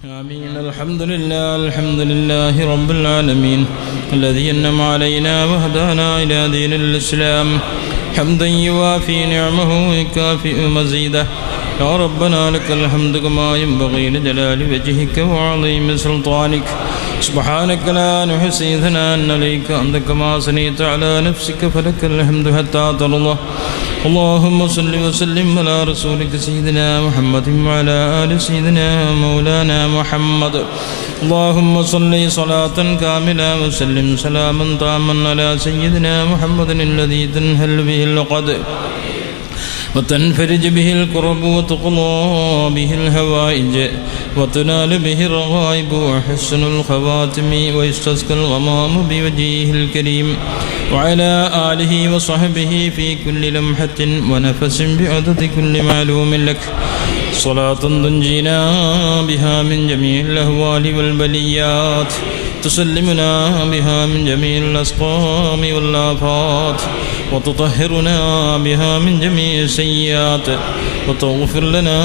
آمين. الحمد لله رب العالمين الذي أنعم علينا وهدانا إلى دين الإسلام حمدا يوافي نعمه ويكافئ مزيده. يا ربنا لك الحمد كما ينبغي لجلال وجهك وعظيم سلطانك. سبحانك لا نحصي ثناء عليك أنت كما أثنيت على نفسك فلك الحمد حتى ترضى. اللهم صل وسلم على رسولك سيدنا محمد وعلى آل سيدنا مولانا محمد. اللهم صل صلاة كاملة وسلم سلاما تاما على سيدنا محمد الذي تنهل به العقد وتنفرج به الكرب وتقضى به الهوائج وتنال به الرغائب وحسن الخواتم ويستسقى الغمام بوجهه الكريم وعلى آله وصحبه في كل لمحة ونفس بعدد كل معلوم لك. صلاة تنجينا بها من جميع الأهوال والبليات تسلمنا بها من جميع الأسقام والآفات وتطهرنا بها من جميع السيئات وتغفر لنا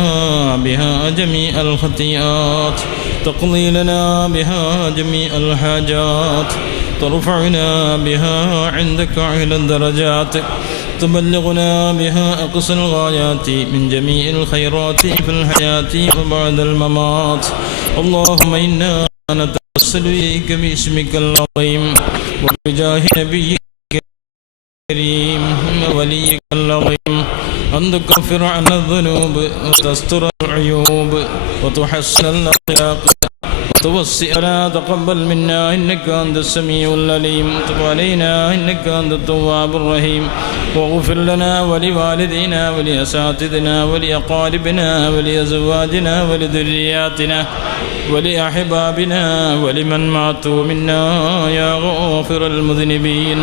بها جميع الخطيئات تقضي لنا بها جميع الحاجات ترفعنا بها عندك أعلى الدرجات تبلغنا بها أقصى الغايات من جميع الخيرات في الحياة وبعد الممات. اللهم إنا نتوسل إليك باسمك العظيم وبجاه نبيك الكريم ووليك العظيم أن تكفر عنا الذنوب وتستر العيوب وتحسن الأخلاق وتوسعنا. تقبل منا إنك أنت السميع العليم. تب علينا إنك أنت التواب الرحيم. واغفر لنا ولوالدينا ولأساتذتنا ولأقاربنا ولأزواجنا ولذرياتنا ولأحبابنا ولمن ماتوا منا يا غافر المذنبين.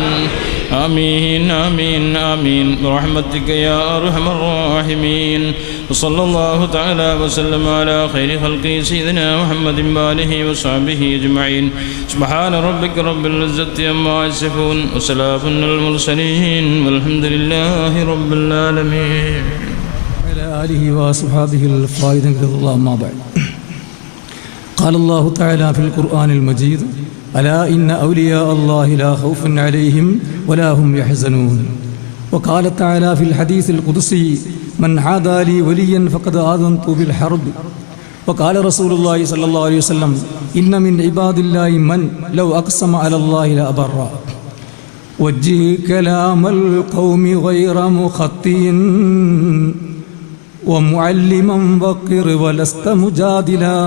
آمين آمين آمين برحمتك يا أرحم الراحمين. وصلى الله تعالى وسلم على خير خلقه سيدنا محمد وآله وصحبه أجمعين. سبحان ربك رب العزة عما يصفون وسلام على المرسلين والحمد لله رب العالمين. وعلى آله وصحبه الفائزين الله ما بعد. قال الله تعالى في القرآن المجيد: ألا إن أولياء الله لا خوف عليهم ولا هم يحزنون. وقال تعالى في الحديث القدسي: من عادى لي وليا فقد آذنت بالحرب. وقال رسول الله صلى الله عليه وسلم: إن من عباد الله من لو أقسم على الله لأبرأ. وجه كلام القوم غير مخطئ ومعلما وقر ولست مجادلا.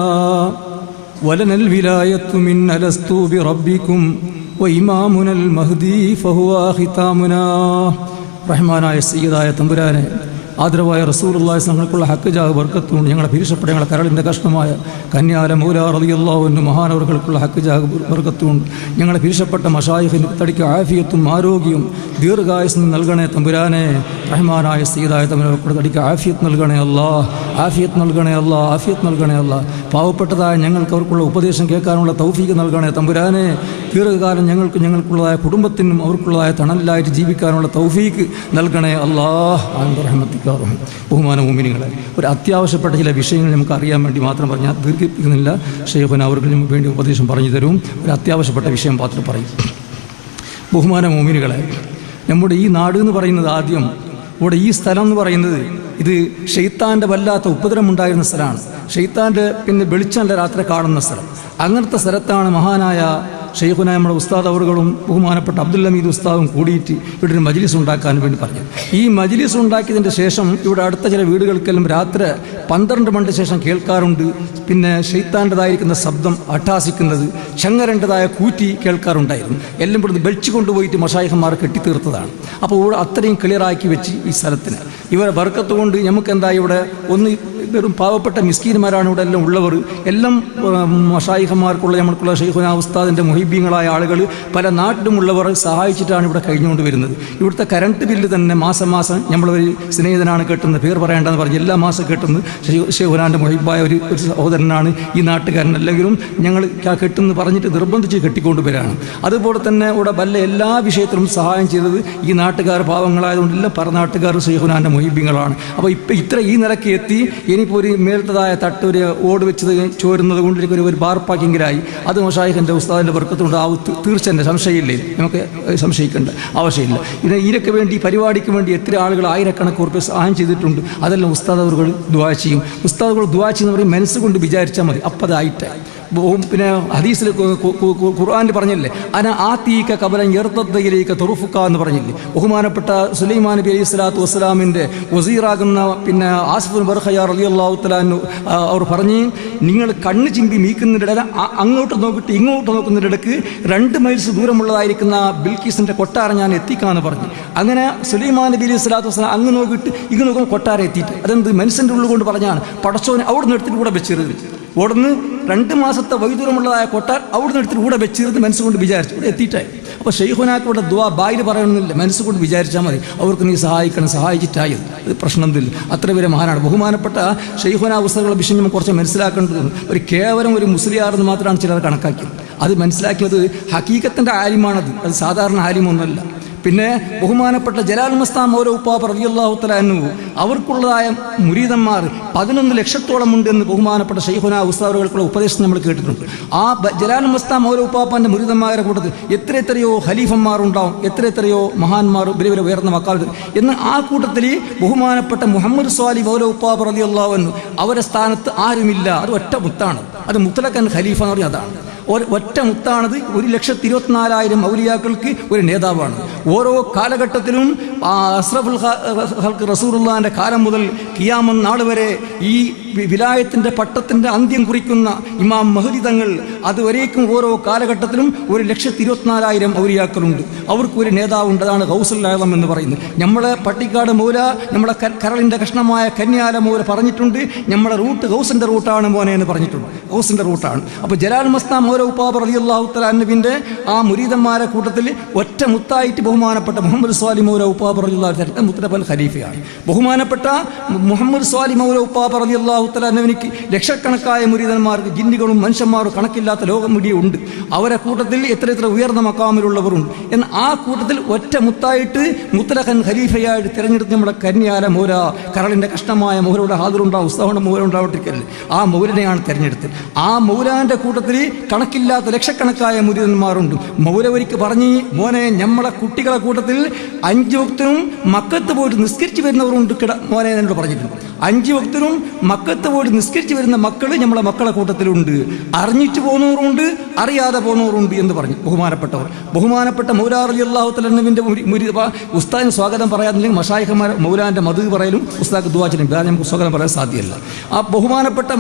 ولنا الولاية من ألست بربكم وإمامنا المهدي فهو ختامنا. റഹ്മാനായ സയ്യിദായ തമ്പുരാനെ, ആദരവായ റസൂലുള്ളാഹി സ്വല്ലല്ലാഹുള്ള ഹക്ക് ജാഹ് ബർക്കത്തുകൊണ്ട് ഞങ്ങളെ ഭീഷപ്പെട്ട ഞങ്ങളെ കരളിൻ്റെ കഷ്ണമായ കന്യാല മൗല റളിയല്ലാഹു അൻഹു മഹാനവർകൾക്കുള്ള ഹക്ക് ജാഹ് ബർക്കത്തുകൊണ്ട് ഞങ്ങളെ ഭീഷപ്പെട്ട മശായിഖിന് തടിക്ക് ആഫിയത്തും ആരോഗ്യവും ദീർഘായുസ്സും നൽകണേ തമ്പുരാനെ. റഹ്മാനായ സയ്യിദായ തമ്പുരാനെ തടിക്ക് ആഫിയത്ത് നൽകണേ അല്ലാഹ്, ആഫിയത്ത് നൽകണേ അല്ലാഹ്, ആഫിയത്ത് നൽകണേ അല്ലാഹ്. പാവപ്പെട്ടതായ ഞങ്ങൾക്ക് അവർക്കുള്ള ഉപദേശം കേൾക്കാനുള്ള തൗഫീഖ് നൽകണേ തമ്പുരാനെ. ദീർഘകാലം ഞങ്ങൾക്കുള്ളതായ കുടുംബത്തിനും അവർക്കുള്ളതായ തണലിലായിട്ട് ജീവിക്കാനുള്ള തൗഫീഖ് നൽകണേ അല്ലാഹ്. റഹ്മത്തിക്കാറും. ബഹുമാന മുഅ്മിനീങ്ങളെ, ഒരു അത്യാവശ്യപ്പെട്ട ചില വിഷയങ്ങൾ നമുക്ക് അറിയാൻ വേണ്ടി മാത്രം പറഞ്ഞാൽ ദീർഘിപ്പിക്കുന്നില്ല. ഷെയ്ഖുന അവർക്ക് നമുക്ക് വേണ്ടി ഉപദേശം പറഞ്ഞു തരും. ഒരു അത്യാവശ്യപ്പെട്ട വിഷയം മാത്രം പറയും. ബഹുമാന മുഅ്മിനീങ്ങളെ, നമ്മുടെ ഈ നാട് എന്ന് പറയുന്നത്, ആദ്യം ഇവിടെ ഈ സ്ഥലം എന്ന് പറയുന്നത്, ഇത് ഷെയ്ത്താൻ്റെ വല്ലാത്ത ഉപദ്രവമുണ്ടായിരുന്ന സ്ഥലമാണ്. ഷെയ്ത്താൻ്റെ വെളിച്ചം രാത്രി കാണുന്ന സ്ഥലം. അങ്ങനത്തെ സ്ഥലത്താണ് മഹാനായ ഷെയ്ഖുന നമ്മുടെ ഉസ്താദ് അവറുകളും ബഹുമാനപ്പെട്ട അബ്ദുൽ ഹമീദ് ഉസ്താദും കൂടിയിട്ട് ഇവിടെ ഒരു മജ്ലിസ് ഉണ്ടാക്കാൻ വേണ്ടി പറഞ്ഞു. ഈ മജ്ലിസ് ഉണ്ടാക്കിയതിൻ്റെ ശേഷം ഇവിടെ അടുത്ത ചില വീടുകൾക്കെല്ലാം രാത്രി 12 മണിക്ക് ശേഷം കേൾക്കാറുണ്ട് പിന്നെ ഷെയ്ത്താൻ്റെതായിരിക്കുന്ന ശബ്ദം അട്ടാസിക്കുന്നത്, ചങ്ങരൻ്റെതായ കൂറ്റി കേൾക്കാറുണ്ടായിരുന്നു. എല്ലാം ഇവിടുന്ന് വെളിച്ചു കൊണ്ടുപോയിട്ട് മശായിഖന്മാർ കെട്ടിത്തീർത്തതാണ്. അപ്പോൾ ഇവിടെ അത്രയും ക്ലിയറാക്കി വെച്ച് ഈ സ്ഥലത്തിന് ഇവരെ ബർക്കത്ത് കൊണ്ട് നമുക്ക് എന്താ ഇവിടെ ഒന്ന് വെറും പാവപ്പെട്ട മിസ്കീന്മാരാണ് ഇവിടെ എല്ലാം ഉള്ളവർ. എല്ലാം മശായിഖന്മാർക്കുള്ള നമ്മൾക്കുള്ള ഷെയ്ഖുന ഉസ്താദിൻ്റെ മുഹിബീങ്ങളായ ആളുകൾ പല നാട്ടിലുമുള്ളവർ സഹായിച്ചിട്ടാണ് ഇവിടെ കഴിഞ്ഞുകൊണ്ട് വരുന്നത്. ഇവിടുത്തെ കറണ്ട് ബില്ല് തന്നെ മാസം മാസം നമ്മളൊരു സ്നേഹിതനാണ് കെട്ടുന്നത്, പേര് പറയേണ്ടതെന്ന് പറഞ്ഞ് എല്ലാ മാസം കെട്ടുന്നത് ഷെയ്ഖുനാൻ്റെ മുഹിബായ ഒരു സഹോദരനാണ്, ഈ നാട്ടുകാരനല്ലെങ്കിലും ഞങ്ങൾ കെട്ടുമെന്ന് പറഞ്ഞിട്ട് നിർബന്ധിച്ച് കെട്ടിക്കൊണ്ടുവരാണ്. അതുപോലെ തന്നെ ഇവിടെ വല്ല എല്ലാ വിഷയത്തിലും സഹായം ചെയ്തത് ഈ നാട്ടുകാർ പാവങ്ങളായതുകൊണ്ടെല്ലാം പല നാട്ടുകാർ ഷെയ്ഖുനാൻ്റെ മുഹിബീങ്ങളാണ്. അപ്പോൾ ഇപ്പം ഈ നിലയ്ക്ക് എത്തി. ഇനി ഇനിയിപ്പോൾ ഒരു മേലത്തതായ തട്ട് ഒരു ഓട് വെച്ചത് ചോരുന്നത് കൊണ്ട് ഒരു ബാർപ്പാക്കിങ്കിലായി, അത് മശായിഖിൻ്റെ ഉസ്താദിൻ്റെ ബർക്കത്തുകൊണ്ട് തീർച്ച തന്നെ സംശയമില്ലേ, നമുക്ക് സംശയിക്കേണ്ട ആവശ്യമില്ല. ഇതിനൊക്കെ വേണ്ടി പരിപാടിക്ക് വേണ്ടി എത്ര ആളുകൾ ആയിരക്കണക്കിന് ഉറുപ്പിക സഹായം ചെയ്തിട്ടുണ്ട്. അതെല്ലാം ഉസ്താദ് അവർ ദുആ ചെയ്യും. ഉസ്താദുകൾ ദുആ ചെയ്യുന്ന പറയും മനസ്സുകൊണ്ട് വിചാരിച്ചാൽ മതി, അപ്പതായിട്ട്. പിന്നെ ഹദീസിൽ ഖുർആനിൽ പറഞ്ഞില്ലേ, അന ആതീക ഖബലൻ യർതദ്ദയിലേക്ക് തുറുഫുക എന്ന് പറഞ്ഞില്ലേ. ബഹുമാനപ്പെട്ട സുലൈമാൻ നബി അലൈഹി സ്വലാത്തു വസ്സലാമിൻ്റെ വസീറാകുന്ന പിന്നെ ആസിഫ് ബർഖയ റളിയല്ലാഹു തആല അൻഹു അവർ പറഞ്ഞ്, നിങ്ങൾ കണ്ണ് ചിമ്പി മീക്കുന്നതിൻ്റെ ഇടയിൽ അങ്ങോട്ട് നോക്കിയിട്ട് ഇങ്ങോട്ട് നോക്കുന്നതിൻ്റെ ഇടയ്ക്ക് 2 മൈൽസ് ദൂരമുള്ളതായിരിക്കുന്ന ബിൽക്കീസിൻ്റെ കൊട്ടാരം ഞാൻ എത്തിക്കാമെന്ന് പറഞ്ഞു. അങ്ങനെ സുലൈമാൻ നബി അലൈഹി സ്വലാത്തു വസ്സലാം അങ്ങ് നോക്കിയിട്ട് ഇങ്ങ് നോക്കുമ്പോൾ കൊട്ടാരം എത്തിയിട്ട്, അതെന്ത് മനുഷ്യൻ്റെ ഉള്ളിൽ കൊണ്ട് പറഞ്ഞാണ്. പടച്ചോനെ അവിടെ നിന്ന് എടുത്തിട്ട് കൂടെ വെച്ചിരുന്നു. ഓടുന്ന് 2 മാസത്തെ വൈദൂരമുള്ളതായ കൊട്ടാർ അവിടുന്ന് എടുത്തിട്ട് കൂടെ വെച്ചിരുന്ന് മനസ്സുകൊണ്ട് വിചാരിച്ചു ഇവിടെ എത്തിയിട്ടായി. അപ്പോൾ ഷെയ്ഖുനാക്ക് ഇവിടെ ദുആ ബായിൽ പറയണമെന്നില്ല, മനസ്സുകൊണ്ട് വിചാരിച്ചാൽ മതി. അവർക്ക് നീ സഹായിക്കണം, സഹായിച്ചിട്ടായത് ഇത് പ്രശ്നമൊന്നുമില്ല. അത്ര പേരെ മഹാനാണ് ബഹുമാനപ്പെട്ട ഷെയ്ഖുന പുസ്തകങ്ങളെ വിഷയം നമുക്ക് കുറച്ച് മനസ്സിലാക്കേണ്ടത്. ഒരു കേവലം ഒരു മുസ്ലിയാറെന്ന് മാത്രമാണ് ചിലർ കണക്കാക്കിയത്. അത് മനസ്സിലാക്കിയത് ഹക്കീക്കത്തിൻ്റെ ആലിമാണത്, അത് സാധാരണ ആലിമൊന്നുമല്ല. പിന്നെ ബഹുമാനപ്പെട്ട ജലാൽ മസ്താൻ മൗല ഉപ്പാപ്പ റളിയല്ലാഹു തആല അൻഹു അവർക്കുള്ളതായ മുരീദന്മാർ 11 ലക്ഷത്തോളം ഉണ്ട് എന്ന് ബഹുമാനപ്പെട്ട ശൈഖുന ഉസ്താദുകൾക്കുള്ള ഉപദേശം നമ്മൾ കേട്ടിട്ടുണ്ട്. ആ ജലാൽ മസ്താൻ മൗല ഉപ്പാപ്പാൻ്റെ മുരീദന്മാരെ കൂട്ടത്തിൽ എത്രയോ ഖലീഫന്മാരുണ്ടാവും, എത്രയോ മഹാന്മാർ ഇവരെ ഉയർന്ന മക്കാൽ എന്ന്. ആ കൂട്ടത്തിൽ ബഹുമാനപ്പെട്ട മുഹമ്മദ് സ്വാലിഹ് മൗല ഉപ്പാപ്പ റളിയല്ലാഹു അൻഹു അവരുടെ സ്ഥാനത്ത് ആരുമില്ല. അത് ഒറ്റ മുത്താണ്, അത് മുത്തലക്കൻ ഖലീഫ എന്ന് പറഞ്ഞാൽ അതാണ്. ഒറ്റ മുത്താണത്. 1,24,000 ഔലിയാക്കൾക്ക് ഒരു നേതാവാണ്. ഓരോ കാലഘട്ടത്തിലും അസ്റഫുൽ ഖൽഖ് റസൂലുള്ളാഹിന്റെ കാലം മുതൽ ഖിയാമത്ത് നാൾ വരെ ഈ വിലായത്തിൻ്റെ പട്ടത്തിൻ്റെ അന്ത്യം കുറിക്കുന്ന ഇമാം മഹ്ദി തങ്ങൾ അതുവരേക്കും ഓരോ കാലഘട്ടത്തിലും 1,24,000 ഔലിയാക്കളുണ്ട്. അവർക്ക് ഒരു നേതാവുണ്ട്, അതാണ് ഗൗസുൽ ആലം എന്ന് പറയുന്നത്. നമ്മളെ പട്ടിക്കാട് മൗല, നമ്മളെ കരളിൻ്റെ കഷ്ണമായ കന്യാല മൗല പറഞ്ഞിട്ടുണ്ട്, നമ്മളെ റൂട്ട് ഗൗസിൻ്റെ റൂട്ടാണ് മോനെ എന്ന് പറഞ്ഞിട്ടുണ്ട്. ഗൗസിൻ്റെ റൂട്ടാണ്. അപ്പോൾ ജലാൽ മസ്താൻ മൗല ഉപ്പാപ്പ റളിയല്ലാഹു തആല അൻഹുവിൻ്റെ ആ മുരീദന്മാരെ കൂട്ടത്തിൽ ഒറ്റ മുത്തായിട്ട് ബഹുമാനപ്പെട്ട മുഹമ്മദ് സ്വാലിഹ് മൗല ഉപ്പാപ്പ റളിയല്ലാഹു തആല മുത്തലബൽ ഖലീഫയാണ്. ബഹുമാനപ്പെട്ട മുഹമ്മദ് സ്വാലിഹ് മൗല ഉപ്പാപ്പ റളിയല്ലാഹു തആല അൻഹുവിന് ലക്ഷക്കണക്കായ മുരീദന്മാർക്ക് ജിന്നുകളും മനുഷ്യന്മാരും കണക്കില്ലാത്ത ലോകം മുടിയുണ്ട്. അവരെ കൂട്ടത്തിൽ എത്ര ഉയർന്ന മക്കാമിലുള്ളവരുണ്ട്. എന്നാൽ ആ കൂട്ടത്തിൽ ഒറ്റ മുത്തായിട്ട് മുത്തലഖൻ ഖലീഫയായിട്ട് തിരഞ്ഞെടുത്ത് നമ്മുടെ കന്യാല മൗല, കരളിൻ്റെ കഷ്ണമായ മൗലയുടെ ഹാജറുണ്ടാവും, ഉസ്താദിൻ്റെ മൗല ഉണ്ടാവട്ടിരിക്കല്ലേ, ആ മൗലനെയാണ് തിരഞ്ഞെടുത്തത്. ആ മൗലാന്റെ കൂട്ടത്തിൽ കണക്കില്ലാത്ത ലക്ഷക്കണക്കായ മുരീദന്മാരുണ്ട്. മൗലവരിക്ക് പറഞ്ഞ്, മോനെ നമ്മളെ കുട്ടികളെ കൂട്ടത്തിൽ 5 വക്തിനും മക്കത്ത് പോയിട്ട് നിസ്കരിച്ച് വരുന്നവരുണ്ട് മോനെ എന്നോട് പറഞ്ഞിട്ടുണ്ട്. 5 വക്തിനും മക്കത്ത് പോയിട്ട് നിസ്കരിച്ച് വരുന്ന മക്കൾ നമ്മളെ മക്കളെ കൂട്ടത്തിലുണ്ട്. അറിഞ്ഞിട്ട് പോകുന്നവരുണ്ട്, അറിയാതെ പോകുന്നവരുണ്ട് എന്ന് പറഞ്ഞു ബഹുമാനപ്പെട്ടവർ. ബഹുമാനപ്പെട്ട മൗലാ റളിയല്ലാഹു തആല അൻഹുവിൻ്റെ ഉസ്താദിന് സ്വാഗതം പറയാതില്ലെങ്കിൽ മശായിഖന്മാർ മൗലാന്റെ മദ് പറയലും ഉസ്താദ് ദുആ ചെയ്യലും, വേറെ നമുക്ക് സ്വാഗതം പറയാൻ സാധ്യമല്ല. ആ ബഹുമാനപ്പെട്ട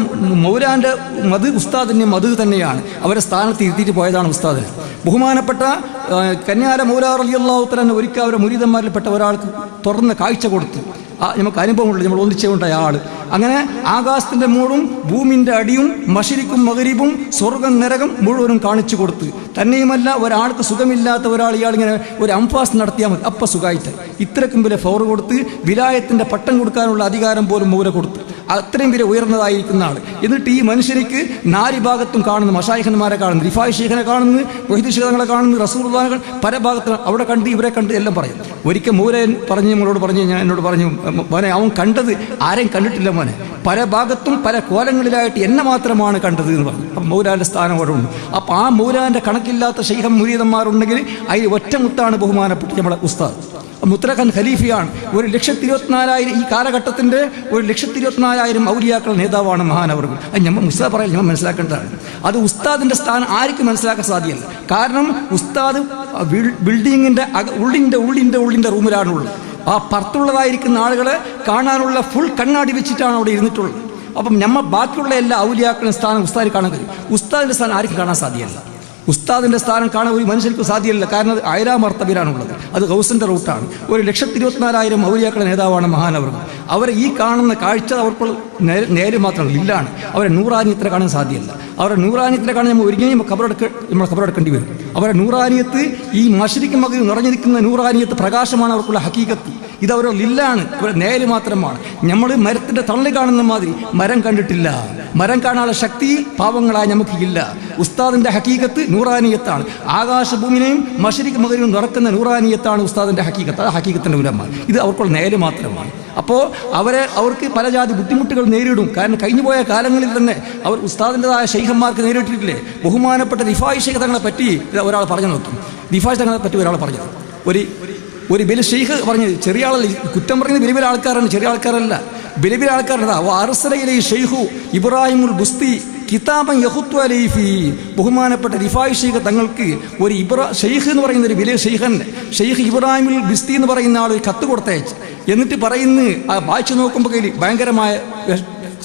മൗലാന്റെ മദ് ഉസ്താദിൻ്റെ മദ് തന്നെയാണ്. അവരെ സ്ഥാനത്ത് ഇരുത്തിയിട്ട് പോയതാണ് ഉസ്താദിന്. ബഹുമാനപ്പെട്ട കന്യാല മൗലാ റളിയല്ലാഹു തആല അൻഹു ഒരിക്കൽ അവരെ മുരീദന്മാരിൽപ്പെട്ട ഒരാൾക്ക് തുറന്ന കാഴ്ച കൊടുത്തു. നമുക്ക് അനുഭവമുണ്ട്, നമ്മൾ ഒന്നിച്ചുകൊണ്ടായ ആൾ. അങ്ങനെ ആകാശത്തിൻ്റെ മൂടും ഭൂമിൻ്റെ അടിയും മശരിക്കും മഗ്രിബും സ്വർഗം നരകം മുഴുവനും കാണിച്ചു കൊടുത്ത്. തന്നെയുമല്ല, ഒരാൾക്ക് സുഖമില്ലാത്ത ഒരാൾ ഇയാളിങ്ങനെ ഒരു അംഫാസ് നടത്തിയാൽ മതി, അപ്പം സുഖമായിട്ട് ഇത്രക്കും വരെ ഫൗർ കൊടുത്ത് വിലായത്തിൻ്റെ പട്ടം കൊടുക്കാനുള്ള അധികാരം പോലും മൗല കൊടുത്തു. അത്രയും വരെ ഉയർന്നതായിരിക്കുന്ന ആൾ. എന്നിട്ട് ഈ മനുഷ്യർക്ക് 4 ഭാഗത്തും കാണുന്നു, മശായിഖന്മാരെ കാണുന്നു, റിഫായ് ഷെയ്ഖിനെ കാണുന്നു, വഹീദ് ഷെയ്ഖുകളെ കാണുന്നു, റസൂലുള്ളാഹിനെ പല ഭാഗത്തും അവിടെ കണ്ട് ഇവരെ കണ്ട് എല്ലാം പറയും. ഒരിക്കൽ മൗലൻ പറഞ്ഞ് നമ്മളോട് പറഞ്ഞു, ഞാൻ എന്നോട് പറഞ്ഞു, മോനെ അവൻ കണ്ടത് ആരെയും കണ്ടിട്ടില്ല മോനെ, പല ഭാഗത്തും പല കോലങ്ങളിലായിട്ട് എന്നെ മാത്രമാണ് കണ്ടത് എന്ന് പറഞ്ഞു. അപ്പം മൗലാന്റെ സ്ഥാനം അവിടെ ഉണ്ട്. അപ്പം ആ മൗലാന്റെ കണക്കില്ലാത്ത ശൈഖം മുരീദന്മാരുണ്ടെങ്കിൽ അതിൽ ഒറ്റ മുത്താണ് ബഹുമാനപ്പെട്ട നമ്മളെ ഉസ്താദ് മുത്തലഖൻ ഖലീഫയാണ്. 1,24,000 ഈ കാലഘട്ടത്തിൻ്റെ 1,24,000 ഔലിയാക്കളുടെ നേതാവാണ് മഹാനവറുകൾ. അത് നമ്മൾ ഉസ്താദ് പറയാൻ നമ്മൾ മനസ്സിലാക്കേണ്ടതാണ്. അത് ഉസ്താദിൻ്റെ സ്ഥാനം ആർക്കും മനസ്സിലാക്കാൻ സാധ്യമല്ല. കാരണം ഉസ്താദ് ബിൽഡിങ്ങിൻ്റെ ഉള്ളിൻ്റെ റൂമിലാണുള്ളത്. ആ പുറത്തുള്ളതായിരിക്കുന്ന ആളുകളെ കാണാനുള്ള ഫുൾ കണ്ണാടി വെച്ചിട്ടാണ് അവിടെ ഇരുന്നിട്ടുള്ളത്. അപ്പം നമ്മൾ ബാക്കിയുള്ള എല്ലാ ഔലിയാക്കളുടെ സ്ഥാനം ഉസ്താദിൽ കാണാൻ കഴിയും. ഉസ്താദിൻ്റെ സ്ഥാനം ആർക്കും കാണാൻ സാധ്യമല്ല. ഉസ്താദിൻ്റെ സ്ഥാനം കാണാൻ ഒരു മനുഷ്യർക്ക് സാധ്യമല്ല. കാരണം അത് 1000 മർത്തബിലാണുള്ളത്. അത് ഗൗസിൻ്റെ റൂട്ടാണ്. 1,24,000 ഔലിയാക്കളുടെ നേതാവാണ് മഹാനവറുകൾ. അവരെ ഈ കാണുന്ന കാഴ്ച അവർക്ക് നേര് മാത്രമല്ല, ഇല്ലാണ്. അവരെ നൂറാനിയത്തിനെ കാണാൻ സാധ്യമല്ല. അവരുടെ നൂറാനിയത്തിനെ കാണാൻ നമ്മൾ ഒരിക്കലും നമ്മളെ ഖബറെടുക്കേണ്ടി വരും. അവരുടെ നൂറാനിയത്ത് ഈ മശ്രിക്ക് മകൻ നിറഞ്ഞു നിൽക്കുന്ന നൂറാനിയത്ത് പ്രകാശമാണ് അവർക്കുള്ള ഹക്കീക്കത്ത്. ഇത് അവരുടെ ലില്ലാണ്, അവരുടെ നേര് മാത്രമാണ്. നമ്മൾ മരത്തിൻ്റെ തള്ളി കാണുന്ന മാതിരി മരം കണ്ടിട്ടില്ല. മരം കാണാനുള്ള ശക്തി പാവങ്ങളായ നമുക്ക് ഇല്ല. ഉസ്താദിൻ്റെ ഹക്കീക്കത്ത് നൂറാനിയത്താണ്. ആകാശഭൂമിനെയും മശ്രിക്ക് മകനെയും നിറക്കുന്ന നൂറാനിയത്താണ് ഉസ്താദിൻ്റെ ഹക്കീക്കത്ത്. ആ ഹക്കീക്കത്തിൻ്റെ ഉലമ ഇത് അവർക്കുള്ള നേര് മാത്രമാണ്. അപ്പോൾ അവർക്ക് പല ജാതി ബുദ്ധിമുട്ടുകൾ നേരിടും. കാരണം കഴിഞ്ഞുപോയ കാലങ്ങളിൽ തന്നെ അവർ ഉസ്താദിൻ്റെതായ ശൈഖന്മാർക്ക് നേരിട്ടിട്ടില്ലേ. ബഹുമാനപ്പെട്ട റിഫായി ശൈഖ് തങ്ങളെ പറ്റി ഒരാൾ പറഞ്ഞു നോക്കി. റിഫായി തങ്ങളെ പറ്റി ഒരാൾ പറഞ്ഞത്, ഒരു വലിയ ഷെയ്ഖ് പറഞ്ഞത്, ചെറിയ ആളല്ല, കുറ്റം പറയുന്നത് വലിയ വലിയ ആൾക്കാരാണ്, ചെറിയ ആൾക്കാരല്ല, വലിയ വലിയ ആൾക്കാരല്ല. അർസലയിലെ ഷെയ്ഖു ഇബ്രാഹിമുൽ ബുസ്തി കിതാബൻ യഹുത്തു അലൈഫി. ബഹുമാനപ്പെട്ട റിഫായി ഷെയ്ഖ് തങ്ങൾക്ക് ഒരു ഷെയ്ഖ് എന്ന് പറയുന്ന ഒരു വലിയ ഷെയ്ഖ് ഇബ്രാഹിമുൽ ബുസ്തി എന്ന് പറയുന്ന ആൾ കത്ത് കൊടുത്തയച്ച്, എന്നിട്ട് പറയുന്നു, വായിച്ചു നോക്കുമ്പോൾ കയ്യിൽ ഭയങ്കരമായ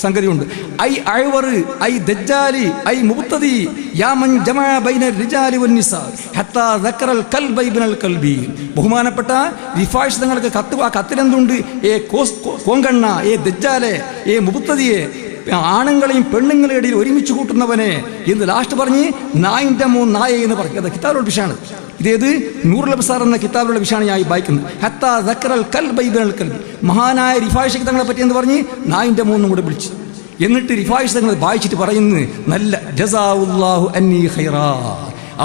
സംഗതിയുണ്ട്. ഐ അഴ്വർ, ഐ ദജ്ജാലി, ഐ മുബ്തദി, യാ മൻ ജമഅ ബൈന റിജാലി വന്നിസാ ഹത്താ ദക്കറൽ കൽബ ഇബ്നൽ കൽബി. ബഹുമാനപ്പെട്ട റിഫായി തങ്ങൾക്ക് കത്തിലെന്തുണ്ട്? കോങ്കണ്ണ, ദജ്ജാലെ, മുബ്തദിയെ, ആണുങ്ങളെയും പെണ്ണുങ്ങളെ ഇടയിൽ ഒരുമിച്ച് കൂട്ടുന്നവനെ എന്ന് ലാസ്റ്റ് പറഞ്ഞ് നായിൻ്റെ നായ എന്ന് പറഞ്ഞു. അത് കിതാബുൽ വിഷയാണ്. ഇതേത് നൂറുൽ അബ്സാർ എന്ന കിതാബിലുള്ള വിഷയമാണ് ഞാൻ വായിക്കുന്നത്. ഹത്താ ദക്കറൽ കൽബ ഇബ്നൽ കൽബി. മഹാനായ റിഫായി ശൈഖ് തങ്ങളെ പറ്റി എന്ന് പറഞ്ഞ് നായിൻ്റെ കൂടെ വിളിച്ചു. എന്നിട്ട് റിഫായി ശൈഖ് തങ്ങൾ വായിച്ചിട്ട് പറയുന്നത്, നല്ല ജസാഉല്ലാഹു അന്നി ഖൈറാ,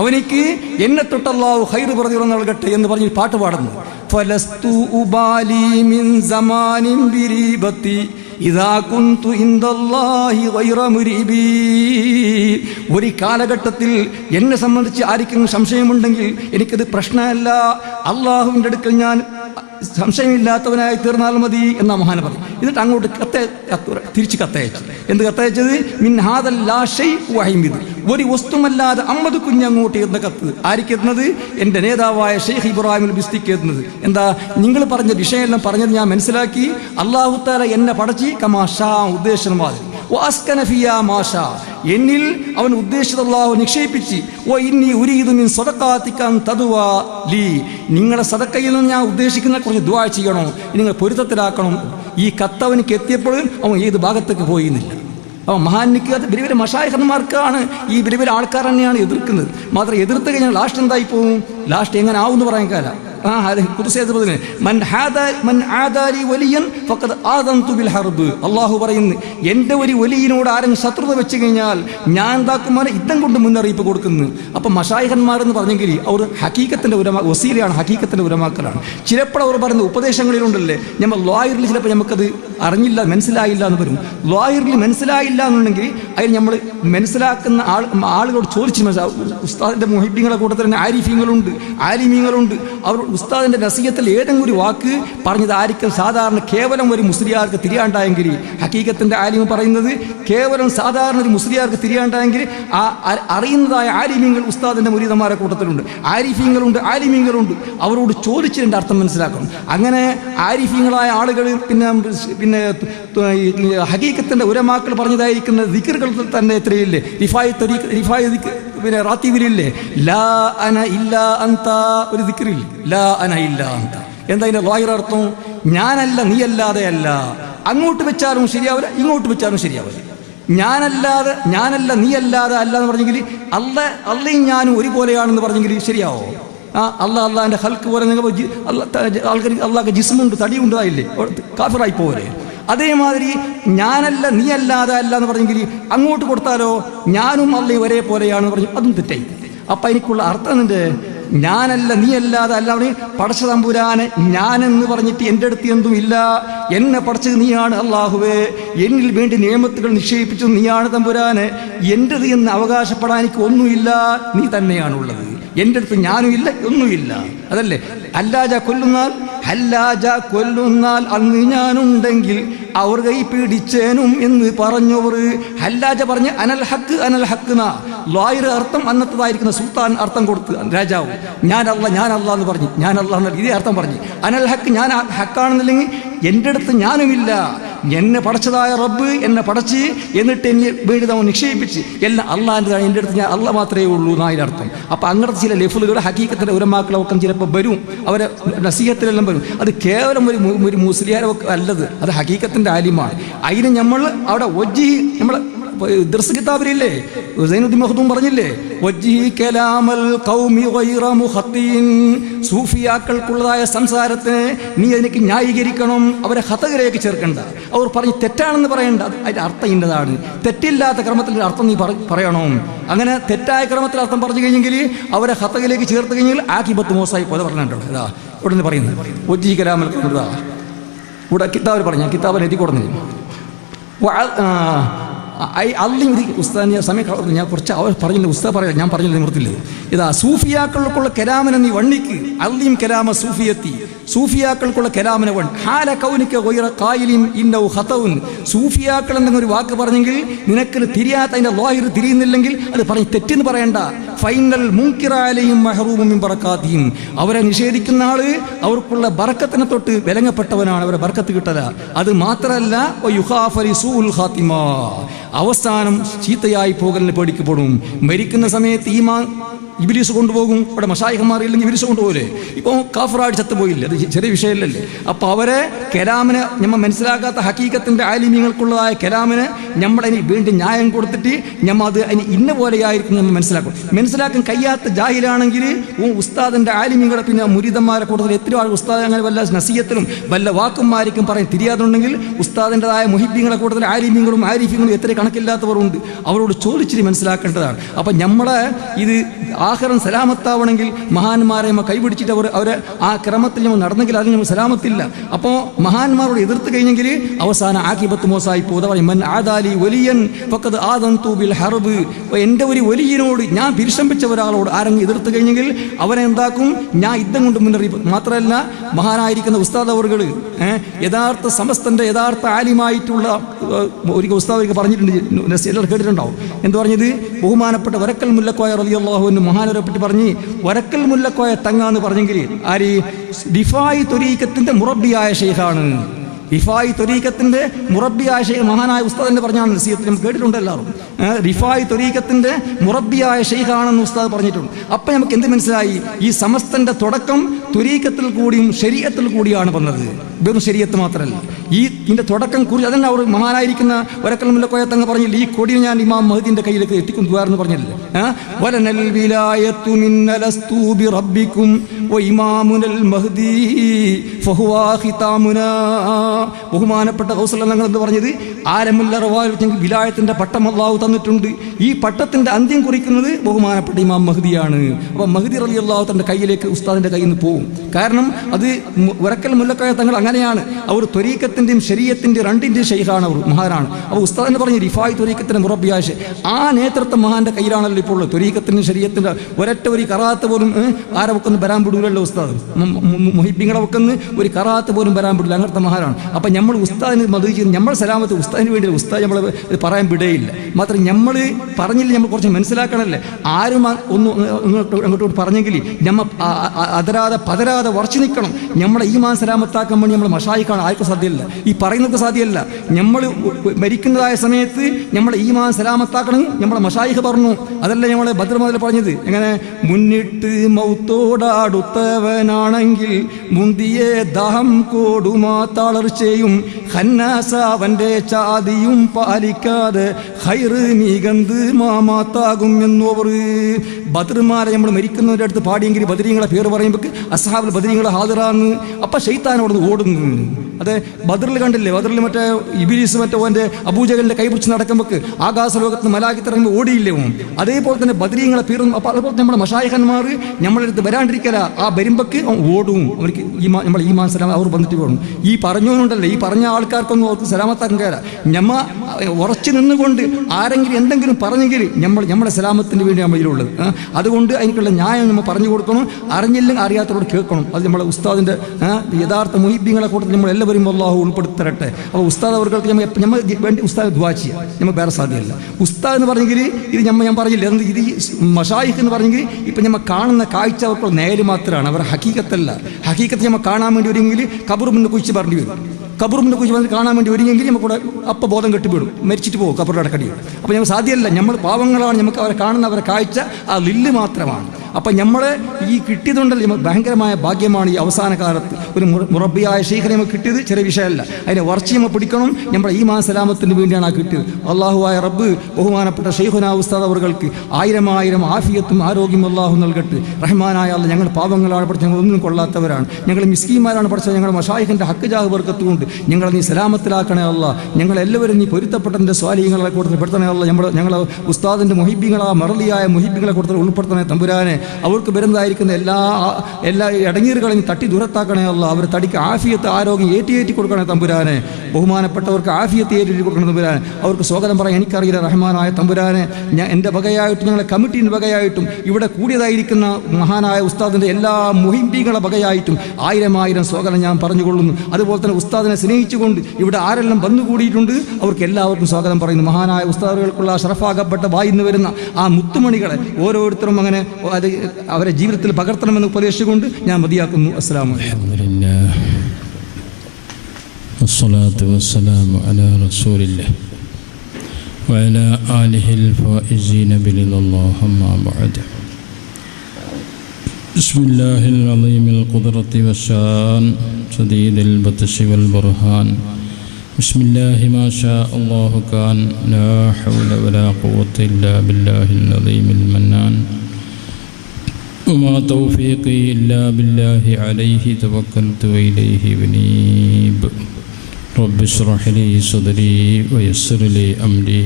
അവനിക്ക് എന്നെ തൊട്ട് അല്ലാഹു ഖൈർ പ്രതിഫലം നൽകട്ടെ എന്ന് പറഞ്ഞ് പാട്ട് പാടുന്നു. ഫലസ്തു ഉബാലി മിൻ സമാനിൻ ബിരീബത്തി ഇദാ കുന്തു ഇൻദല്ലാഹി ഗൈറ മുരീബി. ഒരു കാലഘട്ടത്തിൽ എന്നെ സംബന്ധിച്ച് ആർക്കെങ്കിലും സംശയമുണ്ടെങ്കിൽ എനിക്കത് പ്രശ്നമല്ല, അള്ളാഹുവിൻ്റെ അടുക്കൽ ഞാൻ സംശയമില്ലാത്തവനായി തീർന്നാൽ മതി എന്ന മഹാൻ പറഞ്ഞു. എന്നിട്ട് അങ്ങോട്ട് തിരിച്ച് കത്തയച്ചു. എന്ത് കത്തയച്ചത്? മിൻ ഹാദൽ ലാ ഷൈ വഹിമിദ്, ഒരു വസ്തുമല്ലാതെ അമ്മദ് കുഞ്ഞങ്ങോട്ട് എന്ന കത്ത്. ആർക്കെത്തുന്നത്? എൻ്റെ നേതാവായ ഷെയ്ഖ് ഇബ്രാഹിമുൽ ബിസ്തിക്ക് എത്തുന്നത്. എന്താ? നിങ്ങൾ പറഞ്ഞ വിഷയമെല്ലാം പറഞ്ഞത് ഞാൻ മനസ്സിലാക്കി. അല്ലാഹു തആല എന്നെ പടച്ചി കമാഷാ, ഉദ്ദേശം മാതിരി, വാസ്കന ഫിയാ മാഷാ, എന്നിൽ അവൻ ഉദ്ദേശിച്ചത് അല്ലാഹു നിക്ഷേപിച്ച്. ഓ ഇന്നി ഉരീദു മിൻ സദഖാതിക തദ്വാ ലി, നിങ്ങളുടെ സദഖയിൽ നിന്ന് ഞാൻ ഉദ്ദേശിക്കുന്ന കുറച്ച് ദുആ ചെയ്യണം, നിങ്ങൾ പൊരുത്തത്തിലാക്കണം. ഈ കത്തവനിക്ക് എത്തിയപ്പോൾ അവൻ ഏത് ഭാഗത്തേക്ക് പോയിരുന്നില്ല. അപ്പോൾ മഹാനിക്ക് അത് വലിയ വലിയ മശായിഖന്മാർക്കാണ്, ഈ വലിയ വലിയ ആൾക്കാർ തന്നെയാണ് എതിർക്കുന്നത്. മാത്രം എതിർത്ത് കഴിഞ്ഞാൽ ലാസ്റ്റ് എന്തായി പോകും? ലാസ്റ്റ് എങ്ങനെ ആവും എന്ന് പറയാൻ കാല. അള്ളാഹു പറയുന്നു, എൻ്റെ ഒരു വലിയനോട് ആരെങ്കിലും ശത്രുത വെച്ച് കഴിഞ്ഞാൽ ഞാൻ എന്താക്കുമാരെ യുദ്ധം കൊണ്ട് മുന്നറിയിപ്പ് കൊടുക്കുന്നു. അപ്പം മശായിഖന്മാർ എന്ന് പറഞ്ഞെങ്കിൽ അവർ ഹക്കീക്കത്തിൻ്റെ വസീലയാണ്, ഹക്കീക്കത്തിൻ്റെ ഉലമാക്കളാണ്. ചിലപ്പോൾ അവർ പറയുന്ന ഉപദേശങ്ങളിലുണ്ടല്ലേ, നമ്മൾ ലോയറിൽ ചിലപ്പോൾ നമുക്കത് അറിഞ്ഞില്ല, മനസ്സിലായില്ല എന്ന് വരും. ലോയറിൽ മനസ്സിലായില്ല എന്നുണ്ടെങ്കിൽ അതിൽ നമ്മൾ മനസ്സിലാക്കുന്ന ആളുകളോട് ചോദിച്ച് മനസ്സിലാവും. ഉസ്താദിൻ്റെ മുഹിബ്ബീങ്ങളുടെ കൂട്ടത്തിൽ തന്നെ ആരിഫീങ്ങളുണ്ട്, ആലിമീങ്ങളുണ്ട്. അവർ ഉസ്താദിൻ്റെ നസീഹത്തിൽ ഏതെങ്കിലും ഒരു വാക്ക് പറഞ്ഞത് ആയിരിക്കും സാധാരണ കേവലം ഒരു മുസ്ലിയാർക്ക് തിരിയാണ്ടായെങ്കിൽ, ഹക്കീക്കത്തിൻ്റെ ആലിമ് പറയുന്നത് കേവലം സാധാരണ ഒരു മുസ്ലിയാർക്ക് തിരിയാണ്ടായെങ്കിൽ ആ അറിയുന്നതായ ആലിമീങ്ങൾ ഉസ്താദിൻ്റെ മുരീദന്മാരെ കൂട്ടത്തിലുണ്ട്, ആരിഫീങ്ങളുണ്ട്, ആലിമീങ്ങളുണ്ട്. അവരോട് ചോദിച്ചതിൻ്റെ അർത്ഥം മനസ്സിലാക്കണം. അങ്ങനെ ആരിഫീങ്ങളായ ആളുകൾ പിന്നെ ഹക്കീക്കത്തിൻ്റെ ഉലമാക്കൾ പറഞ്ഞതായിരിക്കുന്ന ദിക്റുകൾ തന്നെ എത്രയില്ലേ, റിഫായി പിന്നെ റാത്തീബിലില്ലേ, ലാ അന ഇല്ലാ അന്ത, ഒരു ദിക്റിൽ ലാ അന ഇല്ലാ അന്ത. എന്താ അതിൻ്റെ ലാഹിർ അർത്ഥം? ഞാനല്ല നീയല്ലാതെ അല്ല. അങ്ങോട്ട് വെച്ചാലും ശരിയാവില്ല, ഇങ്ങോട്ട് വെച്ചാലും ശരിയാവില്ല. ഞാനല്ല നീയല്ലാതെ അല്ല എന്ന് പറഞ്ഞെങ്കിൽ അള്ളയും ഞാനും ഒരുപോലെയാണെന്ന് പറഞ്ഞെങ്കിൽ ശരിയാവോ? അള്ളാഹിൻ്റെ ഹൽക്ക് പോലെ നിങ്ങൾ അള്ളാഹ് ജിസ്മുണ്ട്, തടിയുണ്ട്, ആയില്ലേ, കാഫിറായി പോലെ. അതേമാതിരി ഞാനല്ല നീയല്ലാതെ അല്ല എന്ന് പറഞ്ഞെങ്കിൽ അങ്ങോട്ട് കൊടുത്താലോ ഞാനും അള്ളയും ഒരേപോലെയാണെന്ന് പറഞ്ഞു, അതും തെറ്റായി. അപ്പം എനിക്കുള്ള അർത്ഥം എന്ത്? ഞാനല്ല നീയല്ലാതെ അല്ല, പടച്ച തമ്പുരാനെ ഞാനെന്ന് പറഞ്ഞിട്ട് എൻ്റെ അടുത്ത് എന്തും ഇല്ല, എന്നെ പടച്ചത് നീയാണ് അള്ളാഹുവേ, എന്നിൽ വേണ്ടി നിയമത്തുകൾ നിക്ഷേപിച്ചത് നീയാണ് തമ്പുരാനെ, എൻ്റെത് എന്ന് അവകാശപ്പെടാൻ എനിക്ക് ഒന്നുമില്ല, നീ തന്നെയാണുള്ളത്, എൻ്റെ അടുത്ത് ഞാനും ഇല്ല, ഒന്നുമില്ല. അതല്ലേ ഹല്ലാജ കൊല്ലുന്നാൽ അന്ന് ഞാനുണ്ടെങ്കിൽ അവർ കൈ പിടിച്ചേനും എന്ന് പറഞ്ഞവർ. ഹല്ലാജ പറഞ്ഞ് അനൽ ഹക്ക് നാ ലായിർ അർത്ഥം അന്നത്തതായിരിക്കുന്ന സുൽത്താൻ അർത്ഥം കൊടുത്ത് രാജാവ്, ഞാൻ അല്ല എന്ന് പറഞ്ഞു, ഞാൻ അല്ല ഇതേ അർത്ഥം പറഞ്ഞു. അനൽ ഹക്ക്, ഞാൻ ഹക്കാണെന്നില്ലെങ്കിൽ എൻ്റെ അടുത്ത് ഞാനുമില്ല, എന്നെ പടച്ചതായ റബ്ബ് എന്നെ പടച്ച് എന്നിട്ട് എന്നെ വേണ്ടി അവൻ നിക്ഷേപിച്ച് എല്ലാം അള്ളാഹിൻ്റെതാണ്, എൻ്റെ അടുത്ത് ഞാൻ അള്ള മാത്രമേ ഉള്ളൂ എന്നായി അർത്ഥം. അപ്പം അങ്ങനത്തെ ചില ലഫ്ലുകൾ ഹക്കീക്കത്തിൻ്റെ ഉലമാക്കളൊക്കെ ചിലപ്പോൾ വരും, അവരെ നസീഹത്തിലെല്ലാം വരും. അത് കേവലം ഒരു മുസ്ലിയാരൊക്കെ അല്ലത്, അത് ഹക്കീക്കത്തിൻ്റെ ആലിമാണ്. അതിന് നമ്മൾ അവിടെ നമ്മൾ ദർസ് കിതാബിലില്ലേ സൈനുദ്ദീൻ മഖ്ദൂം പറഞ്ഞില്ലേ, സൂഫിയാക്കൾക്കുള്ളതായ സംസാരത്തെ നീ അതിലേക്ക് ന്യായീകരിക്കണം, അവരെ ഹതകിലേക്ക് ചേർക്കണ്ട. അവർ പറഞ്ഞ് തെറ്റാണെന്ന് പറയണ്ട, അതിൻ്റെ അർത്ഥം ഇന്നതാണ്, തെറ്റില്ലാത്ത ക്രമത്തിൽ അർത്ഥം നീ പറയണം. അങ്ങനെ തെറ്റായ ക്രമത്തിൽ അർത്ഥം പറഞ്ഞു കഴിഞ്ഞെങ്കിൽ അവരെ ഹതകിലേക്ക് ചേർത്ത് കഴിഞ്ഞാൽ ആക്കിബത്ത് മോശമായി പോലെ പറഞ്ഞിട്ടുണ്ട്. ഇതാ ഉടനെ പറയുന്നത് ഒജ്ജി കലാമൽ ഇവിടെ കിതാബിൽ പറഞ്ഞു, കിതാബിൽ എഴുതി കൊടുന്നില്ല. അള്ളിയും ഇത് ഉസ്താദിന് സമയം ഞാൻ കുറച്ച് അവർ പറഞ്ഞില്ല, ഉസ്താദ് പറയാം, ഞാൻ പറഞ്ഞില്ല, നിവൃത്തില്ല. ഇതാ സൂഫിയാക്കൾക്കുള്ള കലാമനെ നീ വണ്ണിക്ക്. അള്ളിയും കലാമ സൂഫിയത്തി, സൂഫിയാക്കൾക്കുള്ള കലാമനെ വൺ ഹാല കൗനിക്ക ഗൈറ ഖായിലിൻ ഇന്നഹു ഖതഉൻ. സൂഫിയാക്കൾ എന്തെങ്കിലും ഒരു വാക്ക് പറഞ്ഞെങ്കിൽ നിനക്ക് തിരിയാത്ത അതിന്റെ ലാഹിർ തിരിയുന്നില്ലെങ്കിൽ അത് പറഞ്ഞ് തെറ്റെന്ന് പറയണ്ട. ഫൈനൽ മുൻകിറാലയും മഹറൂമും മിൻ ബറകാതിഹിം. അവരെ നിഷേധിക്കുന്ന ആള് അവർക്കുള്ള ബറക്കത്തിനെ തൊട്ട് വിലങ്ങപ്പെട്ടവനാണ്, അവരെ ബറക്കത്ത് കിട്ടല. അത് മാത്രമല്ല യുഖാഫലി സൂഉൽ ഖാത്തിമ, അവസാനം ചീത്തയായി പോകലിന് പേടിക്കപ്പെടും. മരിക്കുന്ന സമയത്ത് ഈമാൻ ഇബ്ലീസ് കൊണ്ടുപോകും. ഇവിടെ മശായിഖന്മാർ ഇല്ലെങ്കിൽ ഇബ്ലീസ് കൊണ്ടുപോകില്ലേ? ഇപ്പോൾ കാഫറായിട്ട് ചത്തുപോയില്ലേ? അത് ചെറിയ വിഷയമല്ലല്ലേ? അപ്പോൾ അവരെ കലാമിനെ നമ്മൾ മനസ്സിലാക്കാത്ത ഹക്കീക്കത്തിൻ്റെ ആലിമീങ്ങൾക്കുള്ളതായ കലാമിന് നമ്മളതിന് വീണ്ടും ന്യായം കൊടുത്തിട്ട് നമ്മൾ അത് അതിന് ഇന്ന പോലെയായിരിക്കും നമ്മൾ മനസ്സിലാക്കാൻ കഴിയാത്ത ജാഹിലാണെങ്കിൽ ഉസ്താദിൻ്റെ ആലിമീങ്ങളെ പിന്നെ മുരീദന്മാരെ കൂടുതൽ എത്രയോ ആൾ ഉസ്താദ് അങ്ങനെ വല്ല നസീയത്തിലും വല്ല വാക്കുമാരിക്കും പറയാൻ തിരിയാതുണ്ടെങ്കിൽ ഉസ്താദിൻ്റെതായ മുഹിബ്ബീങ്ങളെ കൂടുതൽ ആലിമീങ്ങളും ആരിഫീങ്ങളും എത്ര കണക്കില്ലാത്തവരുണ്ട്, അവരോട് ചോദിച്ചിട്ട് മനസ്സിലാക്കേണ്ടതാണ്. അപ്പം നമ്മളെ ഇത് ആഖിറം സലാമത്താവണമെങ്കിൽ മഹാന്മാരെ നമ്മൾ കൈപിടിച്ചിട്ട് അവരെ ആ ക്രമത്തിൽ നമ്മൾ നടന്നെങ്കിൽ അതിന് നമ്മൾ സലാമത്തില്ല. അപ്പോൾ മഹാന്മാരോട് എതിർത്ത് കഴിഞ്ഞെങ്കിൽ അവസാന ആഖിബത്ത് മോശമായി പോകും. മൻ ആദാലി വലിയൻ ഫഖദ് ആദൻതു ബിൽ ഹർബ്. എൻ്റെ ഒരു വലിയനോട് ഞാൻ പിരിശംപിച്ച ഒരാളോട് ആരെങ്കിലും എതിർത്ത് കഴിഞ്ഞെങ്കിൽ അവനെ എന്താക്കും? ഞാൻ യുദ്ധം കൊണ്ട് മുന്നറിയിപ്പ്. മാത്രമല്ല മഹാനായിരിക്കുന്ന ഉസ്താദ് അവർകൾ യഥാർത്ഥ സമസ്തൻ്റെ യഥാർത്ഥ ആലിമായിട്ടുള്ള ഒരു ഉസ്താദ് പറഞ്ഞിട്ടുണ്ട്, എല്ലാവരും കേട്ടിട്ടുണ്ടാവും. എന്ത് പറഞ്ഞത്? ബഹുമാനപ്പെട്ട വരക്കൽ മുല്ലക്കോയ റളിയല്ലാഹു അൻഹു മഹാനവരെ പറ്റി പറഞ്ഞ് വരക്കൽ മുല്ലക്കോയ തങ്ങാന്ന് പറഞ്ഞെങ്കിൽ ആര്? റിഫായി ത്വരീഖത്തിന്റെ മുറബ്ബിയായ ഷെയ്ഖാണ്. റിഫായി ത്വരീഖത്തിന്റെ മുറബ്ബിയായ ഷെയ്ഖ് മഹാനായ ഉസ്താദിന്റെ പറഞ്ഞാണ് നസീഹത്തിൽ നമ്മൾ കേട്ടിട്ടുണ്ട് എല്ലാവരും. റിഫായി ത്വരീഖത്തിന്റെ മുറബ്ബിയായ ഷെയ്ഖാണെന്ന് ഉസ്താദ് പറഞ്ഞിട്ടുണ്ട്. അപ്പം നമുക്ക് എന്ത് മനസ്സിലായി? ഈ സമസ്തന്റെ തുടക്കം ത്വരീഖത്തിൽ കൂടിയും ശരീഅത്തിൽ കൂടിയാണ് വന്നത്, വെറും ശരീഅത്ത് മാത്രമല്ല. ഇതിന്റെ തുടക്കം കുറിച്ച് അതന്നെ അവർ മഹാനായിരിക്കുന്ന വരക്കൽ മുല്ലക്കോയ തങ്ങ പറഞ്ഞില്ല, ഈ കൊടിയെ ഞാൻ ഇമാം മഹദിന്റെ കയ്യിലേക്ക് എത്തിക്കൊണ്ടുവരാന്ന് പറഞ്ഞില്ല. വലനൽ വിലായത്തു മിന്നലസ്തു ബിറബ്ബിക്കും വഇമാമുനൽ മഹ്ദി ഫഹുവ ഖിതാമുനാ. ബഹുമാനപ്പെട്ട ഗൗസുൽ തങ്ങൾ എന്ന് പറഞ്ഞത് ആലമുൽ അർവാഹ് വിലായത്തിന്റെ പട്ടം അല്ലാഹു തന്നിട്ടുണ്ട്. ഈ പട്ടത്തിന്റെ അന്ത്യം കുറിക്കുന്നത് ബഹുമാനപ്പെട്ട ഇമാം മഹ്ദിയാണ്. അപ്പോൾ മഹ്ദി റളിയല്ലാഹു തന്റെ കയ്യിലേക്ക് ഉസ്താദിന്റെ കയ്യിൽ നിന്ന് പോകും. കാരണം അത് വരക്കൽ മുല്ലക്കോയ തങ്ങൾ അങ്ങനെയാണ്. അവർ ത്വരീഖത്തിന്റെയും ശരീഅത്തിന്റെയും രണ്ടിന്റെയും ഷെയ്ഖാണ്, അവർ മഹാനാണ്. അപ്പോൾ ഉസ്താദിനെ പറഞ്ഞ് റിഫായി ത്വരീഖത്തിന്റെ മുറബ്ബിയായ ആ നേതൃത്വം മഹാന്റെ കയ്യിലാണല്ലോ ഇപ്പോൾ ഉള്ളത്. ത്വരീഖത്തിന്റെ ശരീഅത്തിന്റെ ഒരൊറ്റ ഒരു കറാത്ത് പോലും ആരെ വെക്കൊന്ന് വരാൻ വിടൂലല്ലോ ഉസ്താദ്. മുഹിബ്ബീങ്ങളെ വെക്കുന്ന ഒരു കറാത്ത് പോലും വരാൻ വിടില്ല, അങ്ങനത്തെ മഹാനാണ്. അപ്പം നമ്മൾ ഉസ്താദിന് മദീജ് നമ്മൾ സലാമത്ത് ഉസ്താദിന് വേണ്ടി ഉസ്താദ് നമ്മൾ പറയാൻ വിടയില്ല. മാത്രം നമ്മൾ പറഞ്ഞില്ല, നമ്മൾ കുറച്ച് മനസ്സിലാക്കണമല്ലേ. ആരും ഒന്ന് അങ്ങോട്ട് പറഞ്ഞെങ്കിൽ നമ്മൾ പതരാതെ ഉറച്ചു നിൽക്കണം. നമ്മളെ ഈമാൻ സലാമത്താക്കാൻ വേണ്ടി നമ്മൾ മഷായിക്കാണ് ആർക്കും സാധ്യമല്ല, ഈ പറയുന്നവർക്ക് സാധ്യമല്ല. നമ്മൾ മരിക്കുന്നതായ സമയത്ത് നമ്മളെ ഈമാൻ സലാമത്താക്കണം നമ്മളെ മഷായിഖ് പറഞ്ഞു. അതല്ല നമ്മളെ ബദ്ർ മുതൽ പറഞ്ഞത് എങ്ങനെ? മുന്നിട്ട് മൗത്തോടാടുത്തവനാണെങ്കിൽ മുന്തിയെ ദാഹം കോടുമാ തളർച്ചയും ഹന്നാസാവന്റെ ചാതിയും പാലിക്കാതെ ഹൈറ് മികന്ത് മാമാത്താകും എന്നവർ. ബദ്ർമാരെ നമ്മൾ മരിക്കുന്നവരുടെ അടുത്ത് പാടിയെങ്കിൽ ബദരീങ്ങളെ പേര് പറയുമ്പോൾ അസ്ഹാബുൽ ബദരീങ്ങളെ ഹാദിറാന്ന്. അപ്പം ശൈത്താനോട് ഓടുന്നു. അതെ, ബദറിൽ കണ്ടില്ലേ? ബദറിൽ മറ്റേ ഇബ്ലീസ് മറ്റേ ഓൻ്റെ അബൂജഹലിന്റെ കൈ പിടിച്ച് നടക്കുമ്പോൾ ആകാശ ലോകത്ത് മലായിത്തിറങ്ങി ഓടിയില്ലേ? അതേപോലെ തന്നെ ബദരീങ്ങളെ പേരും. അപ്പോൾ അതുപോലെ നമ്മുടെ മഷായിഖന്മാർ നമ്മളെ അടുത്ത് വരാണ്ടിരിക്കല, ആ വരുമ്പക്ക് ഓടും. അവർക്ക് നമ്മൾ ഈമാൻ സലാം അവർ വന്നിട്ട് പോകണം. ഈ പറഞ്ഞവനുണ്ടല്ലേ, ഈ പറഞ്ഞ ആൾക്കാർക്കൊന്നും അവർക്ക് സലാമത്താക്കാൻ കയറാം. ഞമ്മ ഉറച്ചു നിന്നുകൊണ്ട് ആരെങ്കിലും എന്തെങ്കിലും പറഞ്ഞെങ്കിൽ നമ്മളെ സലാമത്തിന് വേണ്ടി നമ്മളിലുള്ളത്. അതുകൊണ്ട് അതിനുള്ള ന്യായം നമ്മൾ പറഞ്ഞു കൊടുക്കണം. അറിഞ്ഞില്ലെങ്കിൽ അറിയാത്തവരോട് കേൾക്കണം. അത് നമ്മളെ ഉസ്താദിന്റെ യഥാർത്ഥ മുഹിബ്ബീങ്ങളെ കൂട്ടത്തിൽ നമ്മൾ എല്ലാവരും അല്ലാഹു ഉൾപ്പെടുത്തരട്ടെ. അപ്പോൾ ഉസ്താദ് അവർക്ക് നമ്മൾ വേണ്ടി ഉസ്താദ് ദുആ ചെയ്യാം. നമുക്ക് വേറെ സാധ്യമല്ല. ഉസ്താദ് എന്ന് പറഞ്ഞെങ്കിൽ ഇത് ഞാൻ പറഞ്ഞില്ല, ഇത് മഷായിഖ് എന്ന് പറഞ്ഞെങ്കിൽ ഇപ്പം നമ്മൾ കാണുന്ന കാഴ്ച അവർക്കുള്ള നേര് മാത്രമാണ്, അവർ ഹക്കീക്കത്തല്ല. ഹക്കീക്കത്ത് നമ്മൾ കാണാൻ വേണ്ടി ഒരുങ്ങെങ്കിൽ കബർ മുന്നേ കുഴിച്ച് പറഞ്ഞു വരും. കബർ മുന്നേ കുഴിച്ച് വന്ന് കാണാൻ വേണ്ടി ഒരുങ്ങെങ്കിൽ നമുക്കൂടെ അപ്പം ബോധം കെട്ടിവിടും, മരിച്ചിട്ട് പോകും, കബറിൽ അടക്കടി വരും. അപ്പോൾ ഞങ്ങൾ സാധ്യമല്ല. നമ്മൾ പാവങ്ങളാണ്, നമുക്ക് അവരെ കാണുന്ന അവരെ കാഴ്ച ആ ലില്ല് മാത്രമാണ്. അപ്പം നമ്മൾ ഈ കിട്ടിയതുകൊണ്ടല്ലേ ഭയങ്കരമായ ഭാഗ്യമാണ്. ഈ അവസാന കാലത്ത് ഒരു മുറബ്ബിയായ ഷെയ്ഖിനെ നമുക്ക് കിട്ടിയത് ചെറിയ വിഷയമല്ല. അതിനെ ഉറച്ച് നമ്മൾ പിടിക്കണം. നമ്മുടെ ഈമാൻ സലാമത്തിന് വേണ്ടിയാണ് ആ കിട്ടിയത്. അള്ളാഹുവായ റബ്ബ് ബഹുമാനപ്പെട്ട ഷെയ്ഖുനാ ഉസ്താദ് അവർക്ക് 1000 ആഫിയത്തും ആരോഗ്യം അള്ളാഹു നൽകട്ടെ. റഹ്മാനായ അല്ലാഹ്, ഞങ്ങൾ പാവങ്ങളാണ് പഠിച്ചത്, ഞങ്ങൾ ഒന്നും കൊള്ളാത്തവരാണ്, ഞങ്ങൾ മിസ്കീന്മാരാണ് പഠിച്ചത്. ഞങ്ങൾ മഷായിഖിൻ്റെ ഹക്ക് ജാഹ് ബർക്കത്തുകൊണ്ട് ഞങ്ങൾ നീ സലാമത്തിലാക്കണേ അല്ലാഹ്. ഞങ്ങളെല്ലാവരും നീ പൊരുത്തപ്പെട്ടതിൻ്റെ സ്വാലിഹ്യങ്ങളെ കൂടുതൽ പെടുത്തണേ അല്ലാഹ്. ഞങ്ങളെ ഉസ്താദിൻ്റെ മുഹിബ്ബീങ്ങളാ മറലിയായ മുഹിബ്ബീങ്ങളെ കൂടുതൽ ഉൾപ്പെടുത്തണേ തമ്പുരാനെ. അവർക്ക് വരുന്നതായിരിക്കുന്ന എല്ലാ ഇടങ്ങീറുകളെയും തട്ടി ദൂരത്താക്കണേ അല്ല. അവർ തടിക്ക് ആഫിയത്ത് ആരോഗ്യം ഏറ്റി കൊടുക്കണേ തമ്പുരാനെ. ബഹുമാനപ്പെട്ടവർക്ക് ആഫിയത്ത് ഏറ്റി കൊടുക്കണം തമ്പുരാനെ. അവർക്ക് സ്വാഗതം പറയാൻ എനിക്കറിയില്ല റഹ്മാനായ തമ്പുരാനെ. എൻ്റെ വകയായിട്ടും ഞങ്ങളുടെ കമ്മിറ്റീൻ്റെ വകയായിട്ടും ഇവിടെ കൂടിയതായിരിക്കുന്ന മഹാനായ ഉസ്താദിൻ്റെ എല്ലാ മുഹിംബികളെ വകയായിട്ടും 1000 സ്വാഗതം ഞാൻ പറഞ്ഞുകൊള്ളുന്നു. അതുപോലെ തന്നെ ഉസ്താദിനെ സ്നേഹിച്ചുകൊണ്ട് ഇവിടെ ആരെല്ലാം വന്നുകൂടിയിട്ടുണ്ട് അവർക്ക് എല്ലാവർക്കും സ്വാഗതം പറയുന്നു. മഹാനായ ഉസ്താദുകൾക്കുള്ള ഷറഫാകപ്പെട്ട വായിന്ന് വരുന്ന ആ മുത്തുമണികളെ ഓരോരുത്തരും അങ്ങനെ അത് അവരെ ജീവിതത്തിൽ പകർത്തണമെന്ന് ഉപദേശിച്ചുകൊണ്ട് ഞാൻ മതിയാക്കുന്നു. അസ്സലാമു അലൈക്കും. والصلاة والسلام على رسول الله وعلى آله الفائزين برضا الله أما بعد. بسم الله العظيم القدرة والشان شديد البطش والبرهان. بسم الله ما شاء الله كان لا حول ولا قوة إلا بالله العظيم المنان. وما توفيقي إلا بالله عليه توكلت وإليه أنيب. رب اشرح لي صدري ويسر لي أمري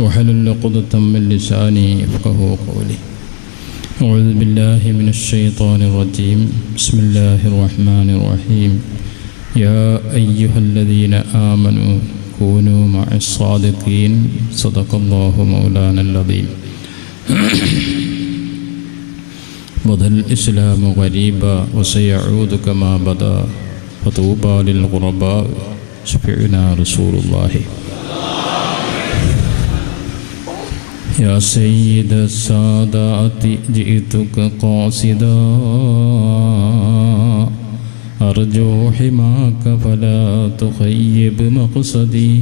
واحلل عقدة من لساني يفقهوا قولي. أعوذ بالله من الشيطان الرجيم. بسم الله الرحمن الرحيم. يا أيها الذين آمنوا كونوا مع الصادقين. صدق الله مولانا العظيم. بدا الإسلام غريبا وسيعود كما بدا فطوبى للغرباء شفيعنا رسول الله. يا سيد السادات جئتك قاصدا أرجو حماك فلا تخيب مقصدي.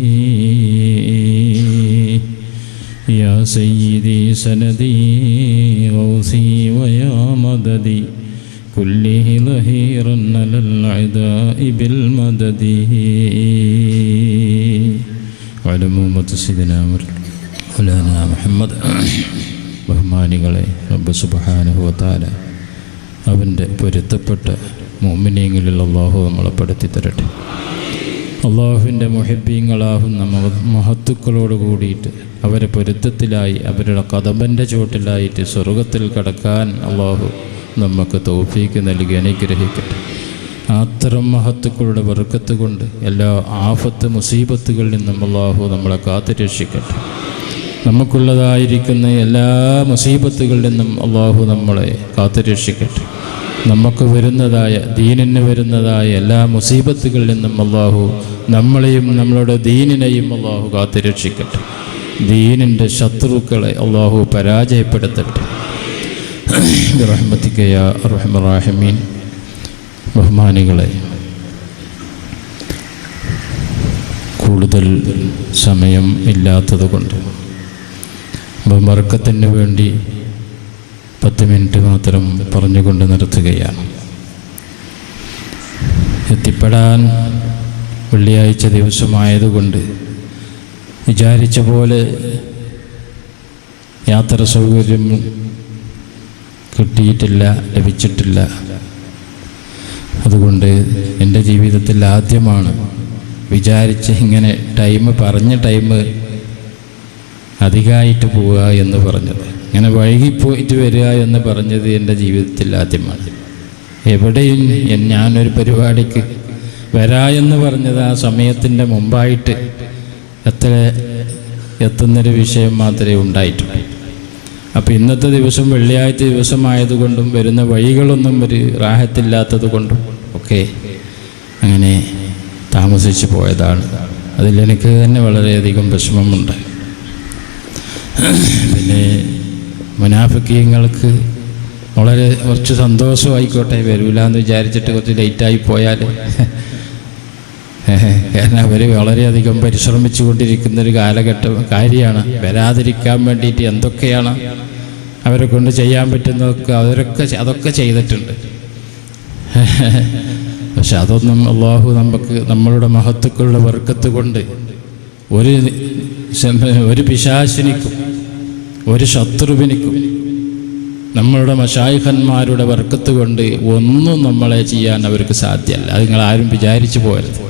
يا سيدي سندي غوثي ويا مددي كله ظهيرا على العداء بالمدد. وعلى أمة سيدنا مولانا മുഹമ്മദ്. ബഹുമാനികളെ, റബ്ബ് സുബ്ഹാനഹു വ തആല അവൻ്റെ പൊരുത്തപ്പെട്ട മുഅ്മിനീങ്ങളിൽ അല്ലാഹു നമ്മളെ പെടുത്തി തരട്ടെ. അള്ളാഹുവിൻ്റെ മുഹിബ്ബീങ്ങളാകുന്ന മഹത്തുക്കളോട് കൂടിയിട്ട് അവരെ പൊരുത്തത്തിലായി അവരുടെ കദബൻ്റെ ചുവട്ടിലായിട്ട് സ്വർഗത്തിൽ കടക്കാൻ അള്ളാഹു നമുക്ക് തൗഫീക്ക് നൽകി അനുഗ്രഹിക്കട്ടെ. അത്തരം മഹത്തുക്കളുടെ ബർക്കത്ത് കൊണ്ട് എല്ലാ ആഫത്ത് മുസീബത്തുകളിൽ നിന്നും അള്ളാഹു നമ്മളെ കാത്തുരക്ഷിക്കട്ടെ. നമുക്കുള്ളതായിരിക്കുന്ന എല്ലാ മുസീബത്തുകളിൽ നിന്നും അള്ളാഹു നമ്മളെ കാത്തുരക്ഷിക്കട്ടെ. നമുക്ക് വരുന്നതായ ദീനിന് വരുന്നതായ എല്ലാ മുസീബത്തുകളിൽ നിന്നും അള്ളാഹു നമ്മളെയും നമ്മളുടെ ദീനിനെയും അള്ളാഹു കാത്തുരക്ഷിക്കട്ടെ. ദീനിൻ്റെ ശത്രുക്കളെ അള്ളാഹു പരാജയപ്പെടുത്തട്ടെ. ബിറഹ്മതിക യാ അർഹമർ റഹീമീൻ. ബഹുമാനികളെ, കൂടുതൽ സമയം ഇല്ലാത്തതുകൊണ്ട് ബർക്കത്തിന് വേണ്ടി 10 മിനിറ്റ് മാത്രം പറഞ്ഞുകൊണ്ട് നിർത്തുകയാണ്. എത്തിപ്പെടാൻ വെള്ളിയാഴ്ച ദിവസമായതുകൊണ്ട് വിചാരിച്ച പോലെ യാത്ര സൗകര്യം കിട്ടിയിട്ടില്ല, ലഭിച്ചിട്ടില്ല. അതുകൊണ്ട് എൻ്റെ ജീവിതത്തിൽ ആദ്യമാണ് വിചാരിച്ച് ഇങ്ങനെ പറഞ്ഞ ടൈം അധികമായിട്ട് പോവുക എന്ന് പറഞ്ഞത്. ഇങ്ങനെ വൈകിപ്പോയിട്ട് വരിക എന്ന് പറഞ്ഞത് എൻ്റെ ജീവിതത്തിൽ ആദ്യമാണ്. എവിടെയും ഞാനൊരു പരിപാടിക്ക് വരാമെന്ന് പറഞ്ഞത് ആ സമയത്തിൻ്റെ മുമ്പായിട്ട് എത്തുന്നൊരു വിഷയം മാത്രമേ ഉണ്ടായിട്ടുള്ളൂ. അപ്പോൾ ഇന്നത്തെ ദിവസം വെള്ളിയാഴ്ച ദിവസമായതുകൊണ്ടും വരുന്ന വഴികളൊന്നും ഒരു റാഹത്തില്ലാത്തത് കൊണ്ടും ഒക്കെ അങ്ങനെ താമസിച്ച് പോയതാണ്. അതിലെനിക്ക് തന്നെ വളരെയധികം വിഷമമുണ്ട്. പിന്നെ മുനാഫിക്കീങ്ങൾക്ക് കുറച്ച് സന്തോഷമായിക്കോട്ടെ, വരില്ല എന്ന് വിചാരിച്ചിട്ട് കുറച്ച് ലേറ്റായി പോയാൽ, കാരണം അവർ വളരെയധികം പരിശ്രമിച്ചു കൊണ്ടിരിക്കുന്നൊരു കാര്യമാണ്. വരാതിരിക്കാൻ വേണ്ടിയിട്ട് എന്തൊക്കെയാണ് അവരെ കൊണ്ട് ചെയ്യാൻ പറ്റുന്നതൊക്കെ അതൊക്കെ ചെയ്തിട്ടുണ്ട്. പക്ഷെ അതൊന്നും അള്ളാഹു നമ്മളുടെ മഹത്തുക്കളുടെ ബർക്കത്ത് കൊണ്ട് ഒരു പിശാചിനിക്കും ഒരു ശത്രുവിനിക്കും നമ്മളുടെ മശായിഖന്മാരുടെ ബർക്കത്ത് കൊണ്ട് ഒന്നും നമ്മളെ ചെയ്യാൻ അവർക്ക് സാധ്യമല്ല. അത് നിങ്ങളാരും വിചാരിച്ചു പോകരുത്,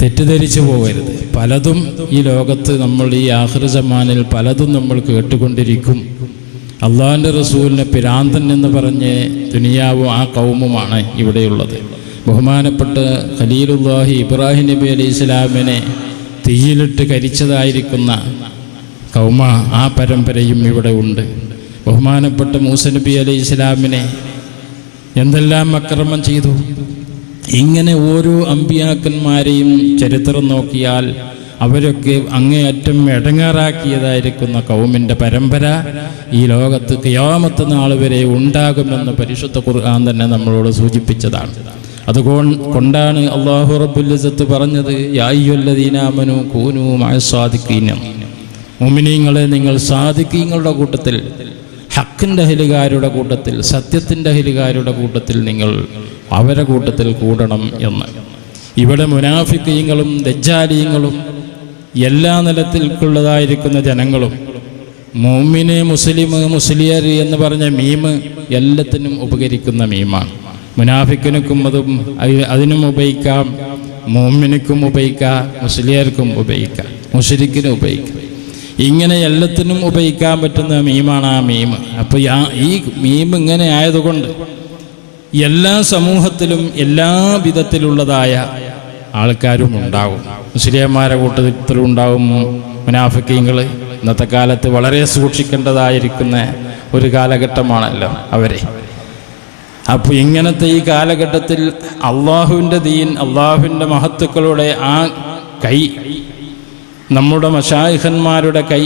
തെറ്റിദ്ധരിച്ചു പോകരുത്. പലതും ഈ ലോകത്ത് നമ്മൾ ഈ ആഖിർ സമാനിൽ പലതും നമ്മൾ കേട്ടുകൊണ്ടിരിക്കും. അള്ളാഹിൻ്റെ റസൂലിനെ പിരാന്തൻ എന്ന് പറഞ്ഞ് ദുനിയാവും ആ കൗമുമാണ് ഇവിടെയുള്ളത്. ബഹുമാനപ്പെട്ട ഖലീലുല്ലാഹി ഇബ്രാഹിം നബി അലൈഹി ഇസ്ലാമിനെ തീയിലിട്ട് കരിച്ചതായിരിക്കുന്ന കൗമ, ആ പരമ്പരയും ഇവിടെ ഉണ്ട്. ബഹുമാനപ്പെട്ട മൂസ നബി അലൈഹി ഇസ്ലാമിനെ എന്തെല്ലാം അക്രമം ചെയ്തു. ഇങ്ങനെ ഓരോ അമ്പിയാക്കന്മാരെയും ചരിത്രം നോക്കിയാൽ അവരൊക്കെ അങ്ങേയറ്റം ഇടങ്ങാറാക്കിയതായിരിക്കുന്ന കൗമിൻ്റെ പരമ്പര ഈ ലോകത്ത് ഖിയാമത്ത് നാൾ വരെ ഉണ്ടാകുമെന്ന് പരിശുദ്ധ ഖുർആൻ തന്നെ നമ്മളോട് സൂചിപ്പിച്ചതാണ്. അതുകൊണ്ടാണ് അല്ലാഹു റബ്ബുൽ ഇസ്സത്ത് പറഞ്ഞത്, യാ അയ്യുഹല്ലദീന ആമനൂ കൂനൂ മഅസ്സാദിഖീൻ, മുഅ്മിനീങ്ങളെ നിങ്ങൾ സാദിഖീങ്ങളുടെ കൂട്ടത്തിൽ, ഹക്കിൻ്റെ അഹ്ലുകാരുടെ കൂട്ടത്തിൽ, സത്യത്തിൻ്റെ അഹ്ലുകാരുടെ കൂട്ടത്തിൽ നിങ്ങൾ അവരെ കൂട്ടത്തിൽ കൂടണം എന്ന്. ഇവിടെ മുനാഫിക്കീങ്ങളും ദജ്ജാലീങ്ങളും എല്ലാ നിലത്തിൽക്കുള്ളതായിരിക്കുന്ന ജനങ്ങളും മുഅ്മിന്, മുസ്ലിം, മുസ്ലിയർ എന്ന് പറഞ്ഞ മീമ് എല്ലാത്തിനും ഉപകരിക്കുന്ന മീമാണ്. മുനാഫിക്കിനും അതിനും ഉപയോഗിക്കാം, മുഅ്മിനും ഉപയോഗിക്കാം, മുസ്ലിയർക്കും ഉപയോഗിക്കാം, മുശ്രിക്കിനും ഉപയോഗിക്കാം. ഇങ്ങനെ എല്ലാത്തിനും ഉപയോഗിക്കാൻ പറ്റുന്ന മീമാണ് ആ മീമ്. അപ്പോൾ ഈ മീമ് ഇങ്ങനെ ആയതുകൊണ്ട് എല്ലാ സമൂഹത്തിലും എല്ലാ വിധത്തിലുള്ളതായ ആൾക്കാരും ഉണ്ടാകും. മുസ്ലിംമാരെ കൂട്ടത്തിലും ഉണ്ടാകും മുനാഫിക്കീങ്ങൾ. ഇന്നത്തെ കാലത്ത് വളരെ സൂക്ഷിക്കേണ്ടതായിരിക്കുന്ന ഒരു കാലഘട്ടമാണല്ലോ അവരെ. അപ്പോൾ ഇങ്ങനത്തെ ഈ കാലഘട്ടത്തിൽ അള്ളാഹുവിൻ്റെ ദീൻ, അള്ളാഹുവിൻ്റെ മഹത്തുക്കളുടെ ആ കൈ, നമ്മുടെ മശായിഖന്മാരുടെ കൈ,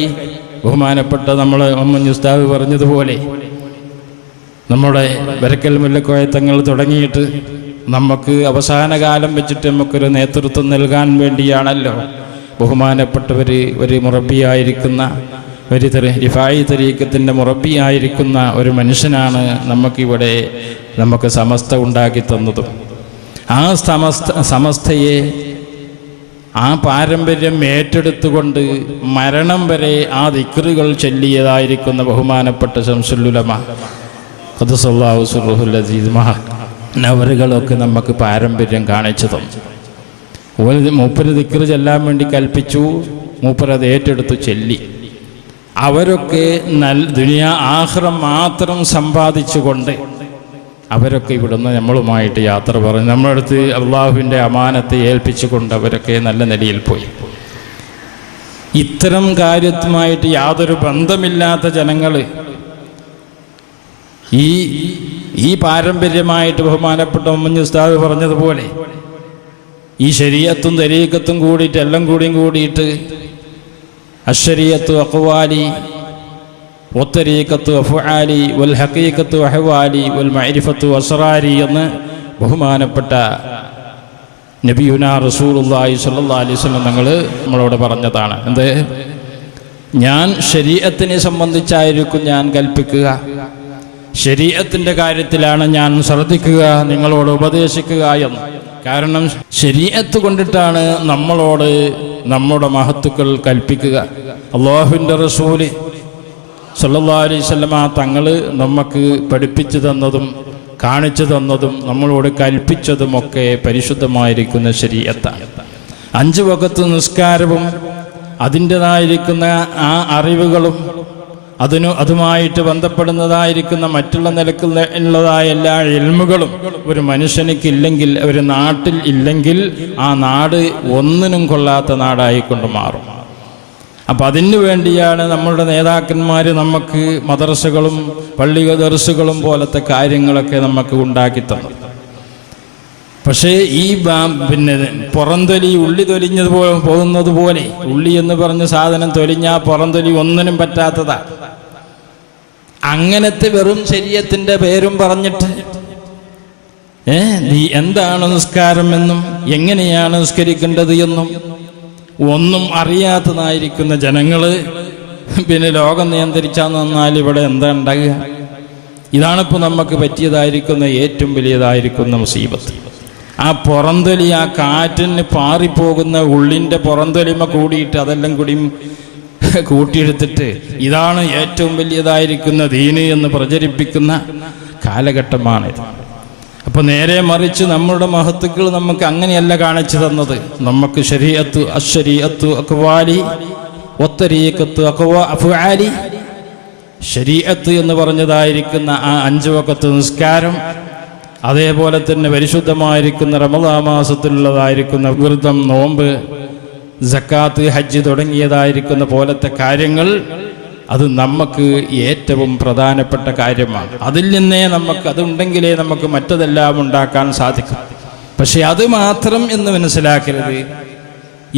ബഹുമാനപ്പെട്ട നമ്മൾ മുഹമ്മദ് ഉസ്താദ് പറഞ്ഞതുപോലെ നമ്മുടെ ബരക്കൽ മുല്ലക്കോയ തങ്ങൾ തുടങ്ങിയിട്ട് നമുക്ക് അവസാന കാലം വെച്ചിട്ട് നമുക്കൊരു നേതൃത്വം നൽകാൻ വേണ്ടിയാണല്ലോ ബഹുമാനപ്പെട്ടവർ ഒരു മുറബിയായിരിക്കുന്ന ഒരു റിഫായി തരീഖത്തിൻ്റെ മുറബിയായിരിക്കുന്ന ഒരു മനുഷ്യനാണ് നമുക്കിവിടെ നമുക്ക് സമസ്ത ഉണ്ടാക്കി തന്നതും. ആ സമസ്തയെ ആ പാരമ്പര്യം ഏറ്റെടുത്തുകൊണ്ട് മരണം വരെ ആ ദിക്റുകൾ ചൊല്ലിയതായിരിക്കുന്ന ബഹുമാനപ്പെട്ട ശംസുൽ ഉലമ ഖദ്ദസല്ലാഹു സിർറുൽ അസീസ് അവരുകളൊക്കെ നമുക്ക് പാരമ്പര്യം കാണിച്ചു തന്നു. മൂപ്പര് ദിക്റ് ചൊല്ലാൻ വേണ്ടി കൽപ്പിച്ചു, മൂപ്പരത് ഏറ്റെടുത്ത് ചൊല്ലി. അവരൊക്കെ ദുനിയാ ആഖിറം മാത്രം സമ്പാദിച്ചുകൊണ്ട് അവരൊക്കെ ഇവിടുന്ന് നമ്മളുമായിട്ട് യാത്ര പറഞ്ഞു. നമ്മളടുത്ത് അള്ളാഹുവിൻ്റെ അമാനത്തെ ഏൽപ്പിച്ചുകൊണ്ട് അവരൊക്കെ നല്ല നിലയിൽ പോയി. ഇത്തരം കാര്യത്തുമായിട്ട് യാതൊരു ബന്ധമില്ലാത്ത ജനങ്ങൾ ഈ പാരമ്പര്യമായിട്ട് ബഹുമാനപ്പെട്ട മുഹമ്മദ് ഉസ്താദ് പറഞ്ഞതുപോലെ ഈ ശരീഅത്തും തരീഖത്തും കൂടിയിട്ട് എല്ലാം കൂടിയിട്ട് അശ്ശരീഅത്തു അഖ്വാലി വത്തരീഖത്തു അഫ്ആലി വൽ ഹഖീഖത്തു അഹ്വാലി വൽ മഅരിഫത്തു അസ്റാരി എന്ന് ബഹുമാനപ്പെട്ട നബിയുനാ റസൂലുള്ളാഹി സ്വല്ലല്ലാഹു അലൈഹി വസല്ലം നമ്മളോട് പറഞ്ഞതാണ്. എന്ത്? ഞാൻ ശരീഅത്തിനെ സംബന്ധിച്ചായിരിക്കും ഞാൻ കൽപ്പിക്കുക, ശരീഅത്തിൻ്റെ കാര്യത്തിലാണ് ഞാൻ ശ്രദ്ധിക്കുക, നിങ്ങളോട് ഉപദേശിക്കുക എന്ന്. കാരണം ശരീഅത്ത് കൊണ്ടിട്ടാണ് നമ്മളോട് നമ്മുടെ മഹത്തുക്കൾ കൽപ്പിക്കുക. അല്ലാഹുവിൻ്റെ റസൂല് സല്ലല്ലാഹു അലൈഹി വസല്ലമ തങ്ങൾ നമുക്ക് പഠിപ്പിച്ചു തന്നതും കാണിച്ചു തന്നതും നമ്മളോട് കൽപ്പിച്ചതുമൊക്കെ പരിശുദ്ധമായിരിക്കുന്ന ശരീഅത്താണ്. 5 വഖത്ത് നിസ്കാരവും അതിൻ്റെതായിരിക്കുന്ന ആ അറിവുകളും അതുമായിട്ട് ബന്ധപ്പെടുന്നതായിരിക്കുന്ന മറ്റുള്ള നിലക്കുള്ളതായ എല്ലാ ഇൽമുകളും ഒരു മനുഷ്യനിക്കില്ലെങ്കിൽ, ഒരു നാട്ടിൽ ഇല്ലെങ്കിൽ ആ നാട് ഒന്നിനും കൊള്ളാത്ത നാടായിക്കൊണ്ട് മാറും. അപ്പം അതിനു വേണ്ടിയാണ് നമ്മളുടെ നേതാക്കന്മാർ നമുക്ക് മദ്രസകളും പള്ളി ദർസുകളും പോലത്തെ കാര്യങ്ങളൊക്കെ നമുക്ക് ഉണ്ടാക്കി തന്നത്. പക്ഷേ ഈ പുറംതൊലി ഉള്ളി തൊലിഞ്ഞത് പോകുന്നത് പോലെ, ഉള്ളി എന്ന് പറഞ്ഞ സാധനം തൊലിഞ്ഞാൽ പുറംതൊലി ഒന്നിനും പറ്റാത്തതാ. അങ്ങനത്തെ വെറും ശരീഅത്തിന്റെ പേരും പറഞ്ഞിട്ട് നീ എന്താണ് നിസ്കാരം എന്നും എങ്ങനെയാണ് നിസ്കരിക്കേണ്ടത് എന്നും ഒന്നും അറിയാത്തതായിരിക്കുന്ന ജനങ്ങള് ലോകം നിയന്ത്രിച്ചാൽ നന്നാൽ ഇവിടെ എന്താ ഉണ്ടാകുക? ഇതാണിപ്പോൾ നമുക്ക് പറ്റിയതായിരിക്കുന്ന ഏറ്റവും വലിയതായിരിക്കുന്ന മുസീബത്ത്. ആ പുറന്തൊലി, ആ കാറ്റിന് പാറിപ്പോകുന്ന ഉള്ളിൻ്റെ പുറന്തൊലിമ കൂടിയിട്ട് അതെല്ലാം കൂടി കൂട്ടിയെടുത്തിട്ട് ഇതാണ് ഏറ്റവും വലിയതായിരിക്കുന്ന ദീന് എന്ന് പ്രചരിപ്പിക്കുന്ന കാലഘട്ടമാണിത്. അപ്പോൾ നേരെ മറിച്ച് നമ്മുടെ മഹത്തുക്കൾ നമുക്ക് അങ്ങനെയല്ല കാണിച്ചു തന്നത്. നമുക്ക് ശരീഅത്തു അശ്ശരീഅത്തു അഖ്വാലി വത്തരീഖത്തു അഫ്ആലി, ശരീഅത്ത് എന്ന് പറഞ്ഞതായിരിക്കുന്ന ആ 5 വഖത്ത് നിസ്കാരം, അതേപോലെ തന്നെ പരിശുദ്ധമായിരിക്കുന്ന റമദാൻ മാസത്തിലുള്ളതായിരിക്കുന്ന വ്രതം, നോമ്പ്, സക്കാത്ത്, ഹജ്ജ് തുടങ്ങിയതായിരിക്കുന്ന പോലത്തെ കാര്യങ്ങൾ, അത് നമുക്ക് ഏറ്റവും പ്രധാനപ്പെട്ട കാര്യമാണ്. അതിൽ നിന്നേ അതുണ്ടെങ്കിലേ നമുക്ക് മറ്റതെല്ലാം ഉണ്ടാക്കാൻ സാധിക്കും. പക്ഷെ അത് മാത്രം എന്ന് മനസ്സിലാക്കരുത്.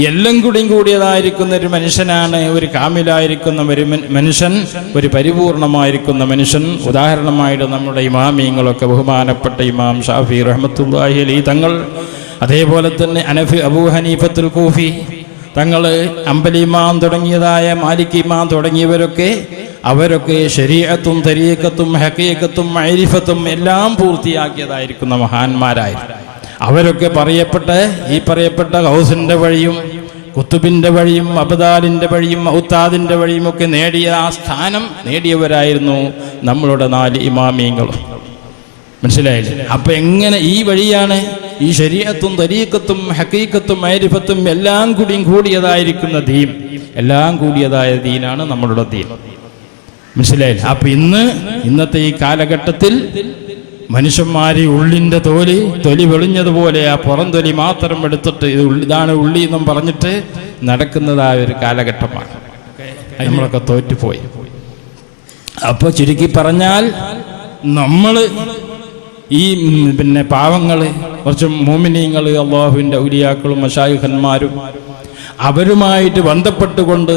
എല്ലാം കൂടിയതായിരിക്കുന്ന ഒരു മനുഷ്യനാണ് ഒരു കാമിലായിരിക്കുന്ന ഒരു മനുഷ്യൻ, ഒരു പരിപൂർണമായിരിക്കുന്ന മനുഷ്യൻ. ഉദാഹരണമായിട്ട് നമ്മുടെ ഇമാമിയങ്ങളൊക്കെ, ബഹുമാനപ്പെട്ട ഇമാം ഷാഫി റഹ്മത്തുള്ളാഹി അലൈഹി തങ്ങൾ, അതേപോലെ തന്നെ അബൂ ഹനീഫത്തുൽ കൂഫി തങ്ങൾ, അംബലി ഇമാം തുടങ്ങിയതായ മാലിക് ഇമാം അവരൊക്കെ ശരീഅത്തും തരീഖത്തും ഹഖീഖത്തും മഅരിഫത്തും എല്ലാം പൂർത്തിയാക്കിയതായിരിക്കുന്ന മഹാന്മാരായിരുന്നു. അവരൊക്കെ പറയപ്പെട്ട ഗൗസിന്റെ വഴിയും കുത്തുബിന്റെ വഴിയും അബ്ദാലിന്റെ വഴിയും ഔത്താദിന്റെ വഴിയും ഒക്കെ നേടിയ ആ സ്ഥാനം നേടിയവരായിരുന്നു നമ്മളുടെ 4 ഇമാമിയങ്ങളും. മനസ്സിലായില്ലേ? അപ്പൊ എങ്ങനെ ഈ വഴിയാണ് ഈ ശരീഅത്തും തരീഖത്തും ഹഖീഖത്തും മഅരിഫത്തും എല്ലാം കൂടിയതായിരിക്കുന്ന ദീൻ, എല്ലാം കൂടിയതായ ദീനാണ് നമ്മളുടെ ദീൻ. മനസ്സിലായില്ലേ? അപ്പൊ ഇന്നത്തെ ഈ കാലഘട്ടത്തിൽ മനുഷ്യന്മാര് ഉള്ളിന്റെ തൊലി വെളിഞ്ഞതുപോലെ ആ പുറം തൊലി മാത്രം എടുത്തിട്ട് ഇതാണ് ഉള്ളി എന്നും പറഞ്ഞിട്ട് നടക്കുന്നതായ ഒരു കാലഘട്ടമാണ്. നമ്മളൊക്കെ തോറ്റുപോയി. അപ്പൊ ചുരുക്കി പറഞ്ഞാൽ നമ്മള് ഈ പാവങ്ങള്, കുറച്ച് മോമിനീങ്ങള്, അള്ളാഹുവിന്റെ ഔലിയാക്കളും മശായിഖന്മാരും അവരുമായിട്ട് ബന്ധപ്പെട്ടുകൊണ്ട്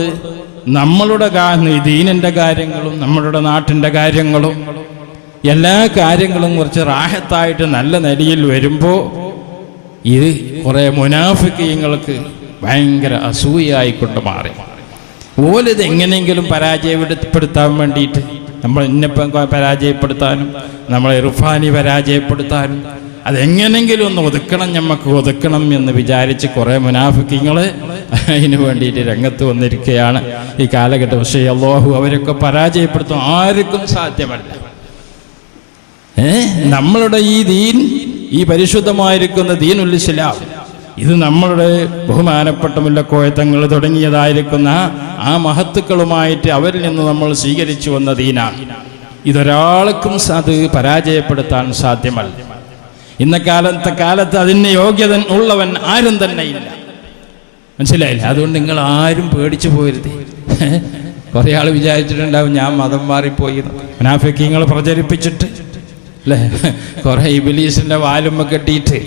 നമ്മളുടെ ദീനിന്റെ കാര്യങ്ങളും നമ്മളുടെ നാട്ടിന്റെ കാര്യങ്ങളും എല്ലാ കാര്യങ്ങളും കുറച്ച് റാഹത്തായിട്ട് നല്ല നിലയിൽ വരുമ്പോൾ ഇത് കുറെ മുനാഫിക്കീങ്ങൾക്ക് ഭയങ്കര അസൂയായിക്കൊണ്ട് മാറി. ഓലിത് എങ്ങനെയെങ്കിലും പരാജയപ്പെടുത്താൻ വേണ്ടിയിട്ട്, നമ്മൾ ഇന്നിപ്പം പരാജയപ്പെടുത്താനും നമ്മളെ ഇർഫാനി പരാജയപ്പെടുത്താനും അതെങ്ങനെങ്കിലും ഒന്ന് നമുക്ക് ഒതുക്കണം എന്ന് വിചാരിച്ച് കുറേ മുനാഫിക്കീങ്ങൾ അതിന് വേണ്ടിയിട്ട് രംഗത്ത് വന്നിരിക്കുകയാണ് ഈ കാലഘട്ടം. പക്ഷേ അല്ലാഹു അവരൊക്കെ പരാജയപ്പെടുത്തും, ആർക്കും സാധ്യമല്ല. നമ്മളുടെ ഈ ദീൻ, ഈ പരിശുദ്ധമായിരിക്കുന്ന ദീനുൽ ഇസ്ലാം, ഇത് നമ്മളുടെ ബഹുമാനപ്പെട്ട മുല്ലക്കോയ തങ്ങൾ തുടങ്ങിയതായിരിക്കുന്ന ആ മഹത്തുക്കളുമായിട്ട് അവരിൽ നിന്ന് നമ്മൾ സ്വീകരിച്ചു വന്ന ദീനാണ്. ഇതൊരാൾക്കും അത് പരാജയപ്പെടുത്താൻ സാധ്യമല്ല. ഇന്നത്തെ കാലത്ത് അതിന് യോഗ്യത ഉള്ളവൻ ആരും തന്നെ ഇല്ല. മനസ്സിലായില്ല? അതുകൊണ്ട് നിങ്ങൾ ആരും പേടിച്ചു പോരുത്. കുറേ ആൾ വിചാരിച്ചിട്ടുണ്ടാവും ഞാൻ മതം മാറിപ്പോയി, മുനാഫിക്കീങ്ങൾ പ്രചരിപ്പിച്ചിട്ട് അല്ലേ, കുറെ ഇബ്ലീസിന്റെ വാലുമ്മ കെട്ടിയിട്ട്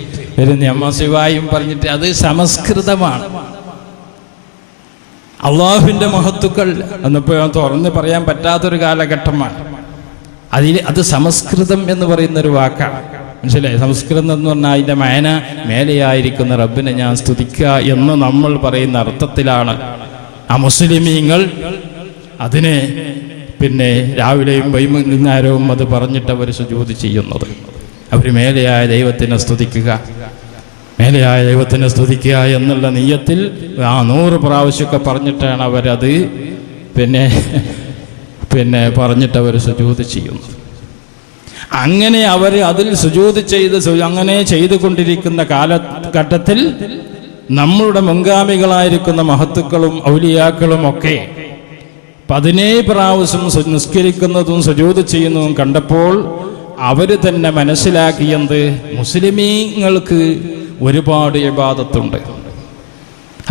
ഒരു നിയമസിവായും പറഞ്ഞിട്ട്. അത് സംസ്കൃതമാണ്. അള്ളാഹുവിന്റെ മഹത്തുക്കൾ എന്നിപ്പോ തുറന്ന് പറയാൻ പറ്റാത്തൊരു കാലഘട്ടമാണ്. അത് സംസ്കൃതം എന്ന് പറയുന്ന ഒരു വാക്കാണ്. മനസ്സിലായി? സംസ്കൃതം എന്ന് പറഞ്ഞാൽ അതിന്റെ മേന മേലെയായിരിക്കുന്ന റബ്ബിനെ ഞാൻ സ്തുതിക്കുക എന്ന് നമ്മൾ പറയുന്ന അർത്ഥത്തിലാണ് ആ മുസ്ലിമീങ്ങൾ അതിനെ രാവിലെയും വൈകുന്നേരവും അത് പറഞ്ഞിട്ട് അവർ സുജൂദ് ചെയ്യുന്നത്. അവർ മേലെയായ ദൈവത്തിനെ സ്തുതിക്കുക, മേലെയായ ദൈവത്തിനെ സ്തുതിക്കുക എന്നുള്ള നിയ്യത്തിൽ 100 പ്രാവശ്യമൊക്കെ പറഞ്ഞിട്ടാണ് അവരത് പറഞ്ഞിട്ട് അവർ സുജൂദ് ചെയ്യുന്നത്. അങ്ങനെ അവർ അതിൽ സുജൂദ് അങ്ങനെ ചെയ്തുകൊണ്ടിരിക്കുന്ന കാലഘട്ടത്തിൽ നമ്മളുടെ മുൻഗാമികളായിരിക്കുന്ന മഹത്തുക്കളും ഔലിയാക്കളും ഒക്കെ 17 പ്രാവശ്യം നിസ്കരിക്കുന്നതും സുജൂദ് ചെയ്യുന്നതും കണ്ടപ്പോൾ അവർ തന്നെ മനസ്സിലാക്കിയത് മുസ്ലിമീങ്ങൾക്ക് ഒരുപാട് ഇബാദത്തുണ്ട്,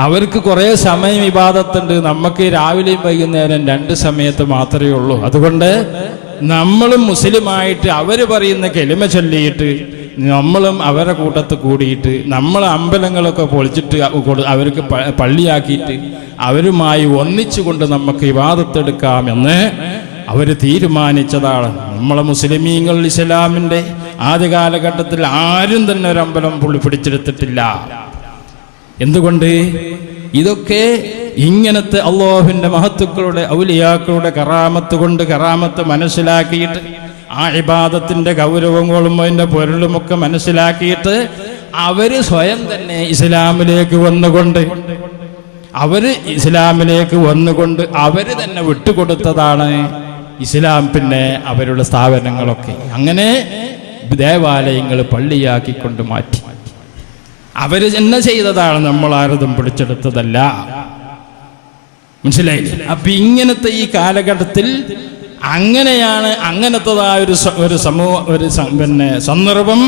അവർക്ക് കുറേ സമയം ഇബാദത്തുണ്ട്. നമുക്ക് രാവിലെയും വൈകുന്നേരം 2 സമയത്ത് മാത്രമേ ഉള്ളൂ. അതുകൊണ്ട് നമ്മളും മുസ്ലിമായിട്ട് അവർ പറയുന്ന കെലിമ ചൊല്ലിയിട്ട് നമ്മളും അവരെ കൂട്ടത്ത് കൂടിയിട്ട് നമ്മൾ അമ്പലങ്ങളൊക്കെ പൊളിച്ചിട്ട് അവർക്ക് പള്ളിയാക്കിയിട്ട് അവരുമായി ഒന്നിച്ചുകൊണ്ട് നമുക്ക് ഇബാദത്തെടുക്കാമെന്ന് അവർ തീരുമാനിച്ചതാണ്. നമ്മളെ മുസ്ലിമീങ്ങൾ ഇസ്ലാമിൻ്റെ ആദ്യ കാലഘട്ടത്തിൽ ആരും തന്നെ ഒരു അമ്പലം പിടിച്ചെടുത്തിട്ടില്ല. എന്തുകൊണ്ട്? ഇതൊക്കെ ഇങ്ങനത്തെ അല്ലാഹുവിന്റെ മഹത്തുക്കളുടെ ഔലിയാക്കളുടെ കറാമത്ത് മനസ്സിലാക്കിയിട്ട് ആ ഇബാദത്തിന്റെ ഗൗരവങ്ങളും അതിന്റെ പൊരുളുമൊക്കെ മനസ്സിലാക്കിയിട്ട് അവര് സ്വയം തന്നെ ഇസ്ലാമിലേക്ക് വന്നുകൊണ്ട് അവര് തന്നെ വിട്ടുകൊടുത്തതാണ് ഇസ്ലാം. അവരുടെ സ്ഥാപനങ്ങളൊക്കെ അങ്ങനെ ദേവാലയങ്ങൾ പള്ളിയാക്കിക്കൊണ്ട് മാറ്റി. അവര് തന്നെ ചെയ്തതാണ്, നമ്മൾ ആരതും പിടിച്ചെടുത്തതല്ല. മനസ്സിലായില്ലേ? അപ്പൊ ഇങ്ങനത്തെ ഈ കാലഘട്ടത്തിൽ അങ്ങനെയാണ് അങ്ങനത്തതായ ഒരു സന്ദർഭം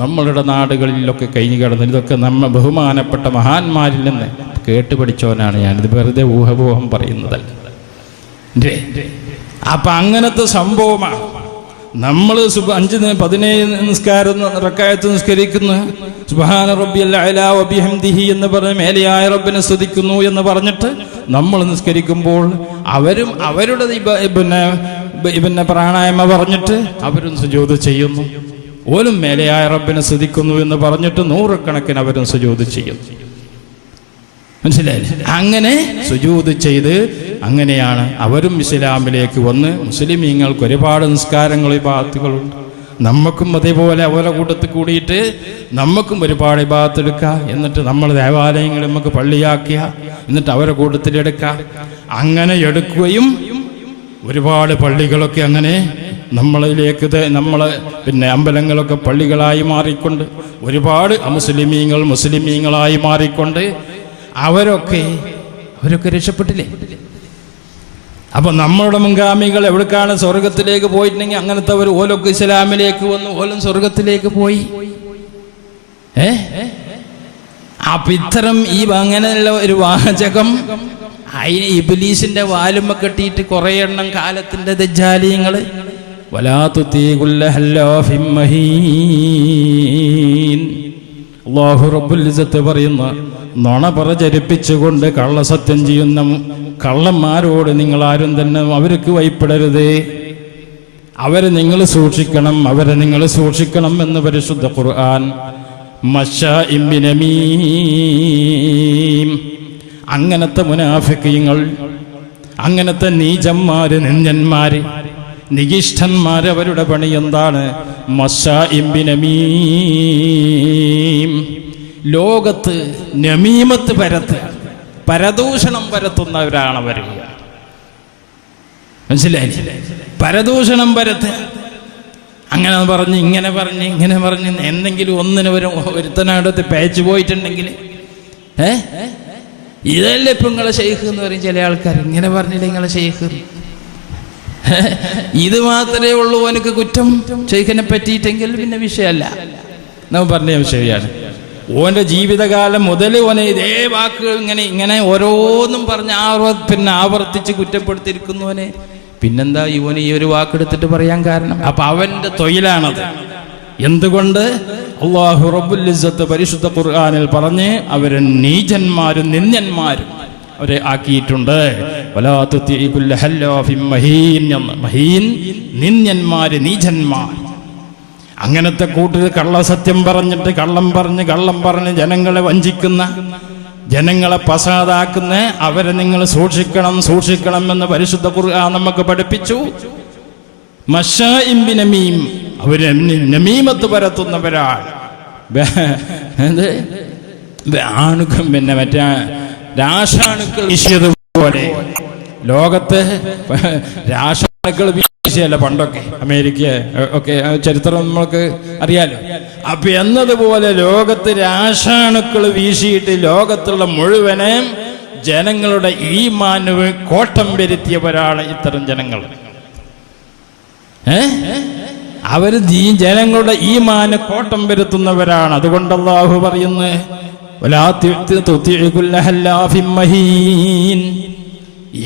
നമ്മളുടെ നാടുകളിലൊക്കെ കഴിഞ്ഞു കിടന്നത്. ഇതൊക്കെ നമ്മൾ ബഹുമാനപ്പെട്ട മഹാന്മാരിൽ നിന്ന് കേട്ടുപഠിച്ചവനാണ് ഞാനിത്, വെറുതെ ഊഹപോഹം പറയുന്നതല്ല. അപ്പം അങ്ങനത്തെ സംഭവമാണ്. നമ്മൾ 5-17 നിസ്കാരം റക്അത്ത് നിസ്കരിക്കുന്നു, സുബ്ഹാന റബ്ബിയൽ അഅ്ലാ വബിഹംദിഹി എന്ന് പറഞ്ഞ് മേലെയായ റബ്ബിനെ സ്തുതിക്കുന്നു എന്ന് പറഞ്ഞിട്ട് നമ്മൾ നിസ്കരിക്കുമ്പോൾ അവരും അവരുടെ പിന്നെ പ്രാണായാമ പറഞ്ഞിട്ട് അവരും സുജൂദ് ചെയ്യുന്നു. ഓലും മേലെയായ റബ്ബിനെ സ്തുതിക്കുന്നു എന്ന് പറഞ്ഞിട്ട് 100 കണക്കിന് അവരും സുജൂദ് ചെയ്യുന്നു. മനസ്സിലായില്ലേ? അങ്ങനെ സുജൂദ് ചെയ്ത് അങ്ങനെയാണ് അവരും ഇസ്ലാമിലേക്ക് വന്ന്. മുസ്ലിമീങ്ങൾക്ക് ഒരുപാട് നിസ്കാരങ്ങൾ ഇബാദത്തുകളുണ്ട്. നമുക്കും അതേപോലെ അവരെ കൂട്ടത്തിൽ കൂടിയിട്ട് നമുക്കും ഒരുപാട് ഇബാദത്ത് എടുക്കാം. എന്നിട്ട് നമ്മൾ ദേവാലയങ്ങൾ നമുക്ക് പള്ളിയാക്കിയ എന്നിട്ട് അവരെ കൂട്ടത്തിലെടുക്കാം. അങ്ങനെ എടുക്കുകയും ഒരുപാട് പള്ളികളൊക്കെ അങ്ങനെ നമ്മളിലേക്ക് പിന്നെ അമ്പലങ്ങളൊക്കെ പള്ളികളായി മാറിക്കൊണ്ട് ഒരുപാട് മുസ്ലിമീങ്ങളായി മാറിക്കൊണ്ട് അവരൊക്കെ രക്ഷപ്പെട്ടില്ലേ? അപ്പൊ നമ്മളുടെ മുൻഗാമികൾ എവിടേക്കാണ് സ്വർഗത്തിലേക്ക് പോയിട്ടുണ്ടെങ്കിൽ അങ്ങനത്തെ ഓലൊക്കെ ഇസ്ലാമിലേക്ക് വന്നു, ഓലും സ്വർഗത്തിലേക്ക് പോയി. അപ്പൊ ഇത്തരം അങ്ങനെയുള്ള ഒരു വാചകം അതിന് ഇബ്ലീസിന്റെ വാലുമ്മ കെട്ടിയിട്ട് കുറെ എണ്ണം കാലത്തിന്റെ ദജ്ജാലിയങ്ങള് അല്ലാഹു റബ്ബുൽ ഇസ്സത്ത് പറയുന്ന നുണ പ്രചരിപ്പിച്ചുകൊണ്ട് കള്ളസത്യം ചെയ്യുന്ന കള്ളന്മാരോട് നിങ്ങൾ ആരും തന്നെ അവർക്ക് വഴിപ്പെടരുതേ, അവരെ നിങ്ങൾ സൂക്ഷിക്കണം എന്ന് പരിശുദ്ധ ഖുർആൻ. മശാഇം ബിനമീം, അങ്ങനത്തെ മുനാഫിഖീങ്ങൾ, അങ്ങനത്തെ നീചന്മാര്, നിന്ദന്മാര്, നികിഷ്ഠന്മാര്, അവരുടെ പണി എന്താണ്? മശാഇം ബിനമീം, ലോകത്ത് നമീമത്ത് പരദൂഷണം പരത്തുന്നവരാണ് അവർ. മനസ്സിലായില്ലേ? പരദൂഷണം അങ്ങനെ പറഞ്ഞ് ഇങ്ങനെ പറഞ്ഞ് എന്തെങ്കിലും ഒന്നിന് ഒരുത്തനടുത്ത് പേച്ചു പോയിട്ടുണ്ടെങ്കിൽ ഇതല്ലേ ഇപ്പൊ നിങ്ങളെ ഷെയ്ഖ് എന്ന് പറയും ചില ആൾക്കാർ. ഇങ്ങനെ പറഞ്ഞില്ലേ നിങ്ങളെ ഷെയ്ഖ്? ഇത് മാത്രമേ ഉള്ളൂ എനിക്ക് കുറ്റം ഷെയ്ഖിനെ പറ്റിയിട്ടെങ്കിൽ പിന്നെ വിഷയമല്ല. നമ്മൾ പറഞ്ഞ ശരിയാണ്. ഓന്റെ ജീവിതകാലം മുതൽ ഓനെ ഇതേ വാക്കുകൾ ഇങ്ങനെ ഓരോന്നും പറഞ്ഞ് ആവർത്തിച്ച് കുറ്റപ്പെടുത്തിയിരിക്കുന്നവനെ പിന്നെന്താ ഇവന് ഈ ഒരു വാക്കെടുത്തിട്ട് പറയാൻ കാരണം? അപ്പൊ അവന്റെ തൊഴിലാണത്. എന്തുകൊണ്ട്? അല്ലാഹു റബ്ബുൽ ഇസ്സത്ത് പരിശുദ്ധ ഖുർആനിൽ പറഞ്ഞ് അവരെ നീചന്മാരും നിന്ദന്മാരും അവരെ ആക്കിയിട്ടുണ്ട്. വലാ തുതിഇ കുല്ല ഹല്ലാഫിൻ മഹീൻ, മഹീൻ നിന്ദന്മാര്, നീചന്മാർ. അങ്ങനത്തെ കൂട്ടർ കള്ളസത്യം പറഞ്ഞിട്ട് കള്ളം പറഞ്ഞ് ജനങ്ങളെ വഞ്ചിക്കുന്ന, ജനങ്ങളെ പസാദാക്കുന്ന അവരെ നിങ്ങൾ സൂക്ഷിക്കണം എന്ന് പരിശുദ്ധ ഖുർആൻ നമുക്ക് പഠിപ്പിച്ചു. മശാഇം ബിനമീം, അവര് നമീമത്ത് പരത്തുന്നവരാണ്. പിന്നെ മറ്റേ രാസാണുക്കൾ വീശിയതുപോലെ ലോകത്ത് രാസാണുക്കൾ വീശിയല്ല പണ്ടൊക്കെ, അമേരിക്ക ഒക്കെ ചരിത്രം നമ്മൾക്ക് അറിയാലോ. അപ്പൊ എന്നതുപോലെ ലോകത്ത് രാസാണുക്കൾ വീശിയിട്ട് ലോകത്തുള്ള മുഴുവനെ ജനങ്ങളുടെ ഈമാന് കോട്ടം വരുത്തിയവരാണ് ഇത്തരം ജനങ്ങൾ. അവര് ജനങ്ങളുടെ ഈമാന് കോട്ടം വരുത്തുന്നവരാണ്. അതുകൊണ്ട് അല്ലാഹു പറയുന്നു,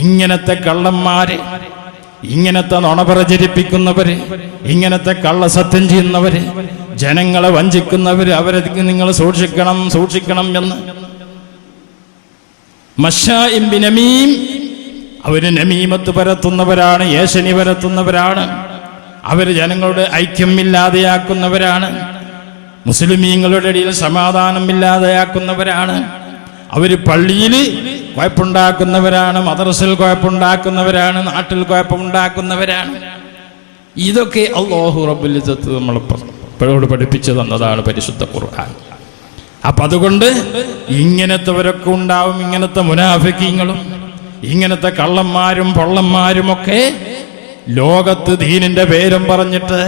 ഇങ്ങനത്തെ കള്ളന്മാര്, ഇങ്ങനത്തെ നുണ പ്രചരിപ്പിക്കുന്നവര്, ഇങ്ങനത്തെ കള്ളസത്യം ചെയ്യുന്നവര്, ജനങ്ങളെ വഞ്ചിക്കുന്നവര്, അവരെ നിങ്ങൾ സൂക്ഷിക്കണം എന്ന്. മശാഇം ബിനമീം, അവര് നമീമത്ത് പരത്തുന്നവരാണ്, ഏഷണി പരത്തുന്നവരാണ്, അവര് ജനങ്ങളുടെ ഐക്യം ഇല്ലാതെയാക്കുന്നവരാണ്, മുസ്ലിമീങ്ങളുടെ ഇടയിൽ സമാധാനം ഇല്ലാതെയാക്കുന്നവരാണ്, അവര് പള്ളിയിൽ കുഴപ്പമുണ്ടാക്കുന്നവരാണ്, മദ്രസയിൽ കുഴപ്പമുണ്ടാക്കുന്നവരാണ്, നാട്ടിൽ കുഴപ്പമുണ്ടാക്കുന്നവരാണ്. ഇതൊക്കെ അല്ലാഹു റബ്ബുൽ ഇസ്സത്ത് നമ്മളോട് പഠിപ്പിച്ചു തന്നതാണ് പരിശുദ്ധ ഖുർആൻ. അപ്പൊ അതുകൊണ്ട് ഇങ്ങനത്തെവരൊക്കെ ഉണ്ടാവും, ഇങ്ങനത്തെ മുനാഫിക്കീങ്ങളും ഇങ്ങനത്തെ കള്ളന്മാരും പൊള്ളന്മാരുമൊക്കെ ലോകത്ത് ദീനിന്റെ പേരും പറഞ്ഞിട്ട്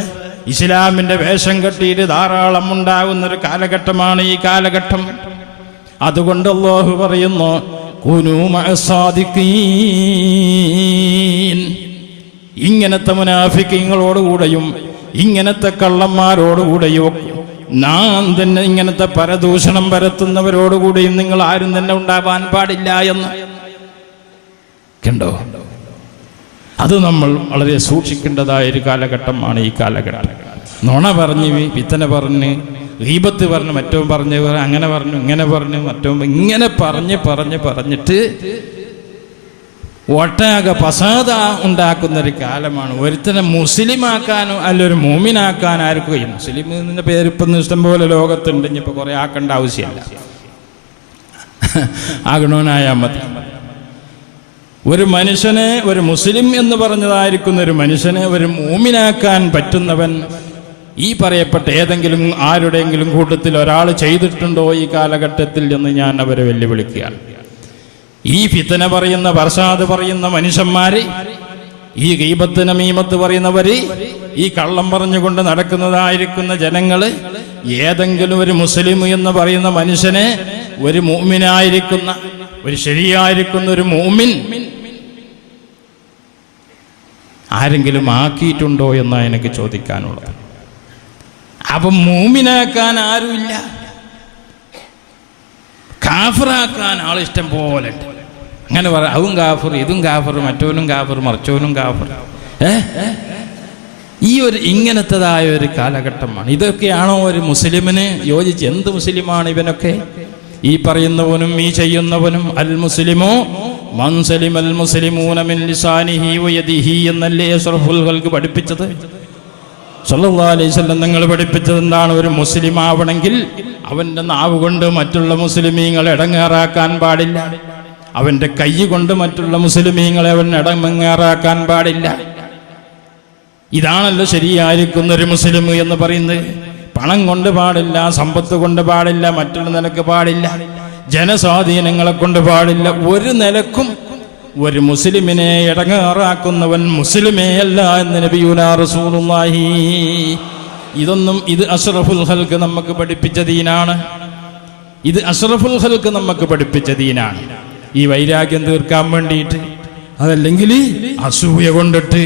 ഇസ്ലാമിന്റെ വേഷം കെട്ടിയിട്ട് ധാരാളം ഉണ്ടാകുന്നൊരു കാലഘട്ടമാണ് ഈ കാലഘട്ടം. അതുകൊണ്ട് അല്ലാഹു പറയുന്നു, കുനൂ മഅസ്സാദിഖീൻ, ഇങ്ങനത്തെ മുനാഫിക്കീങ്ങളോടുകൂടെയും ഇങ്ങനത്തെ കള്ളന്മാരോടുകൂടെയും നാം തന്നെ ഇങ്ങനത്തെ പരദൂഷണം പരത്തുന്നവരോടുകൂടിയും നിങ്ങൾ ആരും തന്നെ ഉണ്ടാവാൻ പാടില്ല എന്ന് കണ്ടോ. അത് നമ്മൾ വളരെ സൂക്ഷിക്കേണ്ടതായ ഒരു കാലഘട്ടമാണ് ഈ കാലഘട്ടം. നുണ പറഞ്ഞ് വിത്തന പറഞ്ഞ് ഗീബത്ത് പറഞ്ഞ് മറ്റവും പറഞ്ഞ് അങ്ങനെ പറഞ്ഞു ഇങ്ങനെ പറഞ്ഞു മറ്റവും ഇങ്ങനെ പറഞ്ഞിട്ട് ഒട്ടാകെ പസാദ ഉണ്ടാക്കുന്നൊരു കാലമാണ്. ഒരുത്തനെ മുസ്ലിമാക്കാനോ അല്ലൊരു മൂമിനാക്കാൻ ആർക്കും കഴിയും. മുസ്ലിമിൻ്റെ പേരിപ്പം ഇഷ്ടംപോലെ ലോകത്തുണ്ട്. ഇനിയിപ്പോൾ കുറേ ആക്കേണ്ട ആവശ്യമില്ല, ആകണോനായാൽ മതി. ഒരു മനുഷ്യനെ, ഒരു മുസ്ലിം എന്ന് പറഞ്ഞതായിരിക്കുന്ന ഒരു മനുഷ്യനെ ഒരു മൂമിനാക്കാൻ പറ്റുന്നവൻ ഈ പറയപ്പെട്ട ഏതെങ്കിലും ആരുടെയെങ്കിലും കൂട്ടത്തിൽ ഒരാൾ ചെയ്തിട്ടുണ്ടോ ഈ കാലഘട്ടത്തിൽ എന്ന് ഞാൻ അവരെ വെല്ലുവിളിക്കുകയാണ്. ഈ ഫിത്തന പറയുന്ന വർഷാദ് പറയുന്ന മനുഷ്യന്മാര്, ഈ ഗീബത്ത് നമീമത്ത് പറയുന്നവര്, ഈ കള്ളം പറഞ്ഞുകൊണ്ട് നടക്കുന്നതായിരിക്കുന്ന ജനങ്ങള് ഏതെങ്കിലും ഒരു മുസ്ലിം എന്ന് പറയുന്ന മനുഷ്യനെ ഒരു മുഅ്മിനായിരിക്കുന്ന, ഒരു ശരിയായിരിക്കുന്ന ഒരു മുഅ്മിൻ ആരെങ്കിലും ആക്കിയിട്ടുണ്ടോ എന്നാണ് എനിക്ക് ചോദിക്കാനുള്ളത്. അപ്പം മുഅ്മിനാക്കാൻ ആരുമില്ല, കാഫിറാക്കാൻ ആളിഷ്ടം പോലെ ഉണ്ട്. അങ്ങനെ പറ, അതും കാഫിർ, ഇതും കാഫിർ, മറ്റോനും കാഫിർ, മറിച്ചോനും കാഫിർ. ഈ ഒരു ഇങ്ങനത്തതായ ഒരു കാലഘട്ടമാണ്. ഇതൊക്കെയാണോ ഒരു മുസ്ലിമിന് യോജിച്ച്? എന്ത് മുസ്ലിമാണ് ഇവനൊക്കെ? ഈ പറയുന്നവനും ഈ ചെയ്യുന്നവനും അൽ മുസ്ലിമോ മൻ സലിമൽ മുസ്ലിമൂന മിൻ ലിസാനിഹി വയദിഹി എന്നല്ലേ അഷ്റഫുൽ ഖൽഖ് പഠിപ്പിച്ചത്. സല്ലല്ലാഹു അലൈഹി വസല്ലം നിങ്ങൾ പഠിപ്പിച്ചത് എന്താണ്? ഒരു മുസ്ലിം ആവണമെങ്കിൽ അവൻ്റെ നാവ് കൊണ്ട് മറ്റുള്ള മുസ്ലിമീങ്ങളെ ഇടങ്ങേറാക്കാൻ പാടില്ല, അവൻ്റെ കൈ കൊണ്ട് മറ്റുള്ള മുസ്ലിമീങ്ങളെ അവൻ ഇടങ്ങേറാക്കാൻ പാടില്ല. ഇതാണല്ലോ ശരിയായിരിക്കുന്ന ഒരു മുസ്ലിം എന്ന് പറയുന്നത്. പണം കൊണ്ട് പാടില്ല, സമ്പത്ത് കൊണ്ട് പാടില്ല, മറ്റുള്ള നിലക്ക് പാടില്ല, ജനസ്വാധീനങ്ങളെ കൊണ്ട് പാടില്ല. ഒരു നിലക്കും ഒരു മുസ്ലിമിനെ ഇടങ്ങേറാക്കുന്നവൻ മുസ്ലിമേ അല്ല എന്ന് നബിയുനാ റസൂലുള്ളാഹി. ഇത് അഷ്റഫുൽ ഖൽഖ് നമുക്ക് പഠിപ്പിച്ച ദീനാണ്. ഇത് അഷ്റഫുൽ ഖൽഖ് നമുക്ക് പഠിപ്പിച്ച ദീനാണ്. ഈ വൈരാഗ്യം തീർക്കാൻ വേണ്ടിയിട്ട്, അതല്ലെങ്കിൽ അസൂയ കൊണ്ടിട്ട്,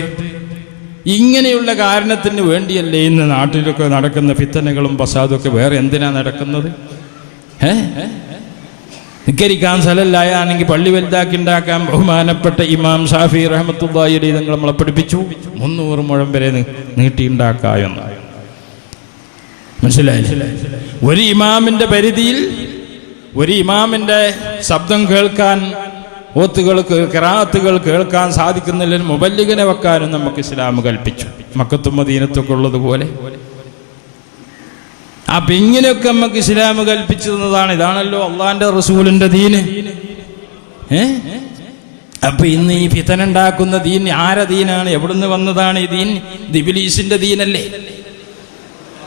ഇങ്ങനെയുള്ള കാരണത്തിന് വേണ്ടിയല്ലേ ഇന്ന് നാട്ടിലൊക്കെ നടക്കുന്ന ഫിത്തനകളും ഫസാദൊക്കെ. വേറെ എന്തിനാ നടക്കുന്നത്? നിക്കരിക്കാൻ സ്ഥലമില്ലായാണെങ്കിൽ പള്ളി വലുതാക്കി ഉണ്ടാക്കാൻ ബഹുമാനപ്പെട്ട ഇമാം ഷാഫി റഹ്മത്തുള്ളാഹി അലൈഹി തങ്ങൾ നമ്മളെ പഠിപ്പിച്ചു 300 മുഴം വരെ നീട്ടിയുണ്ടാക്കാമെന്ന്. മനസ്സിലായില്ലേ? ഒരു ഇമാമിന്റെ പരിധിയിൽ, ഒരു ഇമാമിന്റെ ശബ്ദം കേൾക്കാൻ, ഓത്തുകൾക്ക് ഖിറാഅത്തുകൾ കേൾക്കാൻ സാധിക്കുന്നില്ല, മുബല്ലിഗിനെ വെക്കാനും നമുക്ക് ഇസ്ലാം കൽപ്പിച്ചു, മക്കത്തും മദീനത്തൊക്കെ ഉള്ളതുപോലെ. അപ്പൊ ഇങ്ങനെയൊക്കെ നമുക്ക് ഇസ്ലാം കൽപ്പിച്ചു തന്നതാണ്. ഇതാണല്ലോ അള്ളാന്റെ റസൂലിന്റെ ദീന്. അപ്പൊ ഇന്ന് ഈ ഫിതന ഉണ്ടാക്കുന്ന ദീൻ ആരെ ദീനാണ്? എവിടുന്ന് വന്നതാണ് ഈ ദീൻ? ഇബ്ലീസിന്റെ ദീനല്ലേ,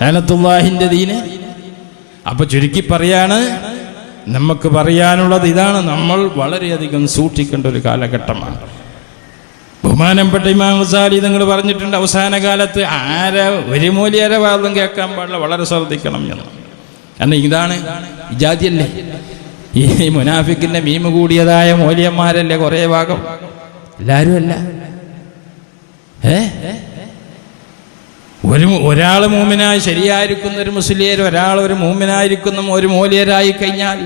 ലഅനത്തുല്ലാഹിന്റെ ദീന്. അപ്പൊ ചുരുക്കി പറയാണ്, നമുക്ക് പറയാനുള്ളത് ഇതാണ്. നമ്മൾ വളരെയധികം സൂക്ഷിക്കേണ്ട ഒരു കാലഘട്ടമാണ്. ബഹുമാനപ്പെട്ട ഇമാം ഗസാലി നിങ്ങൾ പറഞ്ഞിട്ടുണ്ട്, അവസാന കാലത്ത് ഒരു മൂല്യരെ വാദം കേൾക്കാൻ പാടില്ല, വളരെ ശ്രദ്ധിക്കണം എന്ന്. കാരണം ഇതാണ് ഇജാതിയല്ലേ, ഈ മുനാഫിക്കിന്റെ മീമ് കൂടിയതായ മൂല്യന്മാരല്ലേ കുറേ ഭാഗം, എല്ലാവരും അല്ല. ഒരാൾ മൂമിനായി ശരിയായിരിക്കുന്ന ഒരു മുസ്ലിയർ, ഒരാൾ ഒരു മൂമിനായിരിക്കുന്ന ഒരു മൂല്യരായി കഴിഞ്ഞാൽ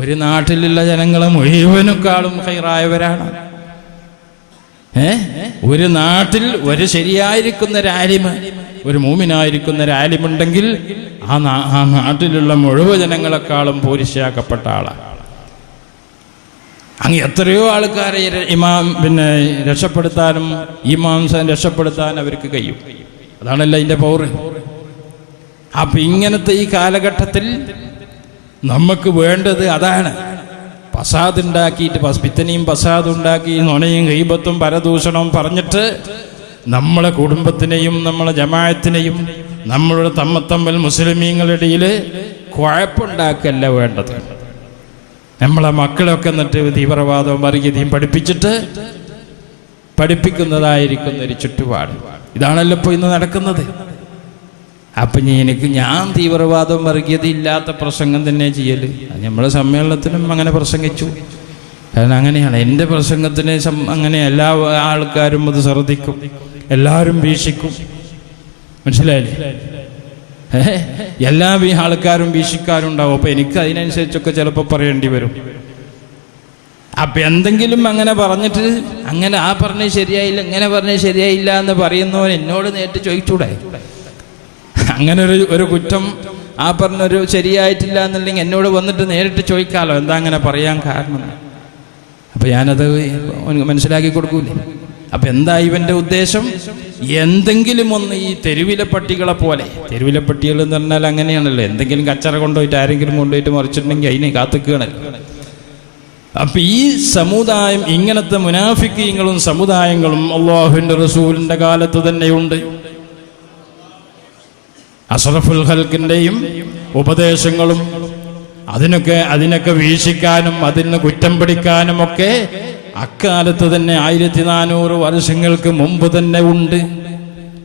ഒരു നാട്ടിലുള്ള ജനങ്ങളെ മുഴുവനേക്കാളും ഖൈറായവരാണ്. ഒരു നാട്ടിൽ ഒരു ശരിയായിരിക്കുന്ന ഒരു ആലിമ്, ഒരു മൂമിനായിരിക്കുന്ന ഒരു ആലിമുണ്ടെങ്കിൽ ആ നാട്ടിലുള്ള മുഴുവൻ ജനങ്ങളെക്കാളും പോരിശയാക്കപ്പെട്ട ആളാണ്. അങ്ങ് എത്രയോ ആൾക്കാരെ രക്ഷപ്പെടുത്താനും ഇമാംസനെ രക്ഷപ്പെടുത്താൻ അവർക്ക് കഴിയും. അതാണല്ലോ അതിൻ്റെ പൗറ്. അപ്പൊ ഇങ്ങനത്തെ ഈ കാലഘട്ടത്തിൽ നമുക്ക് വേണ്ടത് അതാണ്. ഫസാദ് ഉണ്ടാക്കിയിട്ട്, ഫിത്തനയും ഫസാദും ഉണ്ടാക്കി നുണയും ഗീബത്തും പരദൂഷണവും പറഞ്ഞിട്ട് നമ്മളെ കുടുംബത്തിനെയും നമ്മളെ ജമാഅത്തിനെയും നമ്മളുടെ തമ്മിൽ മുസ്ലിമീങ്ങളുടെ ഇടയിൽ കുഴപ്പമുണ്ടാക്കല്ല വേണ്ടത്. നമ്മളെ മക്കളെയൊക്കെ എന്നിട്ട് തീവ്രവാദവും വർഗീയതയും പഠിപ്പിക്കുന്നതായിരിക്കുന്ന ഒരു ചുറ്റുപാട്. ഇതാണല്ലോ ഇപ്പോൾ ഇന്ന് നടക്കുന്നത്. അപ്പം ഞാൻ തീവ്രവാദവും വർഗീയത ഇല്ലാത്ത പ്രസംഗം തന്നെ ചെയ്യല്. നമ്മളെ സമ്മേളനത്തിനും അങ്ങനെ പ്രസംഗിച്ചു. കാരണം അങ്ങനെയാണ് എൻ്റെ പ്രസംഗത്തിന് അങ്ങനെ എല്ലാ ആൾക്കാരും അത് ശ്രദ്ധിക്കും, എല്ലാവരും വീക്ഷിക്കും. മനസ്സിലായില്ലേ? എല്ലാ ആൾക്കാരും വീക്ഷിക്കാറുണ്ടാവും. അപ്പോൾ എനിക്ക് അതിനനുസരിച്ചൊക്കെ ചിലപ്പോൾ പറയേണ്ടി വരും. അപ്പം എന്തെങ്കിലും അങ്ങനെ പറഞ്ഞിട്ട് അങ്ങനെ ആ പറഞ്ഞത് ശരിയായില്ല, ഇങ്ങനെ പറഞ്ഞത് ശരിയായില്ല എന്ന് പറയുന്നവൻ എന്നോട് നേരിട്ട് ചോദിച്ചൂടെ? അങ്ങനെ ഒരു കുറ്റം ആ പറഞ്ഞൊരു ശരിയായിട്ടില്ല എന്നുണ്ടെങ്കിൽ എന്നോട് വന്നിട്ട് നേരിട്ട് ചോദിക്കാമല്ലോ, എന്താ അങ്ങനെ പറയാൻ കാരണം. അപ്പം ഞാനത് മനസ്സിലാക്കി കൊടുക്കൂലേ? അപ്പം എന്താ ഇവൻ്റെ ഉദ്ദേശം? എന്തെങ്കിലും ഒന്ന് ഈ തെരുവിലെ പട്ടികളെ പോലെ, തെരുവിലെ പട്ടികൾ എന്ന് പറഞ്ഞാൽ അങ്ങനെയാണല്ലോ, എന്തെങ്കിലും കച്ചറ കൊണ്ടുപോയിട്ട് ആരെങ്കിലും കൊണ്ടുപോയിട്ട് മറിച്ചിട്ടുണ്ടെങ്കിൽ അതിനെ കാത്തുക്കുകയാണല്ലോ. അപ്പം ഈ സമുദായം, ഇങ്ങനത്തെ മുനാഫിക്കീങ്ങളും സമുദായങ്ങളും അല്ലാഹുവിൻ്റെ റസൂലിൻ്റെ കാലത്ത് തന്നെയുണ്ട്. അഷ്റഫുൽ ഖൽഖിൻ്റെയും ഉപദേശങ്ങളും അതിനൊക്കെ വീക്ഷിക്കാനും അതിന് കുറ്റം പിടിക്കാനും ഒക്കെ അക്കാലത്ത് തന്നെ 1400 വർഷങ്ങൾക്ക് മുമ്പ് തന്നെ ഉണ്ട്.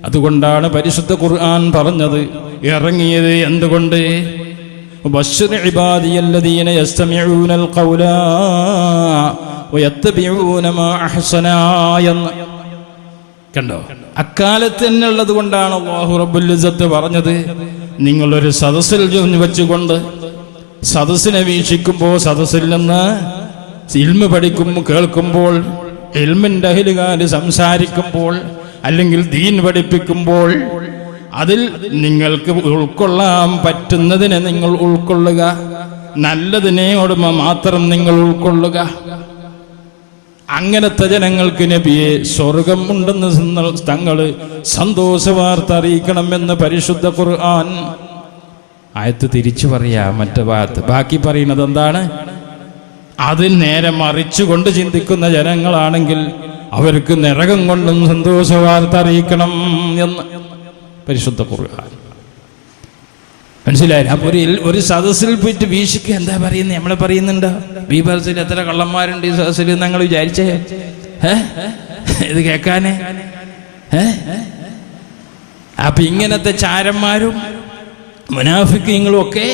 അതുകൊണ്ടാണ് പരിശുദ്ധ ഖുർആൻ പറഞ്ഞത്, ഇറങ്ങിയത് എന്തുകൊണ്ട്? ബശ്ശിർ ഇബാദിയല്ലദീന യസ്തമിഊനൽ ഖൗല വയത്തബിഊന മാ അഹ്സനാ എന്ന്. കണ്ടോ? അക്കാലത്ത് തന്നെ ഉള്ളത് കൊണ്ടാണ് അല്ലാഹു റബ്ബുൽ ഇസ്സത്ത് പറഞ്ഞത്, നിങ്ങളൊരു സദസ്സിൽ വെച്ചുകൊണ്ട് സദസ്സിനെ വീക്ഷിക്കുമ്പോൾ, സദസ്സിൽ നിന്ന് ഇൽമ കേൾക്കുമ്പോൾ, ഇൽമിൻ്റെ അഹ്ലുകാർ സംസാരിക്കുമ്പോൾ, അല്ലെങ്കിൽ ദീൻ പഠിപ്പിക്കുമ്പോൾ അതിൽ നിങ്ങൾക്ക് ഉൾക്കൊള്ളാൻ പറ്റുന്നതിനെ നിങ്ങൾ ഉൾക്കൊള്ളുക, നല്ലതിനോട് മാത്രം നിങ്ങൾ ഉൾക്കൊള്ളുക. അങ്ങനത്തെ ജനങ്ങൾക്ക് നബിയെ സ്വർഗം ഉണ്ടെന്ന് തങ്ങൾ സന്തോഷ വാർത്ത അറിയിക്കണമെന്ന് പരിശുദ്ധ ഖുർആൻ. ആയത്ത് തിരിച്ചു പറയാ മറ്റേ ഭാഗത്ത്. ബാക്കി പറയുന്നത് എന്താണ്? അതിൽ നേരെ മറിച്ചുകൊണ്ട് ചിന്തിക്കുന്ന ജനങ്ങളാണെങ്കിൽ അവർക്ക് നരകം കൊണ്ടും സന്തോഷ വാർത്ത അറിയിക്കണം എന്ന് പരിശുദ്ധ ഖുർആൻ. മനസ്സിലായില്ല? അപ്പൊ ഒരു സദസ്സിൽ പോയിട്ട് വീക്ഷിക്കുക, എന്താ പറയുന്നത്? നമ്മളെ പറയുന്നുണ്ടോ? ഈ ബസ്സിൽ എത്ര കള്ളന്മാരുണ്ട് ഈ സദസ്സിൽ ഞങ്ങൾ വിചാരിച്ചേ ഇത് കേൾക്കാനേ? അപ്പൊ ഇങ്ങനത്തെ ചാരന്മാരും മുനാഫിക്കീങ്ങളും ഒക്കെ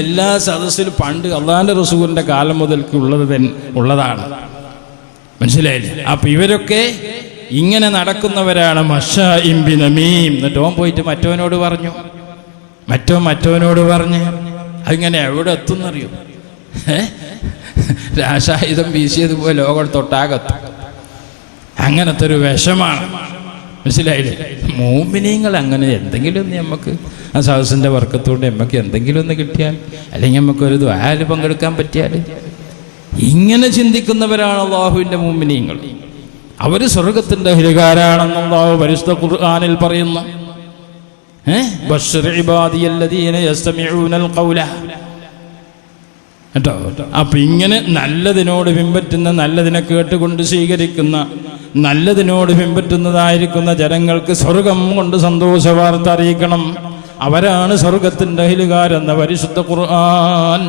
എല്ലാ സദസ്സിലും പണ്ട് അള്ളാന്റെ റസൂലിന്റെ കാലം മുതൽക്ക് ഉള്ളതാണ്. മനസ്സിലായില്ലേ? അപ്പൊ ഇവരൊക്കെ ഇങ്ങനെ നടക്കുന്നവരാണ്. മശാഇം ബിനമീം. എന്നിട്ട് ഓൻ പോയിട്ട് മറ്റവനോട് പറഞ്ഞു, മറ്റവനോട് പറഞ്ഞ് അതിങ്ങനെ എവിടെ എത്തുന്നറിയോ? രാശായുധം വീശിയതുപോലെ ലോകത്തൊട്ടാകത്തും. അങ്ങനത്തെ ഒരു വിഷമാണ്. മനസ്സിലായില്ലേ? മോമിനീങ്ങൾ അങ്ങനെ എന്തെങ്കിലും ഒന്ന് നമുക്ക് ആ സദസ്സിൻ്റെ വർക്കത്തോണ്ട് നമുക്ക് എന്തെങ്കിലും ഒന്ന് കിട്ടിയാൽ, അല്ലെങ്കിൽ നമുക്കൊരു ദുആയിൽ പങ്കെടുക്കാൻ പറ്റിയാൽ, ഇങ്ങനെ ചിന്തിക്കുന്നവരാണ് അല്ലാഹുവിൻ്റെ മോമിനീങ്ങൾ. അവർ സ്വർഗത്തിൻ്റെ അഹ്ലുകാരാണെന്ന് അല്ലാഹു പരിശുദ്ധ ഖുർആനിൽ പറയുന്നു. ബശ്ശിർ ഇബാദിയല്ലദീന യസ്തമിഊനൽ ഖൗല. കേട്ടോ? അപ്പൊ ഇങ്ങനെ നല്ലതിനോട് പിൻപറ്റുന്ന, നല്ലതിനെ കേട്ടുകൊണ്ട് സ്വീകരിക്കുന്ന, നല്ലതിനോട് പിൻപറ്റുന്നതായിരിക്കുന്ന ജനങ്ങൾക്ക് സ്വർഗം കൊണ്ട് സന്തോഷ വാർത്ത അറിയിക്കണം. അവരാണ് സ്വർഗത്തിൻ്റെ അഹ്ലുകാരെന്ന പരിശുദ്ധ ഖുർആൻ.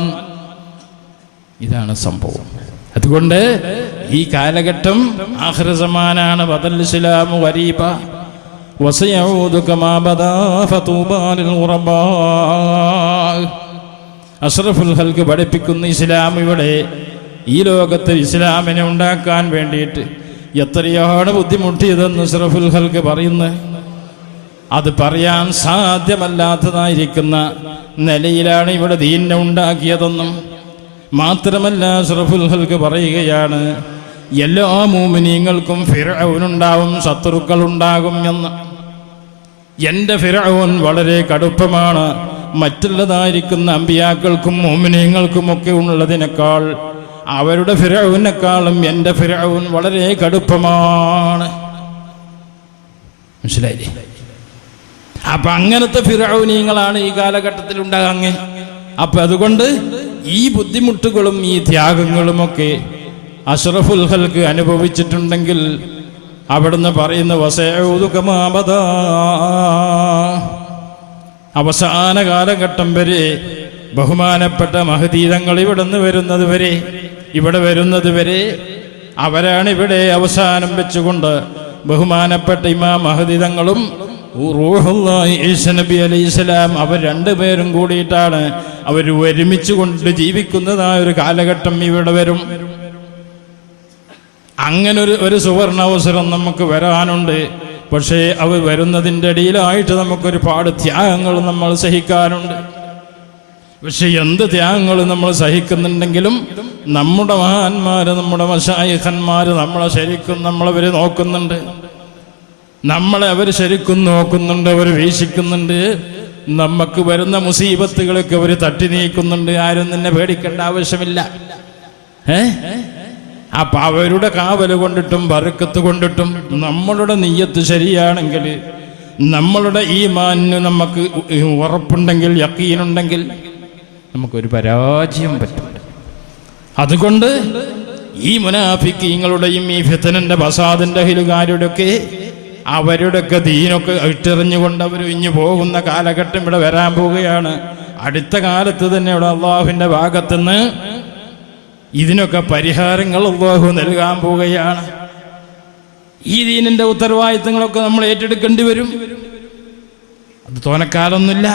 ഇതാണ് സംഭവം. അതുകൊണ്ട് ഈ കാലഘട്ടം ആഖിറ സമാനാണ്. ബദൽ ഇസ്ലാമു ഗരീബ വസയഊദു കമാ ബദാ ഫതൂബാ ലിൽ ഖുറബാ. അഷ്റഫുൽ ഖൽഖ് പഠിപ്പിക്കുന്ന ഇസ്ലാം ഇവിടെ ഈ ലോകത്ത് ഇസ്ലാമിനെ ഉണ്ടാക്കാൻ വേണ്ടിയിട്ട് എത്രയാണ് ബുദ്ധിമുട്ടിയതെന്ന് അഷ്റഫുൽ ഖൽഖ് പറയുന്നു. അത് പറയാൻ സാധ്യമല്ലാത്തതായിരിക്കുന്ന നിലയിലാണ് ഇവിടെ ദീനിനെ ഉണ്ടാക്കിയതെന്നും മാത്രമല്ല അഷ്റഫുൽ ഖൽഖ് പറയുകയാണ്, എല്ലാ മുഅ്മിനീങ്ങൾക്കും ഫിർഔനുണ്ടാവും, ശത്രുക്കളുണ്ടാകും എന്ന്. എൻ്റെ ഫിർഔൻ വളരെ കടുപ്പമാണ്. മറ്റുള്ളതായിരിക്കുന്ന അമ്പിയാക്കൾക്കും മുഅ്മിനീങ്ങൾക്കുമൊക്കെ ഉള്ളതിനേക്കാൾ, അവരുടെ ഫിർഔനെക്കാളും എൻ്റെ ഫിർഔൻ വളരെ കടുപ്പമാണ്. മനസ്സിലായില്ലേ? അപ്പൊ അങ്ങനത്തെ ഫിർഔനീങ്ങളാണ് ഈ കാലഘട്ടത്തിൽ ഉണ്ടാകാങ്ങ. അപ്പൊ അതുകൊണ്ട് ഈ ബുദ്ധിമുട്ടുകളും ഈ ത്യാഗങ്ങളുമൊക്കെ അഷ്റഫുൽ ഖൽഖ് അനുഭവിച്ചിട്ടുണ്ടെങ്കിൽ അവിടുന്ന് പറയുന്ന വസയഊദു കമാ ബദാ, അവസാന കാലഘട്ടം വരെ ബഹുമാനപ്പെട്ട മഹദീതങ്ങൾ ഇവിടെ വരുന്നത് വരെ അവരാണ് ഇവിടെ അവസാനം വെച്ചുകൊണ്ട് ബഹുമാനപ്പെട്ട ഇമാം മഹദീതങ്ങളും റൂഹുല്ലാഹി ഈസ നബി അലൈഹിസ്സലാം അവർ രണ്ടുപേരും കൂടിയിട്ടാണ് അവർ ഒരുമിച്ച് കൊണ്ട് ജീവിക്കുന്നതായ ഒരു കാലഘട്ടം ഇവിടെ വരും. അങ്ങനെ ഒരു സുവർണ അവസരം നമുക്ക് വരാനുണ്ട്. പക്ഷേ അവർ വരുന്നതിൻ്റെ ഇടയിലായിട്ട് നമുക്കൊരുപാട് ത്യാഗങ്ങൾ നമ്മൾ സഹിക്കാനുണ്ട്. പക്ഷെ എന്ത് ത്യാഗങ്ങൾ നമ്മൾ സഹിക്കുന്നുണ്ടെങ്കിലും നമ്മുടെ മഹാന്മാര്, നമ്മുടെ മശായിഖന്മാര് നമ്മളെ ശരിക്കും നമ്മളവർ നോക്കുന്നുണ്ട്. നമ്മളെ അവർ ശരിക്കും നോക്കുന്നുണ്ട്, അവർ വീക്ഷിക്കുന്നുണ്ട്. നമുക്ക് വരുന്ന മുസീബത്തുകളൊക്കെ അവർ തട്ടി നീക്കുന്നുണ്ട്. ആരും നിന്നെ പേടിക്കേണ്ട ആവശ്യമില്ല. അപ്പൊ അവരുടെ കാവല് കൊണ്ടിട്ടും ബർക്കത്ത് കൊണ്ടിട്ടും നമ്മളുടെ നിയ്യത്ത് ശരിയാണെങ്കിൽ, നമ്മളുടെ ഈമാനിന് നമുക്ക് ഉറപ്പുണ്ടെങ്കിൽ, യഖീനുണ്ടെങ്കിൽ നമുക്കൊരു പരാജയം പറ്റും. അതുകൊണ്ട് ഈ മുനാഫിക്കീങ്ങളുടെയും ഈ ഫിത്നന്റെ ഫസാദിന്റെ അഹ്ലുകാരുടെയൊക്കെ അവരുടെയൊക്കെ ദീനൊക്കെ ഇട്ടെറിഞ്ഞുകൊണ്ട് അവർ ഇഞ്ഞു പോകുന്ന കാലഘട്ടം ഇവിടെ വരാൻ പോവുകയാണ്. അടുത്ത കാലത്ത് തന്നെ ഇവിടെ അള്ളാഹുവിന്റെ ഭാഗത്തുനിന്ന് ഇതിനൊക്കെ പരിഹാരങ്ങൾ അള്ളാഹു നൽകാൻ പോവുകയാണ്. ഈ ദീനിന്റെ ഉത്തരവാദിത്തങ്ങളൊക്കെ നമ്മൾ ഏറ്റെടുക്കേണ്ടി വരും. അത് തോനക്കാലൊന്നുമില്ല,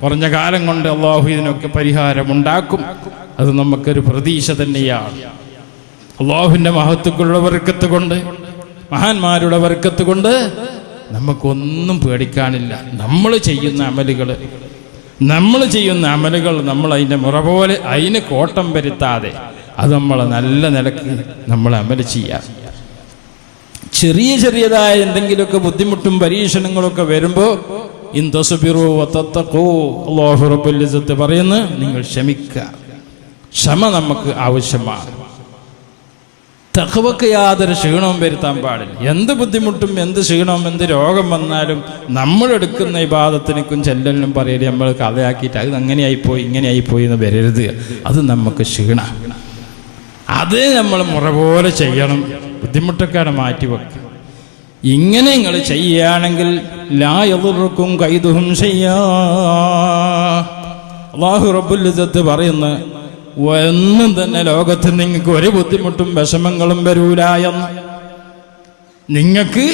കുറഞ്ഞ കാലം കൊണ്ട് അള്ളാഹു ഇതിനൊക്കെ പരിഹാരമുണ്ടാക്കും. അത് നമുക്കൊരു പ്രതീക്ഷ തന്നെയാണ്. അള്ളാഹുവിന്റെ മഹത്വക്കുള്ള ബർക്കത്ത് കൊണ്ട്, മഹാന്മാരുടെ ബർക്കത്ത് കൊണ്ട് നമുക്കൊന്നും പേടിക്കാനില്ല. നമ്മൾ ചെയ്യുന്ന അമലുകൾ നമ്മൾ അതിൻ്റെ മുറ പോലെ അതിന് കോട്ടം വരുത്താതെ അത് നമ്മൾ നല്ല നിലക്ക് നമ്മൾ അമല് ചെയ്യാം. ചെറിയതായ എന്തെങ്കിലുമൊക്കെ ബുദ്ധിമുട്ടും പരീക്ഷണങ്ങളൊക്കെ വരുമ്പോൾ അല്ലാഹു റബ്ബുൽ ഇസ്സത്ത് പറയുന്നു, നിങ്ങൾ ക്ഷമിക്കുക. ക്ഷമ നമുക്ക് ആവശ്യമാണ്. തഖ്വക്ക് യാതൊരു ക്ഷീണവും വരുത്താൻ പാടില്ല. എന്ത് ബുദ്ധിമുട്ടും, എന്ത് ക്ഷീണവും, എന്ത് രോഗം വന്നാലും നമ്മളെടുക്കുന്ന ഇബാദത്തിനും ചെല്ലലിനും പറയരുത്. നമ്മൾ കഥയാക്കിയിട്ട് അത് അങ്ങനെയായിപ്പോയി ഇങ്ങനെയായിപ്പോയി എന്ന് വരരുത്. അത് നമുക്ക് ക്ഷീണം. അത് നമ്മൾ മുറ പോലെ ചെയ്യണം. ബുദ്ധിമുട്ടൊക്കെ മാറ്റി വെക്കുക. ഇങ്ങനെ നിങ്ങൾ ചെയ്യുകയാണെങ്കിൽ ലാ യദുറുക്കും കൈദുഹും ശയ്യാ. അല്ലാഹു റബ്ബുൽ ഇസ്സത്ത് പറയുന്നു, ഒന്നും തന്നെ ലോകത്ത് നിങ്ങൾക്ക് ഒരു ബുദ്ധിമുട്ടും വിഷമങ്ങളും വരൂല എന്ന്. നിങ്ങൾക്ക്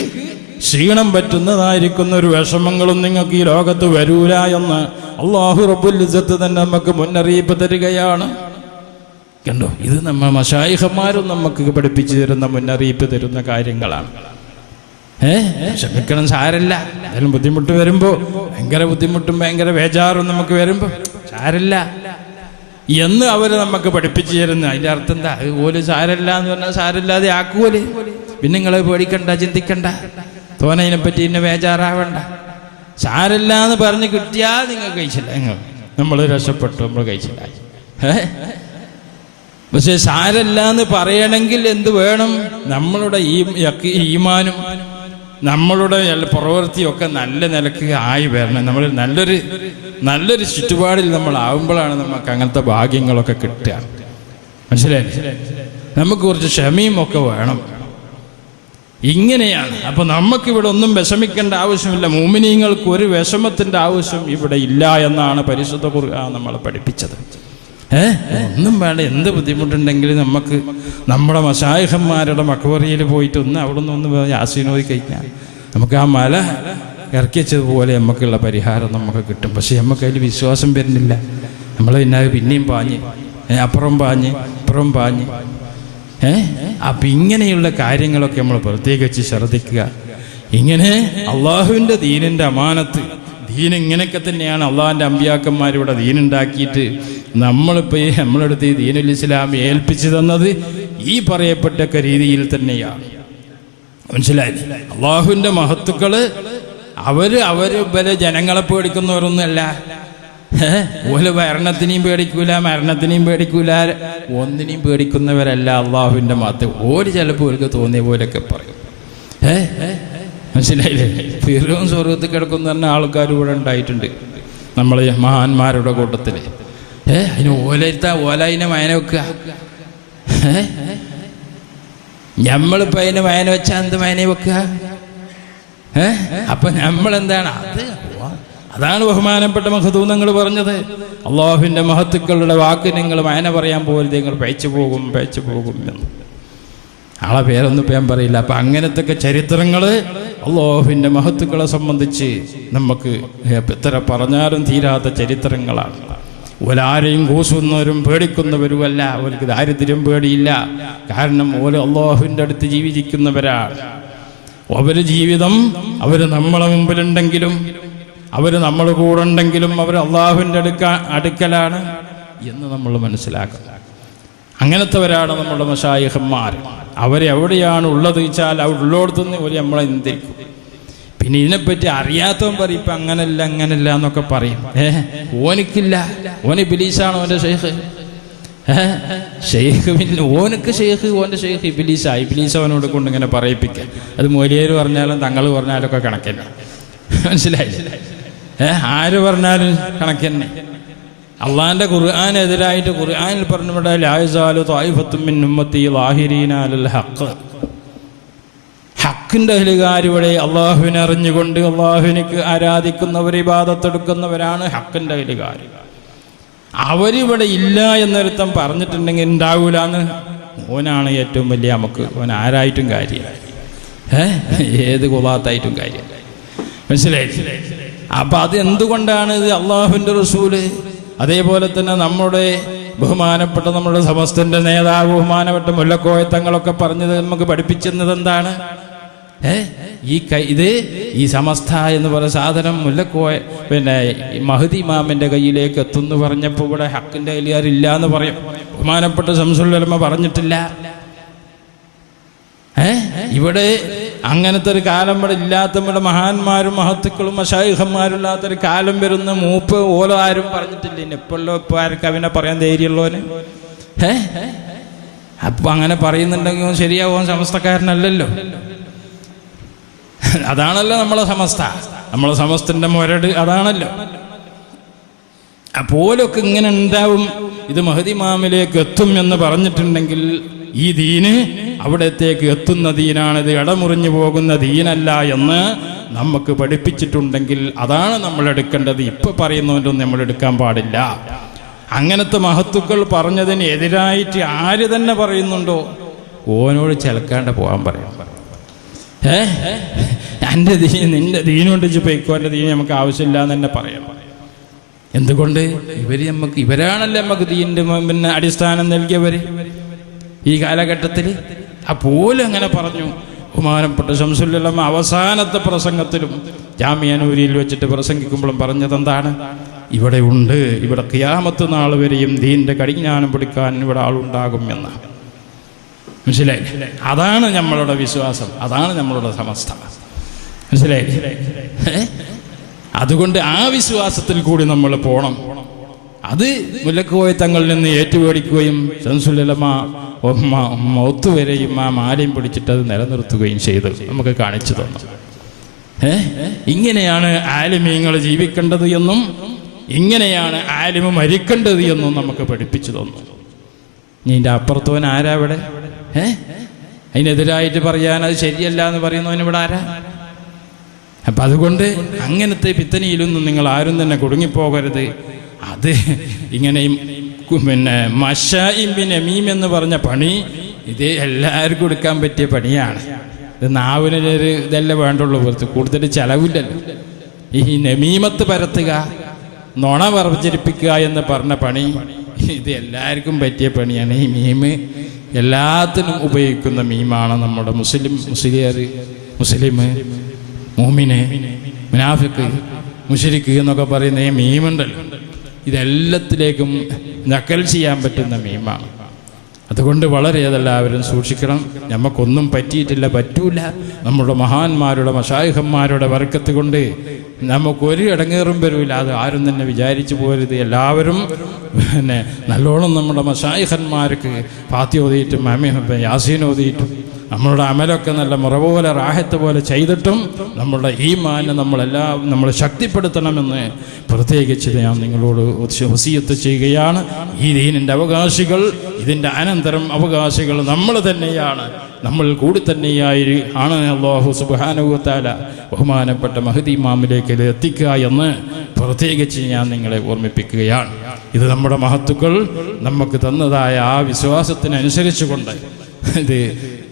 ക്ഷീണം പറ്റുന്നതായിരിക്കുന്ന ഒരു വിഷമങ്ങളും നിങ്ങൾക്ക് ഈ ലോകത്ത് വരൂല എന്ന് അല്ലാഹു റബ്ബുൽ ഇസ്സത്ത് തന്നെ നമുക്ക് മുന്നറിയിപ്പ് തരികയാണ്. കണ്ടോ, ഇത് നമ്മൾ മശായിഖന്മാരും നമുക്ക് പഠിപ്പിച്ചു തരുന്ന, മുന്നറിയിപ്പ് തരുന്ന കാര്യങ്ങളാണ്. ക്ഷമിക്കണം, സാരല്ല. എന്തായാലും ബുദ്ധിമുട്ട് വരുമ്പോൾ, ഭയങ്കര ബുദ്ധിമുട്ടും ഭയങ്കര ബേജാറും നമുക്ക് വരുമ്പോൾ സാരല്ല എന്ന് അവർ നമുക്ക് പഠിപ്പിച്ചു തരുന്നു. അതിൻ്റെ അർത്ഥം എന്താ? അതുപോലെ സാരല്ല എന്ന് പറഞ്ഞാൽ സാരല്ലാതെ ആക്കുപോലെ. പിന്നെ നിങ്ങൾ പേടിക്കണ്ട, ചിന്തിക്കണ്ട, തോനതിനെ പറ്റി ഇന്നെ ബേജാറാവണ്ട. സാരല്ല എന്ന് പറഞ്ഞ് കിട്ടിയാൽ നിങ്ങൾ കഴിച്ചില്ല, നമ്മൾ രക്ഷപ്പെട്ടു, നമ്മൾ കഴിച്ചില്ല. പക്ഷെ സാരല്ല എന്ന് പറയണമെങ്കിൽ എന്ത് വേണം? നമ്മളുടെ ഈമാനും നമ്മളുടെ പ്രവൃത്തിയൊക്കെ നല്ല നിലക്ക് ആയി വരണം. നമ്മൾ നല്ലൊരു ചുറ്റുപാടിൽ നമ്മളാവുമ്പോഴാണ് നമുക്ക് അങ്ങനത്തെ ഭാഗ്യങ്ങളൊക്കെ കിട്ടുക. മനസ്സിലായില്ലേ? നമുക്ക് കുറച്ച് ക്ഷമയും ഒക്കെ വേണം. ഇങ്ങനെയാണ്. അപ്പൊ നമുക്കിവിടെ ഒന്നും വിഷമിക്കേണ്ട ആവശ്യമില്ല. മുഅ്മിനീങ്ങൾക്ക് ഒരു വിഷമത്തിന്റെ ആവശ്യം ഇവിടെ ഇല്ല എന്നാണ് പരിശുദ്ധ ഖുർആൻ നമ്മളെ പഠിപ്പിച്ചത്. ഒന്നും വേണ്ട. എന്ത് ബുദ്ധിമുട്ടുണ്ടെങ്കിലും നമുക്ക് നമ്മുടെ മശായിഖന്മാരുടെ മഖബറിയിൽ പോയിട്ട് അവിടെ നിന്ന് യാസീൻ ഓതി കഴിഞ്ഞാൽ നമുക്ക് ആ മല ഇറക്കി വെച്ചതുപോലെ നമുക്കുള്ള പരിഹാരം നമുക്ക് കിട്ടും. പക്ഷെ നമുക്ക് അതിൽ വിശ്വാസം വരുന്നില്ല. നമ്മൾ പിന്നെയും പാഞ്ഞ് അപ്പുറം പാഞ്ഞ് അപ്പം ഇങ്ങനെയുള്ള കാര്യങ്ങളൊക്കെ നമ്മൾ പ്രത്യേകിച്ച് ശ്രദ്ധിക്കുക. ഇങ്ങനെ അള്ളാഹുവിൻ്റെ ദീനിൻ്റെ അമാനത്ത്, ദീൻ ഇങ്ങനെയൊക്കെ തന്നെയാണ്. അള്ളാഹിൻ്റെ അമ്പിയാക്കന്മാരിവിടെ ദീനുണ്ടാക്കിയിട്ട് നമ്മളിപ്പോൾ നമ്മളെടുത്ത് ഈ ദീനുൽ ഇസ്ലാം ഏൽപ്പിച്ചു തന്നത് ഈ പറയപ്പെട്ടൊക്കെ രീതിയിൽ തന്നെയാണ്. മനസ്സിലായില്ലേ? അള്ളാഹുവിൻ്റെ മഹത്തുക്കള് അവര് പല ജനങ്ങളെ പേടിക്കുന്നവരൊന്നുമല്ല. ഓല് ഭരണത്തിനെയും പേടിക്കൂല, മരണത്തിനെയും പേടിക്കൂല, ഒന്നിനെയും പേടിക്കുന്നവരല്ല അള്ളാഹുവിൻ്റെ മഹത്ത്. ഓര് ചിലപ്പോൾ ഓർക്ക് തോന്നിയ പോലെയൊക്കെ പറയും. മനസ്സിലായില്ലേ? ഫിറോൻ സ്വർഗ്ഗത്തിൽ കിടക്കുന്ന പറഞ്ഞ ആൾക്കാർ ഇവിടെ ഉണ്ടായിട്ടുണ്ട് നമ്മൾ മഹാന്മാരുടെ കൂട്ടത്തിൽ. അതിന് ഓലതിനെ മയന വെക്കുക. നമ്മളിപ്പോൾ അതിന് മയന വെച്ചാൽ എന്ത് മയന വെക്കുക? അപ്പൊ നമ്മളെന്താണ്? അതാണ് ബഹുമാനപ്പെട്ട മഹദൂദങ്ങൾ പറഞ്ഞത്. അള്ളാഹുവിൻ്റെ മഹത്തുക്കളുടെ വാക്ക് നിങ്ങൾ മയന പറയാൻ പോകരുത്, നിങ്ങൾ പേച്ചു പോകും എന്ന്. ആളെ പേരൊന്നും ഞാൻ പറയില്ല. അപ്പം അങ്ങനത്തെ ചരിത്രങ്ങൾ അള്ളാഹുവിൻ്റെ മഹത്തുക്കളെ സംബന്ധിച്ച് നമുക്ക് എത്ര പറഞ്ഞാലും തീരാത്ത ചരിത്രങ്ങളാണ്. ഓലാരെയും കൂസുന്നവരും പേടിക്കുന്നവരുമല്ല. അവർക്ക് ദാരിദ്ര്യം പേടിയില്ല. കാരണം ഓല് അള്ളാഹുവിൻ്റെ അടുത്ത് ജീവിക്കുന്നവരാണ്. അവർ ജീവിതം അവർ നമ്മളെ മുമ്പിലുണ്ടെങ്കിലും അവർ നമ്മൾ കൂടെ ഉണ്ടെങ്കിലും അവർ അള്ളാഹുവിൻ്റെ അടുക്കലാണ് എന്ന് നമ്മൾ മനസ്സിലാക്കണം. അങ്ങനത്തെവരാണ് നമ്മുടെ മശായിഖന്മാർ. അവരെവിടെയാണ് ഉള്ളത് വെച്ചാൽ അവിടെ ഉള്ളിടത്തുനിന്ന് ഒരു നമ്മളെ എന്തിരിക്കും. പിന്നെ ഇതിനെപ്പറ്റി അറിയാത്തവൻ പറയും ഇപ്പം അങ്ങനല്ല എന്നൊക്കെ പറയും. ഓനിക്കില്ല, ഓന് ഇബ്ലീസാണ് ഓൻ്റെ ഷെയ്ഖ്. ഷെയ്ഖ് പിന്നെ ഓനക്ക് ഷെയ്ഖ്, ഓൻ്റെ ഷെയ്ഖ് ഇബ്ലീസാ. ഇബ്ലീസ് അവനോട് കൊണ്ട് ഇങ്ങനെ പറയിപ്പിക്കുക. അത് മൊലിയേര് പറഞ്ഞാലും തങ്ങൾ പറഞ്ഞാലും ഒക്കെ കണക്കന്നെ. മനസ്സിലായില്ലേ? ആര് പറഞ്ഞാലും കണക്കന്നെ. അള്ളാഹിൻ്റെ ഖുർആനെതിരായിട്ട് ഖുർആനിൽ പറഞ്ഞിവിടെ ലാ യസാലു ത്വായിഫത്തും മിൻ ഉമ്മത്തി ളാഹിരീന അലൽ ഹഖ്. ഹക്കിൻ്റെ അഹ്ലുകാരിവിടെ അള്ളാഹുവിനെ അറിഞ്ഞുകൊണ്ട് അള്ളാഹുവിനക്ക് ആരാധിക്കുന്നവർ, ഇബാദത്തെടുക്കുന്നവരാണ് ഹക്കിൻ്റെ അഹ്ലുകാർ. അവരിവിടെ ഇല്ല എന്നൊരുത്തം പറഞ്ഞിട്ടുണ്ടെങ്കിൽ ഉണ്ടാവൂലെന്ന് ഓനാണ് ഏറ്റവും വലിയ നമുക്ക്. ഓൻ ആരായിട്ടും കാര്യമില്ല, ഏത് കുലാത്തായിട്ടും കാര്യമില്ല. മനസ്സിലായി? അപ്പം അത് എന്തുകൊണ്ടാണ് ഇത് അള്ളാഹുവിൻ്റെ റസൂല്, അതേപോലെ തന്നെ നമ്മുടെ ബഹുമാനപ്പെട്ട നമ്മുടെ സമസ്തൻ്റെ നേതാവ് ബഹുമാനപ്പെട്ട മുല്ലക്കോയ തങ്ങളൊക്കെ പറഞ്ഞത് നമുക്ക് പഠിപ്പിച്ചത് എന്താണ്? ഈ സമസ്ത എന്ന് പറയുന്ന സാധനം മുല്ലക്കോയ പിന്നെ മഹദി ഇമാമിൻ്റെ കയ്യിലേക്ക് എത്തുന്നു പറഞ്ഞപ്പോൾ ഇവിടെ ഹക്കിൻ്റെ കയ്യിലില്ല എന്ന് പറയും. ബഹുമാനപ്പെട്ട ശംസുൽ ഉലമ പറഞ്ഞിട്ടില്ല. ഇവിടെ അങ്ങനത്തെ ഒരു കാലം ഇവിടെ ഇല്ലാത്ത, ഇവിടെ മഹാന്മാരും മഹത്തുക്കളും മശായിഖന്മാരും ഇല്ലാത്തൊരു കാലം വരുന്ന മൂപ്പ് ഓലോ ആരും പറഞ്ഞിട്ടില്ല. ഇപ്പോഴല്ലോ ഇപ്പോൾ ആർക്ക് അവനെ പറയാൻ ധൈര്യമുള്ളവന്? അപ്പൊ അങ്ങനെ പറയുന്നുണ്ടെങ്കിൽ ശരിയാവാൻ സമസ്തക്കാരനല്ലല്ലോ. അതാണല്ലോ നമ്മളെ സമസ്ത, നമ്മളെ സമസ്തന്റെ മുരട് അതാണല്ലോ. അപ്പോലൊക്കെ ഇങ്ങനെ ഉണ്ടാവും. ഇത് മഹദി ഇമാമിലേക്ക് എത്തും എന്ന് പറഞ്ഞിട്ടുണ്ടെങ്കിൽ ഈ ദീന് അവിടത്തേക്ക് എത്തുന്ന ദീനാണ്, ഇത് ഇടമുറിഞ്ഞു പോകുന്ന ദീനല്ല എന്ന് നമുക്ക് പഠിപ്പിച്ചിട്ടുണ്ടെങ്കിൽ അതാണ് നമ്മൾ എടുക്കേണ്ടത്. ഇപ്പൊ പറയുന്നവരൊന്നും നമ്മൾ എടുക്കാൻ പാടില്ല. അങ്ങനത്തെ മഹത്തുക്കൾ പറഞ്ഞതിന് എതിരായിട്ട് ആര് തന്നെ പറയുന്നുണ്ടോ ഓനോട് ചിലക്കാണ്ട് പോകാൻ പറയാം. എൻ്റെ ദീൻ നിന്റെ ദീനുകൊണ്ട് പോയിക്കോ, എൻ്റെ ദീൻ നമുക്ക് ആവശ്യമില്ല എന്ന് തന്നെ പറയാം. എന്തുകൊണ്ട്? ഇവരാണല്ലേ നമുക്ക് ദീനിന്റെ പിന്നെ അടിസ്ഥാനം നൽകിയവര് ഈ കാലഘട്ടത്തിൽ. അപ്പോലും അങ്ങനെ പറഞ്ഞു. ബഹുമാനപ്പെട്ട ശംസുൽ ഉലമ അവസാനത്തെ പ്രസംഗത്തിലും ജാമിഅ നൂരിയിൽ വെച്ചിട്ട് പ്രസംഗിക്കുമ്പോഴും പറഞ്ഞത് എന്താണ്? ഇവിടെ ഉണ്ട്, ഇവിടെ ഖിയാമത്ത് നാൾ വരെയും ദീനിന്റെ കടിഞ്ഞാനം പിടിക്കാൻ ഇവിടെ ആളുണ്ടാകും എന്ന്. മനസ്സിലായി? അതാണ് നമ്മളുടെ വിശ്വാസം, അതാണ് നമ്മളുടെ സമസ്ത. മനസ്സിലായി? അതുകൊണ്ട് ആ വിശ്വാസത്തിൽ കൂടി നമ്മൾ പോകണം. അത് മുല്ലക്കോയ തങ്ങളിൽ നിന്ന് ഏറ്റുപേടിക്കുകയും ശംസുൽ ഉലമ മൗത്ത് വരെയും ആ മാലയും പിടിച്ചിട്ട് അത് നിലനിർത്തുകയും ചെയ്ത് നമുക്ക് കാണിച്ചു തന്നു. ഇങ്ങനെയാണ് ആലിമീങ്ങൾ ജീവിക്കേണ്ടത് എന്നും ഇങ്ങനെയാണ് ആലിമ മരിക്കേണ്ടത് എന്നും നമുക്ക് പഠിപ്പിച്ചു തന്നു. ഇതിൻ്റെ അപ്പുറത്തവൻ ആരാ ഇവിടെ? അതിനെതിരായിട്ട് പറയാൻ അത് ശരിയല്ല എന്ന് പറയുന്നവനിവിടെ ആരാ? അപ്പം അതുകൊണ്ട് അങ്ങനത്തെ പിത്തനിയിലൊന്നും നിങ്ങൾ ആരും തന്നെ കുടുങ്ങിപ്പോകരുത്. അത് ഇങ്ങനെയും പിന്നെ മശാഇബിൻ നമീം എന്ന് പറഞ്ഞ പണി ഇത് എല്ലാവർക്കും എടുക്കാൻ പറ്റിയ പണിയാണ്. ഇത് നാവിനൊരു ഇതല്ലേ വേണ്ടുള്ളൂ, കൂടുതൽ ചെലവില്ലല്ലോ. ഈ നമീമത്ത് പരത്തുക, നുണ പ്രചരിപ്പിക്കുക എന്ന് പറഞ്ഞ പണി ഇത് എല്ലാവർക്കും പറ്റിയ പണിയാണ്. ഈ മീമ് എല്ലാത്തിനും ഉപയോഗിക്കുന്ന മീമാണ്. നമ്മുടെ മുസ്ലിം മൂമിന് മുനാഫിക്ക് മുശ്രിക്ക് എന്നൊക്കെ പറയുന്ന ഈ മീമുണ്ടല്ലോ, ഇതെല്ലാത്തിലേക്കും നക്കൽ ചെയ്യാൻ പറ്റുന്ന മീമാണ്. അതുകൊണ്ട് വളരെ അതെല്ലാവരും സൂക്ഷിക്കണം. നമുക്കൊന്നും പറ്റിയിട്ടില്ല, പറ്റൂല. നമ്മുടെ മഹാന്മാരുടെ മശായിഖന്മാരുടെ ബർക്കത്ത് കൊണ്ട് നമുക്കൊരു ഇടങ്ങേറും വരില്ല. അത് ആരും തന്നെ വിചാരിച്ചു പോരുത്. എല്ലാവരും പിന്നെ നല്ലോണം നമ്മുടെ മശായിഖന്മാർക്ക് ഫാത്തിഹ ഓതിയിട്ടും യാസീൻ ഓതിയിട്ടും നമ്മളുടെ അമലൊക്കെ നല്ല മുറ പോലെ റാഹത്ത് പോലെ ചെയ്തിട്ടും നമ്മളുടെ ഈമാനെ നമ്മൾ ശക്തിപ്പെടുത്തണമെന്ന് പ്രത്യേകിച്ച് ഞാൻ നിങ്ങളോട് വസിയത്ത് ചെയ്യുകയാണ്. ഈ ദീനിൻ്റെ അവകാശികൾ, ഇതിൻ്റെ അനന്തരം അവകാശികൾ നമ്മൾ തന്നെയാണ്, നമ്മൾ കൂടി തന്നെയായി ആണ്. അല്ലാഹു സുബ്ഹാനഹു വ തആല ബഹുമാനപ്പെട്ട മഹദി ഇമാമിലേക്ക് എത്തിക്കുക എന്ന് പ്രത്യേകിച്ച് ഞാൻ നിങ്ങളെ ഓർമ്മിപ്പിക്കുകയാണ്. ഇത് നമ്മുടെ മഹത്തുക്കൾ നമുക്ക് തന്നതായ ആ വിശ്വാസത്തിനനുസരിച്ച് കൊണ്ട് ഇത്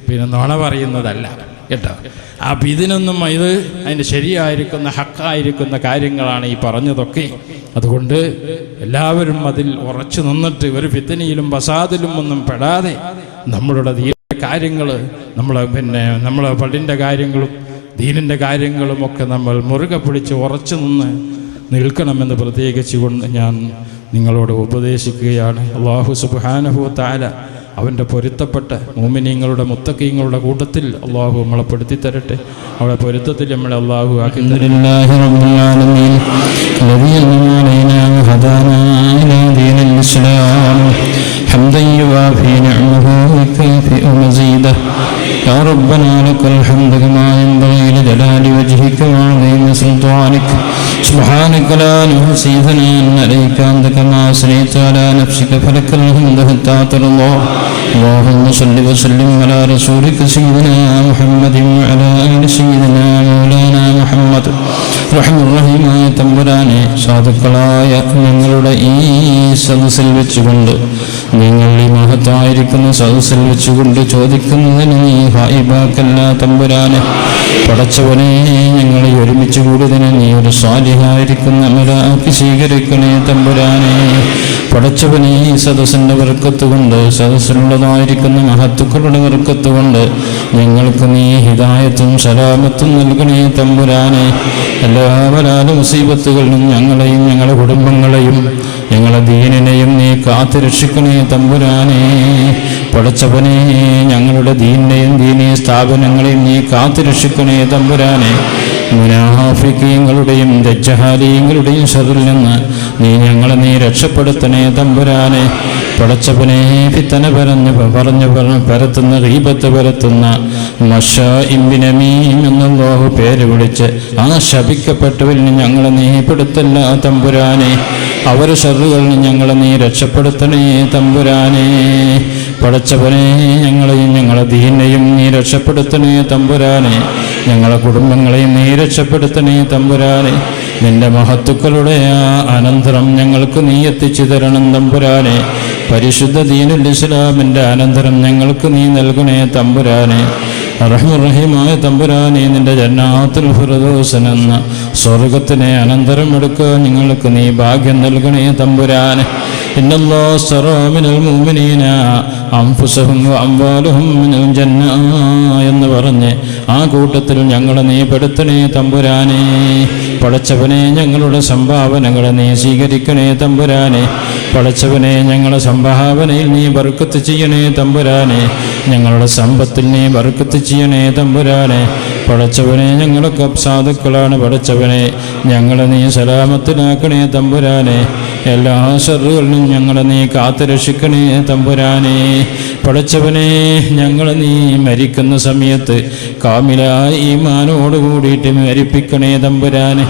പിന്നെ നുണ പറയുന്നതല്ല കേട്ടോ. അപ്പം ഇതിനൊന്നും അതിൻ്റെ ശരിയായിരിക്കുന്ന ഹക്കായിരിക്കുന്ന കാര്യങ്ങളാണ് ഈ പറഞ്ഞതൊക്കെ. അതുകൊണ്ട് എല്ലാവരും അതിൽ ഉറച്ചു നിന്നിട്ട് ഒരു ഫിത്നയിലും ഫസാദിലും ഒന്നും പെടാതെ നമ്മളുടെ കാര്യങ്ങൾ നമ്മളെ പള്ളിൻ്റെ കാര്യങ്ങളും ദീനിൻ്റെ കാര്യങ്ങളും ഒക്കെ നമ്മൾ മുറുകെ പിടിച്ച് ഉറച്ചു നിന്ന് നിൽക്കണമെന്ന് പ്രത്യേകിച്ച് കൊണ്ട് ഞാൻ നിങ്ങളോട് ഉപദേശിക്കുകയാണ്. അല്ലാഹു സുബ്ഹാനഹു വ തആല അവൻ്റെ പൊരുത്തപ്പെട്ട മുഅ്മിനീങ്ങളുടെ മുത്തഖീങ്ങളുടെ കൂട്ടത്തിൽ അല്ലാഹു നമ്മളെ പെടുത്തി തരട്ടെ. അവളെ പൊരുത്തത്തിൽ നമ്മളെ അല്ലാഹു ആക്കി حمدا يوافي نعمه ويكافئ مزيده يا ربنا لك الحمد كما ينبغي لجلال وجهك وعظيم سلطانك سبحانك لا نحصي ثناء عليك أنت كما أثنيت على نفسك فلك الحمد حتى ترضى اللهم صل وسلم على رسولك سيدنا محمد وعلى آل سيدنا مولانا محمد റഹ്മാൻ റഹീമായ തമ്പുരാനെ, സാധുക്കളായ ഞങ്ങളുടെ ഈ സദസ്സിൽ വെച്ചുകൊണ്ട്, നിങ്ങൾ ഈ മഹത്തായിരിക്കുന്ന സദസ്സിൽ വെച്ചുകൊണ്ട് ചോദിക്കുന്നതിന് നീ ഹായിബാക്കല്ല തമ്പുരാനെ. പടച്ചവനെ, ഞങ്ങളെ ഒരുമിച്ച് കൂടിയതിന് നീ ഒരു സാലിഹായിരിക്കുന്ന അമലാക്കി സ്വീകരിക്കണേ തമ്പുരാനെ. പടച്ചവനെ, ഈ സദസ്സിൻ്റെ ബർക്കത്ത് കൊണ്ട്, സദസ്സിലുള്ളതായിരിക്കുന്ന മഹത്തുക്കളുടെ ബർക്കത്ത് കൊണ്ട് ഞങ്ങൾക്ക് നീ ഹിദായത്തും സലാമത്തും നൽകണേ തമ്പുരാനെ. എല്ലാ ബലാലും മുസീബത്തുകളിലും ഞങ്ങളെയും ഞങ്ങളുടെ കുടുംബങ്ങളെയും ഞങ്ങളുടെ ദീനിനെയും നീ കാത്തുരക്ഷിക്കണേ തമ്പുരാനെ. പടച്ചവനെ, ഞങ്ങളുടെ ദീനിനെയും ദീനീ സ്ഥാപനങ്ങളെയും നീ കാത്തുരക്ഷിക്കണേ തമ്പുരാനെ. മുനാഫിക്കീങ്ങളുടെയും ദജ്ജാലീങ്ങളുടെയും ശറിൽ നിന്ന് നീ രക്ഷപ്പെടുത്തണേ തമ്പുരാനെ. പടച്ചവനെ, ഫിത്തന പറഞ്ഞു പരത്തുന്ന ഗീബത്ത് പരത്തുന്ന മശാഇബിനമീം എന്നല്ലാഹു പേര് വിളിച്ച് ആ ശപിക്കപ്പെട്ടവരിൽ ഞങ്ങളെ നീ പെടുത്തല്ല തമ്പുരാനെ. അവരുടെ ശറുകളിൽ ഞങ്ങളെ നീ രക്ഷപ്പെടുത്തണേ തമ്പുരാനെ. പടച്ചവനെ, ഞങ്ങളെയും ഞങ്ങളുടെ ദീനെയും നീ രക്ഷപ്പെടുത്തണേ തമ്പുരാനെ. ഞങ്ങളെ കുടുംബങ്ങളെയും നീ രക്ഷപ്പെടുത്തണേ തമ്പുരാനെ. നിന്റെ മഹത്തുക്കളുടെ ആ അനന്തരം ഞങ്ങൾക്ക് നീ എത്തിച്ചു തരണം തമ്പുരാനെ. പരിശുദ്ധ ദീനുൽ ഇസ്ലാമിൻ്റെ അനന്തരം ഞങ്ങൾക്ക് നീ നൽകണേ തമ്പുരാനെ. റഹ്മുറഹീമായ തമ്പുരാനെ, നിന്റെ ജന്നാത്തുൽ ഫിർദൗസ് എന്ന സ്വർഗത്തിനെ അനന്തരം എടുക്കുക ഞങ്ങൾക്ക് നീ ഭാഗ്യം നൽകണേ തമ്പുരാനെ. ഇന്നല്ലാഹു അസ്തറാ മിനൽ മുഅ്മിനീന അൻഫുസഹും വഅംവാലുഹും മിനൽ ജന്ന എന്ന് പറഞ്ഞ് ആ കൂട്ടത്തിൽ ഞങ്ങളെ നീ പെടുത്തണേ തമ്പുരാനെ. പടച്ചവനെ, ഞങ്ങളുടെ സംഭാവനകളെ നീ സ്വീകരിക്കണേ തമ്പുരാനെ. പടച്ചവനെ, ഞങ്ങളുടെ സംഭാവനയിൽ നീ ബർക്കത്ത് ചെയ്യണേ തമ്പുരാനെ. ഞങ്ങളുടെ സമ്പത്തിൽ നീ ബർക്കത്ത് ചെയ്യണേ തമ്പുരാനെ. പടച്ചവനെ, ഞങ്ങളൊക്കെ സാധുക്കളാണ്. പടച്ചവനെ, ഞങ്ങളെ നീ സലാമത്തിലാക്കണേ തമ്പുരാനെ. എല്ലാ ശറുകളിലും ഞങ്ങളെ നീ കാത്തുരക്ഷിക്കണേ തമ്പുരാനെ. പടച്ചവനെ, ഞങ്ങളെ നീ മരിക്കുന്ന സമയത്ത് കാമിലായ ഈമാനോട് കൂടിയിട്ട് മരിപ്പിക്കണേ തമ്പുരാനെ.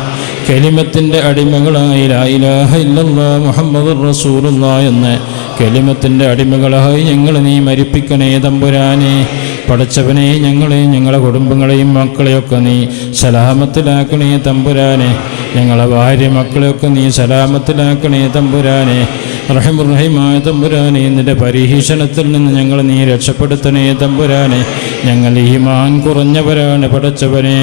കലിമത്തിൻ്റെ അടിമകളായി ലാ ഇലാഹ ഇല്ലല്ലാഹ് മുഹമ്മദുർ റസൂലുള്ളാഹ് എന്ന കലിമത്തിൻ്റെ അടിമകളായി ഞങ്ങളെ നീ മരിപ്പിക്കണേ തമ്പുരാനെ. പടച്ചവനെ, ഞങ്ങളെയും ഞങ്ങളുടെ കുടുംബങ്ങളെയും മക്കളെയൊക്കെ നീ സലാമത്തിലാക്കണേ തമ്പുരാനെ. ഞങ്ങളെ ഭാര്യ മക്കളെയൊക്കെ നീ സലാമത്തിലാക്കണേ തമ്പുരാനെ. റഹീമായ തമ്പുരാനെ, നിന്റെ പരീക്ഷണത്തിൽ നിന്ന് ഞങ്ങളെ നീ രക്ഷപ്പെടുത്തണേ തമ്പുരാനെ. ഞങ്ങൾ ഈമാൻ കുറഞ്ഞവരാണ് പടച്ചവനെ.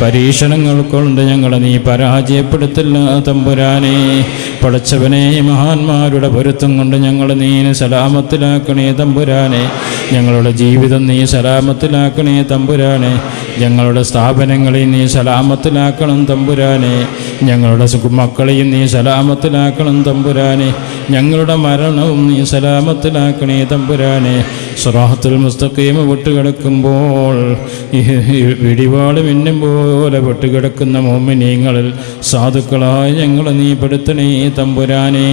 പരീക്ഷണങ്ങൾ കൊണ്ട് ഞങ്ങളെ നീ പരാജയപ്പെടുത്തില്ല തമ്പുരാനെ. പടച്ചവനെ, മഹാന്മാരുടെ പൊരുത്തം കൊണ്ട് ഞങ്ങളെ നീ സലാമത്തിലാക്കണേ തമ്പുരാനെ. ഞങ്ങളുടെ ജീവിതം നീ സലാമത്തിലാക്കണേ തമ്പുരാനെ. ഞങ്ങളുടെ സ്ഥാപനങ്ങളെയും നീ സലാമത്തിലാക്കണം തമ്പുരാനെ. ഞങ്ങളുടെ മക്കളെയും നീ സലാമത്തിലാക്കണം തമ്പുരാനെ. ഞങ്ങളുടെ മരണവും നീ സലാമത്തിലാക്കണേ തമ്പുരാനെ. സിറാത്തുൽ മുസ്തഖീം വിട്ടുകിടക്കുമ്പോൾ ഇടിവാള് മിന്നും പോലെ വിട്ടുകിടക്കുന്ന മുഅ്മിനീങ്ങളിൽ സാധുക്കളായ ഞങ്ങളെ നീ പെടുത്തണേ തമ്പുരാനെ.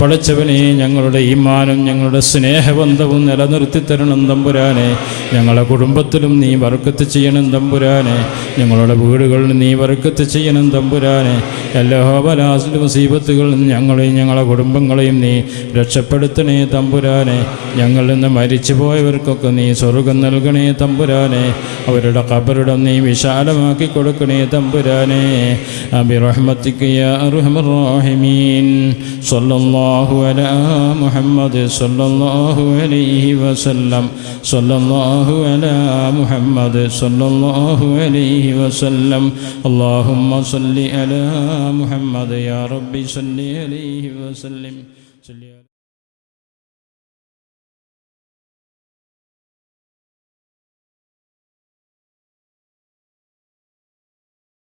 പടച്ചവനെ, ഞങ്ങളുടെ ഈമാനും ഞങ്ങളുടെ സ്നേഹബന്ധവും നിലനിർത്തി തരണം തമ്പുരാനെ. ഞങ്ങളുടെ കുടുംബത്തിലും നീ ബർക്കത്ത് ചെയ്യണം തമ്പുരാനെ. ഞങ്ങളുടെ വീടുകളിൽ നീ ബർക്കത്ത് ചെയ്യണം തമ്പുരാനെ. എല്ലാ ബലാസിലും മുസീബത്തുകളിൽ ഞങ്ങളെയും ഞങ്ങളുടെ കുടുംബങ്ങളെയും നീ രക്ഷപ്പെടുത്തണേ തമ്പുരാനെ. ഞങ്ങളിൽ നിന്ന് മരിച്ചു പോയവർക്കൊക്കെ നീ സ്വർഗം നൽകണേ തമ്പുരാനെ. അവരുടെ ഖബറിടം നീ വിശാലമാക്കി കൊടുക്കണേ തമ്പുരാനെ. ബിറഹ്മതിക യാ അർഹമർ റഹീമീൻ. സ്വല്ലല്ലാഹു അലാ മുഹമ്മദ് സ്വല്ലല്ലാഹു അലൈഹി വസല്ലം. സ്വല്ലല്ലാഹു അലാ മുഹമ്മദ് സ്വല്ലല്ലാഹു അലൈഹി വസല്ലം. അല്ലാഹുമ്മ സ്വല്ലി അലാ മുഹമ്മദ് യാ റബ്ബി സ്വല്ലി അലൈഹി വസല്ലം.